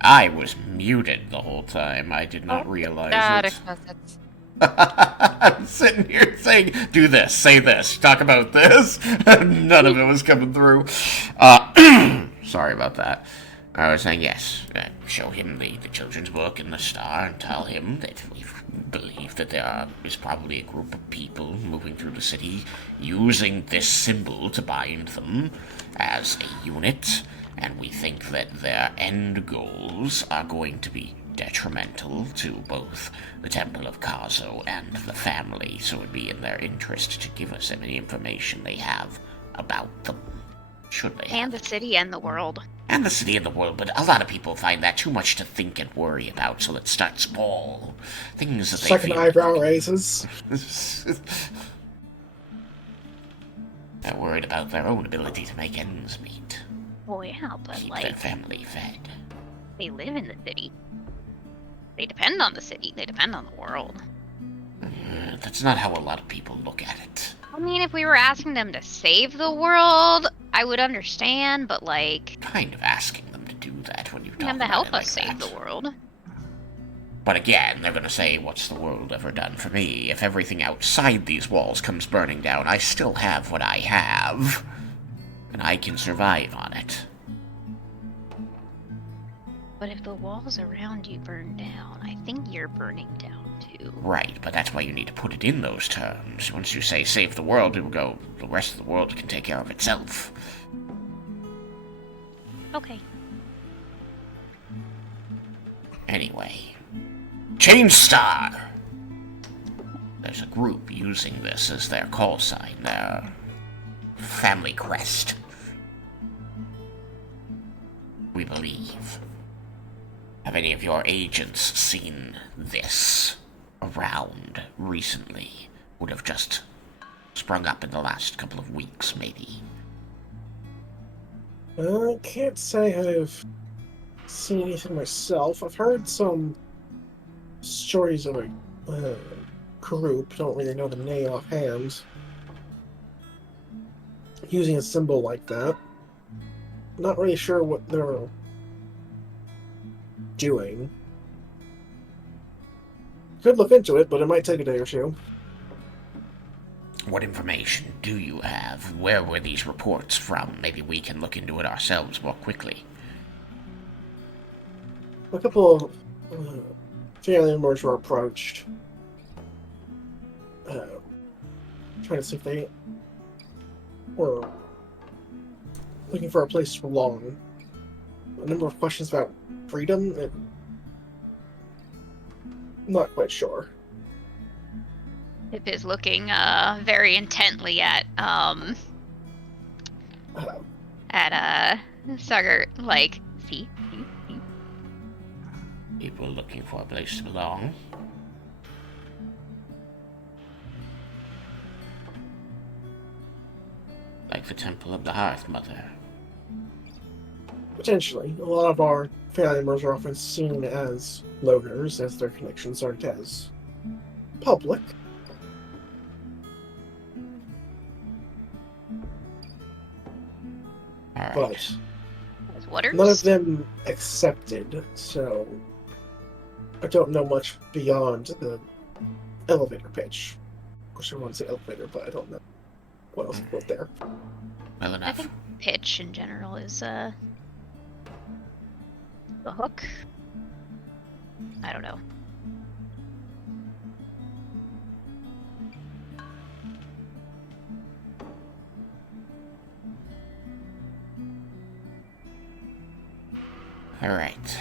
I was muted the whole time. I did not realize That it. explains it. I'm sitting here saying, do this, say this, talk about this. None of it was coming through. Sorry about that. I was saying, yes, show him the children's book and the star and tell him that we believe that there is probably a group of people moving through the city using this symbol to bind them as a unit, and we think that their end goals are going to be detrimental to both the Temple of Kazo and the family, so it would be in their interest to give us any information they have about them, should they And have. the city and the world. And the city and the world, but a lot of people find that too much to think and worry about, so let's start small. Things that they Second feel... eyebrow raises. They're worried about their own ability to make ends meet, Well, yeah, but keep their like, family fed. they live in the city. They depend on the city. They depend on the world. That's not how a lot of people look at it. I mean, if we were asking them to save the world, I would understand, but like, Kind of asking them to do that when you talk them to about help it like us save that. the world. But again, they're gonna say, what's the world ever done for me? If everything outside these walls comes burning down, I still have what I have. And I can survive on it. But if the walls around you burn down, I think you're burning down too. Right, but that's why you need to put it in those terms. Once you say save the world, it will go, the rest of the world can take care of itself. Okay. Anyway, Change Star! There's a group using this as their call sign, their family crest. We believe. Have any of your agents seen this around recently? Would have just sprung up in the last couple of weeks, maybe. I can't say I've seen anything myself. I've heard some stories of a group, don't really know the name offhand, using a symbol like that. Not really sure what they're doing. Could look into it, but it might take a day or two. What information do you have? Where were these reports from? Maybe we can look into it ourselves more quickly. A couple of family members were approached. Trying to see if they were looking for a place to belong. A number of questions about freedom. I'm not quite sure. Pip is looking very intently at Suggert, like, see. People looking for a place to belong. Like the Temple of the Hearth Mother. Potentially. A lot of our family members are often seen as loners, as their connections aren't as public. Alright. But As waters? none of them accepted, so I don't know much beyond the elevator pitch. Of course, I want to say elevator, but I don't know what else to put there. Well I enough. think pitch in general is the hook. I don't know. Alright.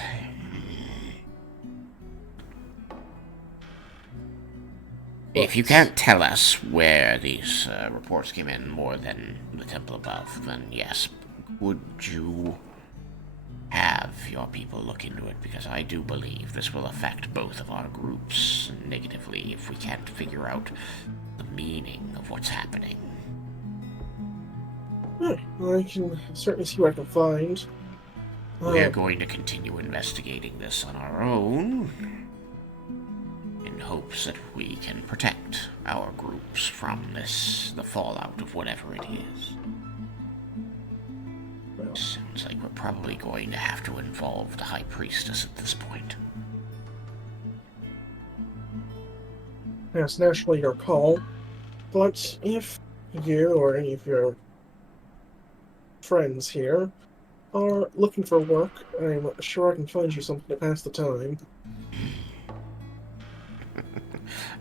If you can't tell us where these reports came in more than the temple above, then yes, would you have your people look into it? Because I do believe this will affect both of our groups negatively if we can't figure out the meaning of what's happening. Well, I can certainly see what I can find. We're going to continue investigating this on our own, in hopes that we can protect our groups from the fallout of whatever it is. Well, Sounds like we're probably going to have to involve the High Priestess at this point. yes, naturally your call, but if you or any of your friends here are looking for work, I'm sure I can find you something to pass the time.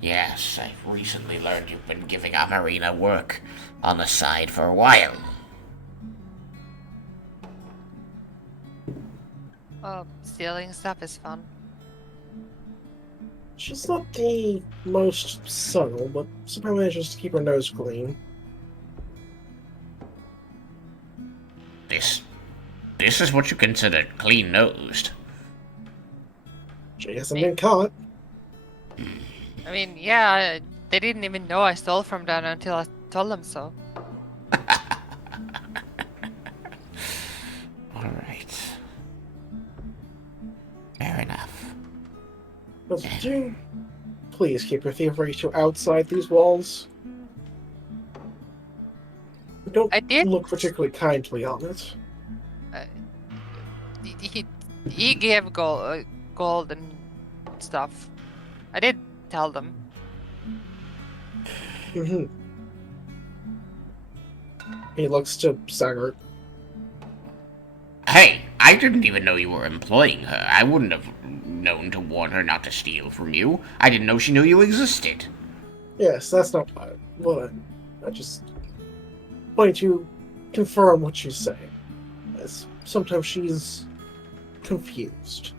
Yes, I've recently learned you've been giving Amarina work on the side for a while. Oh, stealing stuff is fun. She's not the most subtle, but somehow manages to keep her nose clean. This is what you consider clean-nosed. She hasn't been caught. I mean, yeah, they didn't even know I stole from them until I told them so. Alright. Fair enough. But do please keep your thievery to outside these walls. Don't I did. look particularly kindly on it. He gave gold and stuff. I did tell them. Mm-hmm. He looks to Saggart. Hey, I didn't even know you were employing her. I wouldn't have known to warn her not to steal from you. I didn't know she knew you existed. Yes, that's not what I just wanted to confirm what she's saying. As sometimes she's confused.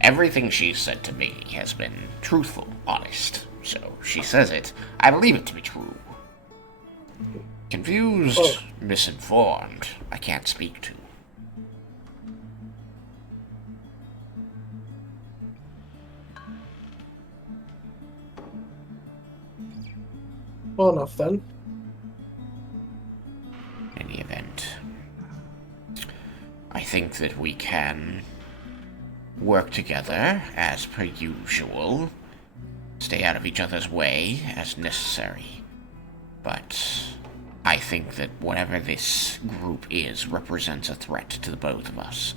Everything she's said to me has been truthful, honest. So she says it, I believe it to be true. Confused, misinformed, I can't speak to. Well enough then. In any event, I think that we can work together as per usual, stay out of each other's way as necessary. But I think that whatever this group is represents a threat to the both of us.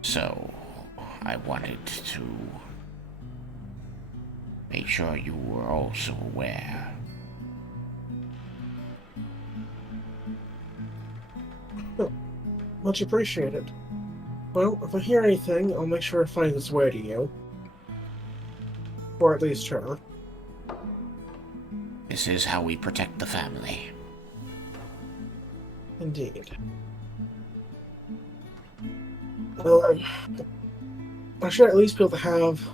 So I wanted to make sure you were also aware. Much appreciated. Well, if I hear anything, I'll make sure it finds its way to you. Or at least her. This is how we protect the family. Indeed. Well, I should at least be able to have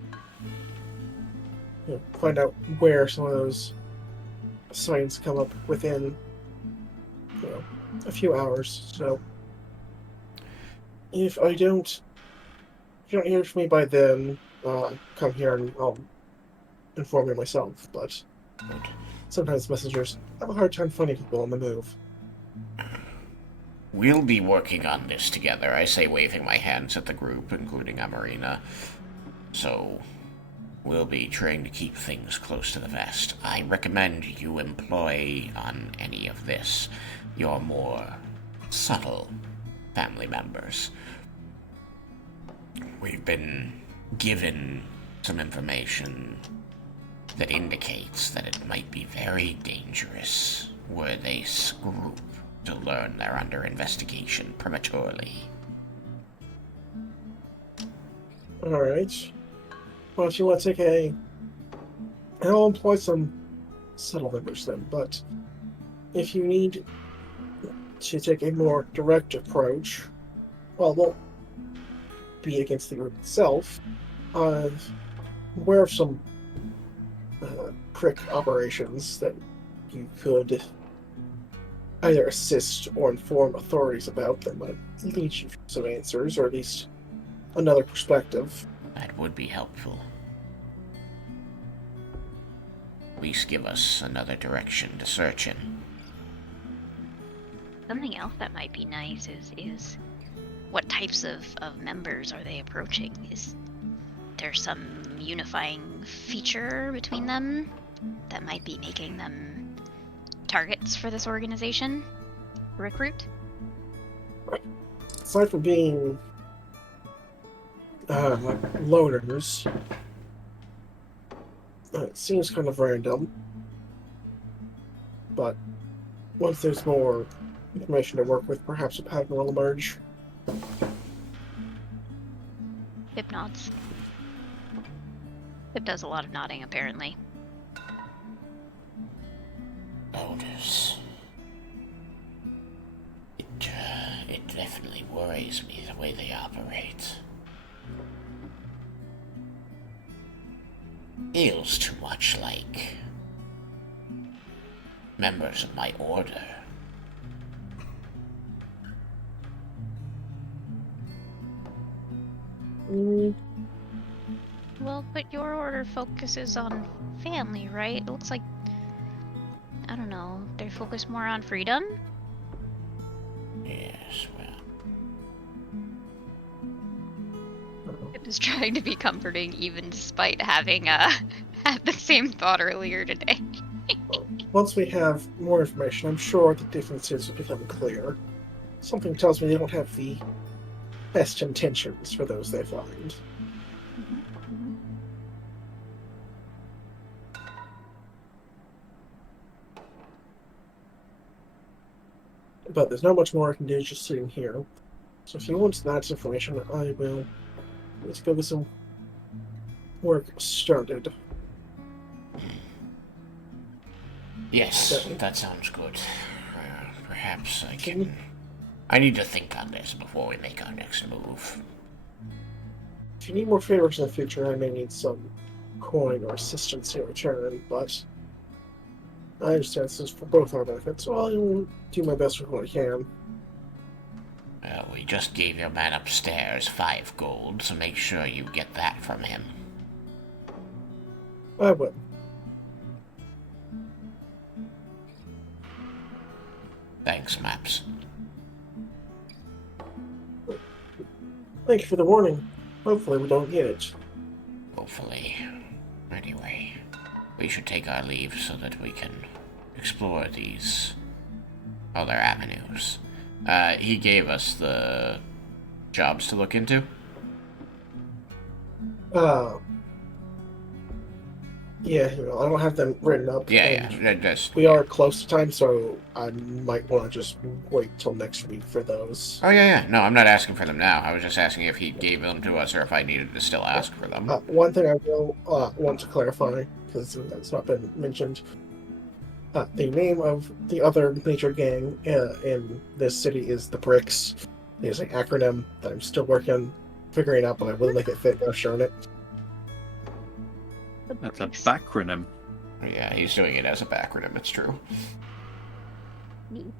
find out where some of those signs come up within a few hours. So if you don't hear from me by then, come here and I'll inform you myself. But sometimes messengers have a hard time finding people on the move. We'll be working on this together, I say, waving my hands at the group, including Amarina. So, we'll be trying to keep things close to the vest. I recommend you employ on any of this your more subtle family members. We've been given some information that indicates that it might be very dangerous were this group to learn they're under investigation prematurely. Alright. Well, if you want to take I'll employ some subtle members then, but if you need to take a more direct approach, well, it won't be against the group itself. I'm aware of some prick operations that you could either assist or inform authorities about that might lead you to some answers, or at least another perspective. That would be helpful. At least give us another direction to search in. Something else that might be nice is what types of members are they approaching? Is there some unifying feature between them that might be making them targets for this organization? Recruit? Aside from being like loners, it seems kind of random. But once there's more information to work with, perhaps a pattern will emerge. Pip nods. Pip does a lot of nodding, apparently. Loners. It definitely worries me the way they operate. Feels too much like members of my order. Well, but your order focuses on family, right? It looks like, I don't know, they focus more on freedom? Yes, well, Pip is trying to be comforting even despite having had the same thought earlier today. Once we have more information, I'm sure the differences will become clear. Something tells me they don't have the best intentions for those they find. But there's not much more I can do just sitting here. So if you want that information, I will. Let's go get some work started. yes, Okay. that sounds good. Perhaps I can... I need to think on this before we make our next move. If you need more favors in the future, I may need some coin or assistance in return, but I understand this is for both our benefits, so I will do my best with what I can. Well, we just gave your man upstairs 5 gold, so make sure you get that from him. I will. Thanks, Maps. Thank you for the warning. Hopefully we don't get it. Hopefully. Anyway, we should take our leave so that we can explore these other avenues. He gave us the jobs to look into. Yeah, I don't have them written up. Yeah, and just... We are close to time, so I might want to just wait till next week for those. Oh, yeah. No, I'm not asking for them now. I was just asking if he gave them to us or if I needed to still ask for them. One thing I will want to clarify, because it's not been mentioned, the name of the other major gang in this city is the Bricks. It is an acronym that I'm still working on figuring out, but I will make it fit. I've shown it. The That's a bricks. backronym. Yeah, he's doing it as a backronym. It's true. Neat.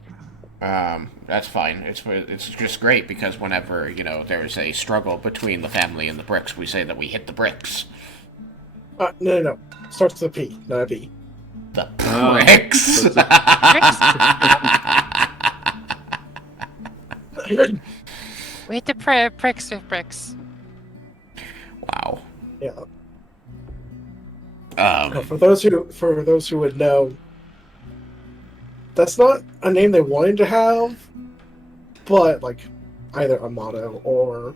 That's fine. It's just great because whenever there's a struggle between the family and the bricks, we say that we hit the bricks. No. Starts with a P, not a B. The Oh, bricks. so it's We hit the pricks with bricks. Wow. Yeah. Um. For those who would know, that's not a name they wanted to have, but like either a motto or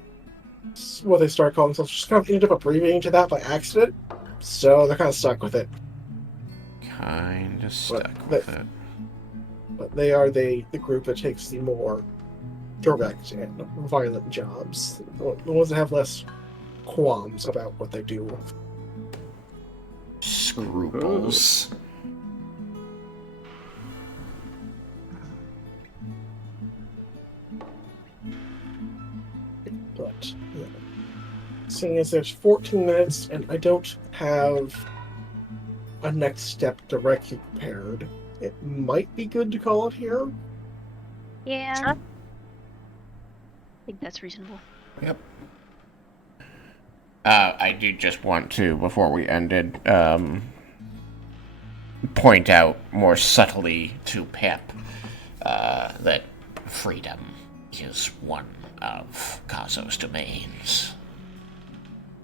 what they start calling themselves, just kind of ended up abbreviating to that by accident. So they're kind of stuck with it. Kind of stuck with it. But they are the group that takes the more direct and violent jobs, the ones that have less qualms about what they do. Scruples. But yeah. Seeing as there's 14 minutes and I don't have a next step directly prepared, it might be good to call it here. Yeah. Sure. I think that's reasonable. Yep. I do just want to, before we ended, point out more subtly to Pep that freedom is one of Kazo's domains.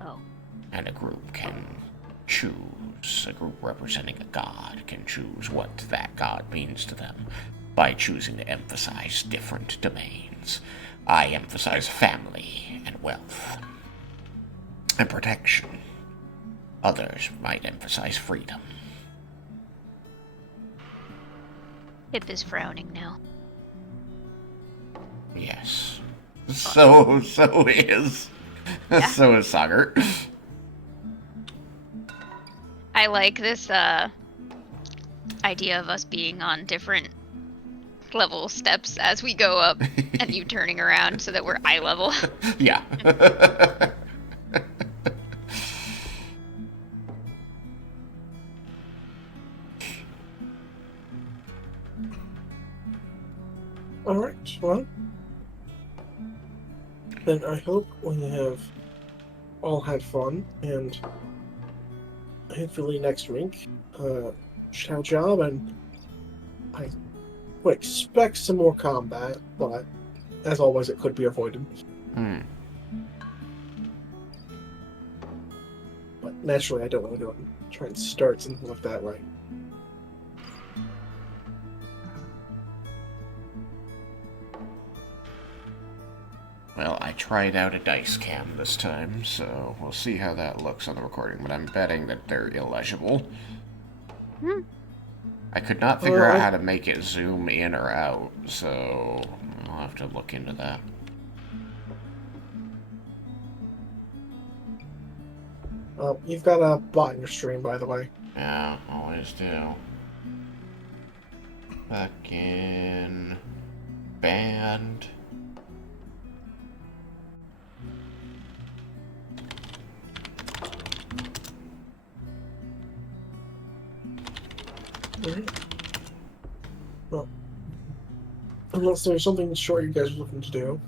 Oh. And a group can choose, a group representing a god can choose what that god means to them by choosing to emphasize different domains. I emphasize family and wealth and protection. Others might emphasize freedom. It is frowning now. Yes. So is Yeah. so is Sagar. I like this idea of us being on different level steps as we go up and you turning around so that we're eye level. Yeah. Alright, well, then I hope we have all had fun, and hopefully next week, shout job, and I would expect some more combat, but as always, it could be avoided. But naturally, I don't want to try and start something like that right. Well, I tried out a dice cam this time, so we'll see how that looks on the recording, but I'm betting that they're illegible. I could not figure out how to make it zoom in or out, so I'll have to look into that. You've got a bot in your stream, by the way. Yeah, always do. Fucking band. Alright. Well, unless there's something short you guys are looking to do,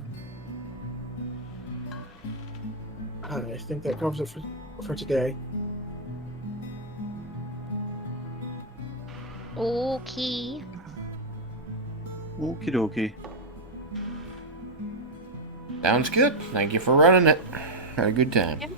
I think that covers it for today. Okay. Okie dokie. Sounds good. Thank you for running it. Had a good time. Yep.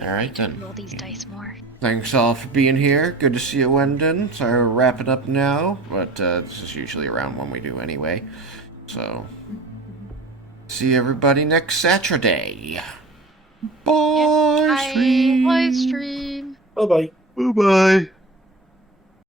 Alright then. Roll these dice more. Thanks all for being here. Good to see you, Wendon. Sorry we're wrapping up now, but this is usually around when we do anyway. So, see everybody next Saturday. Bye, stream. Bye, stream. Bye bye. Bye bye.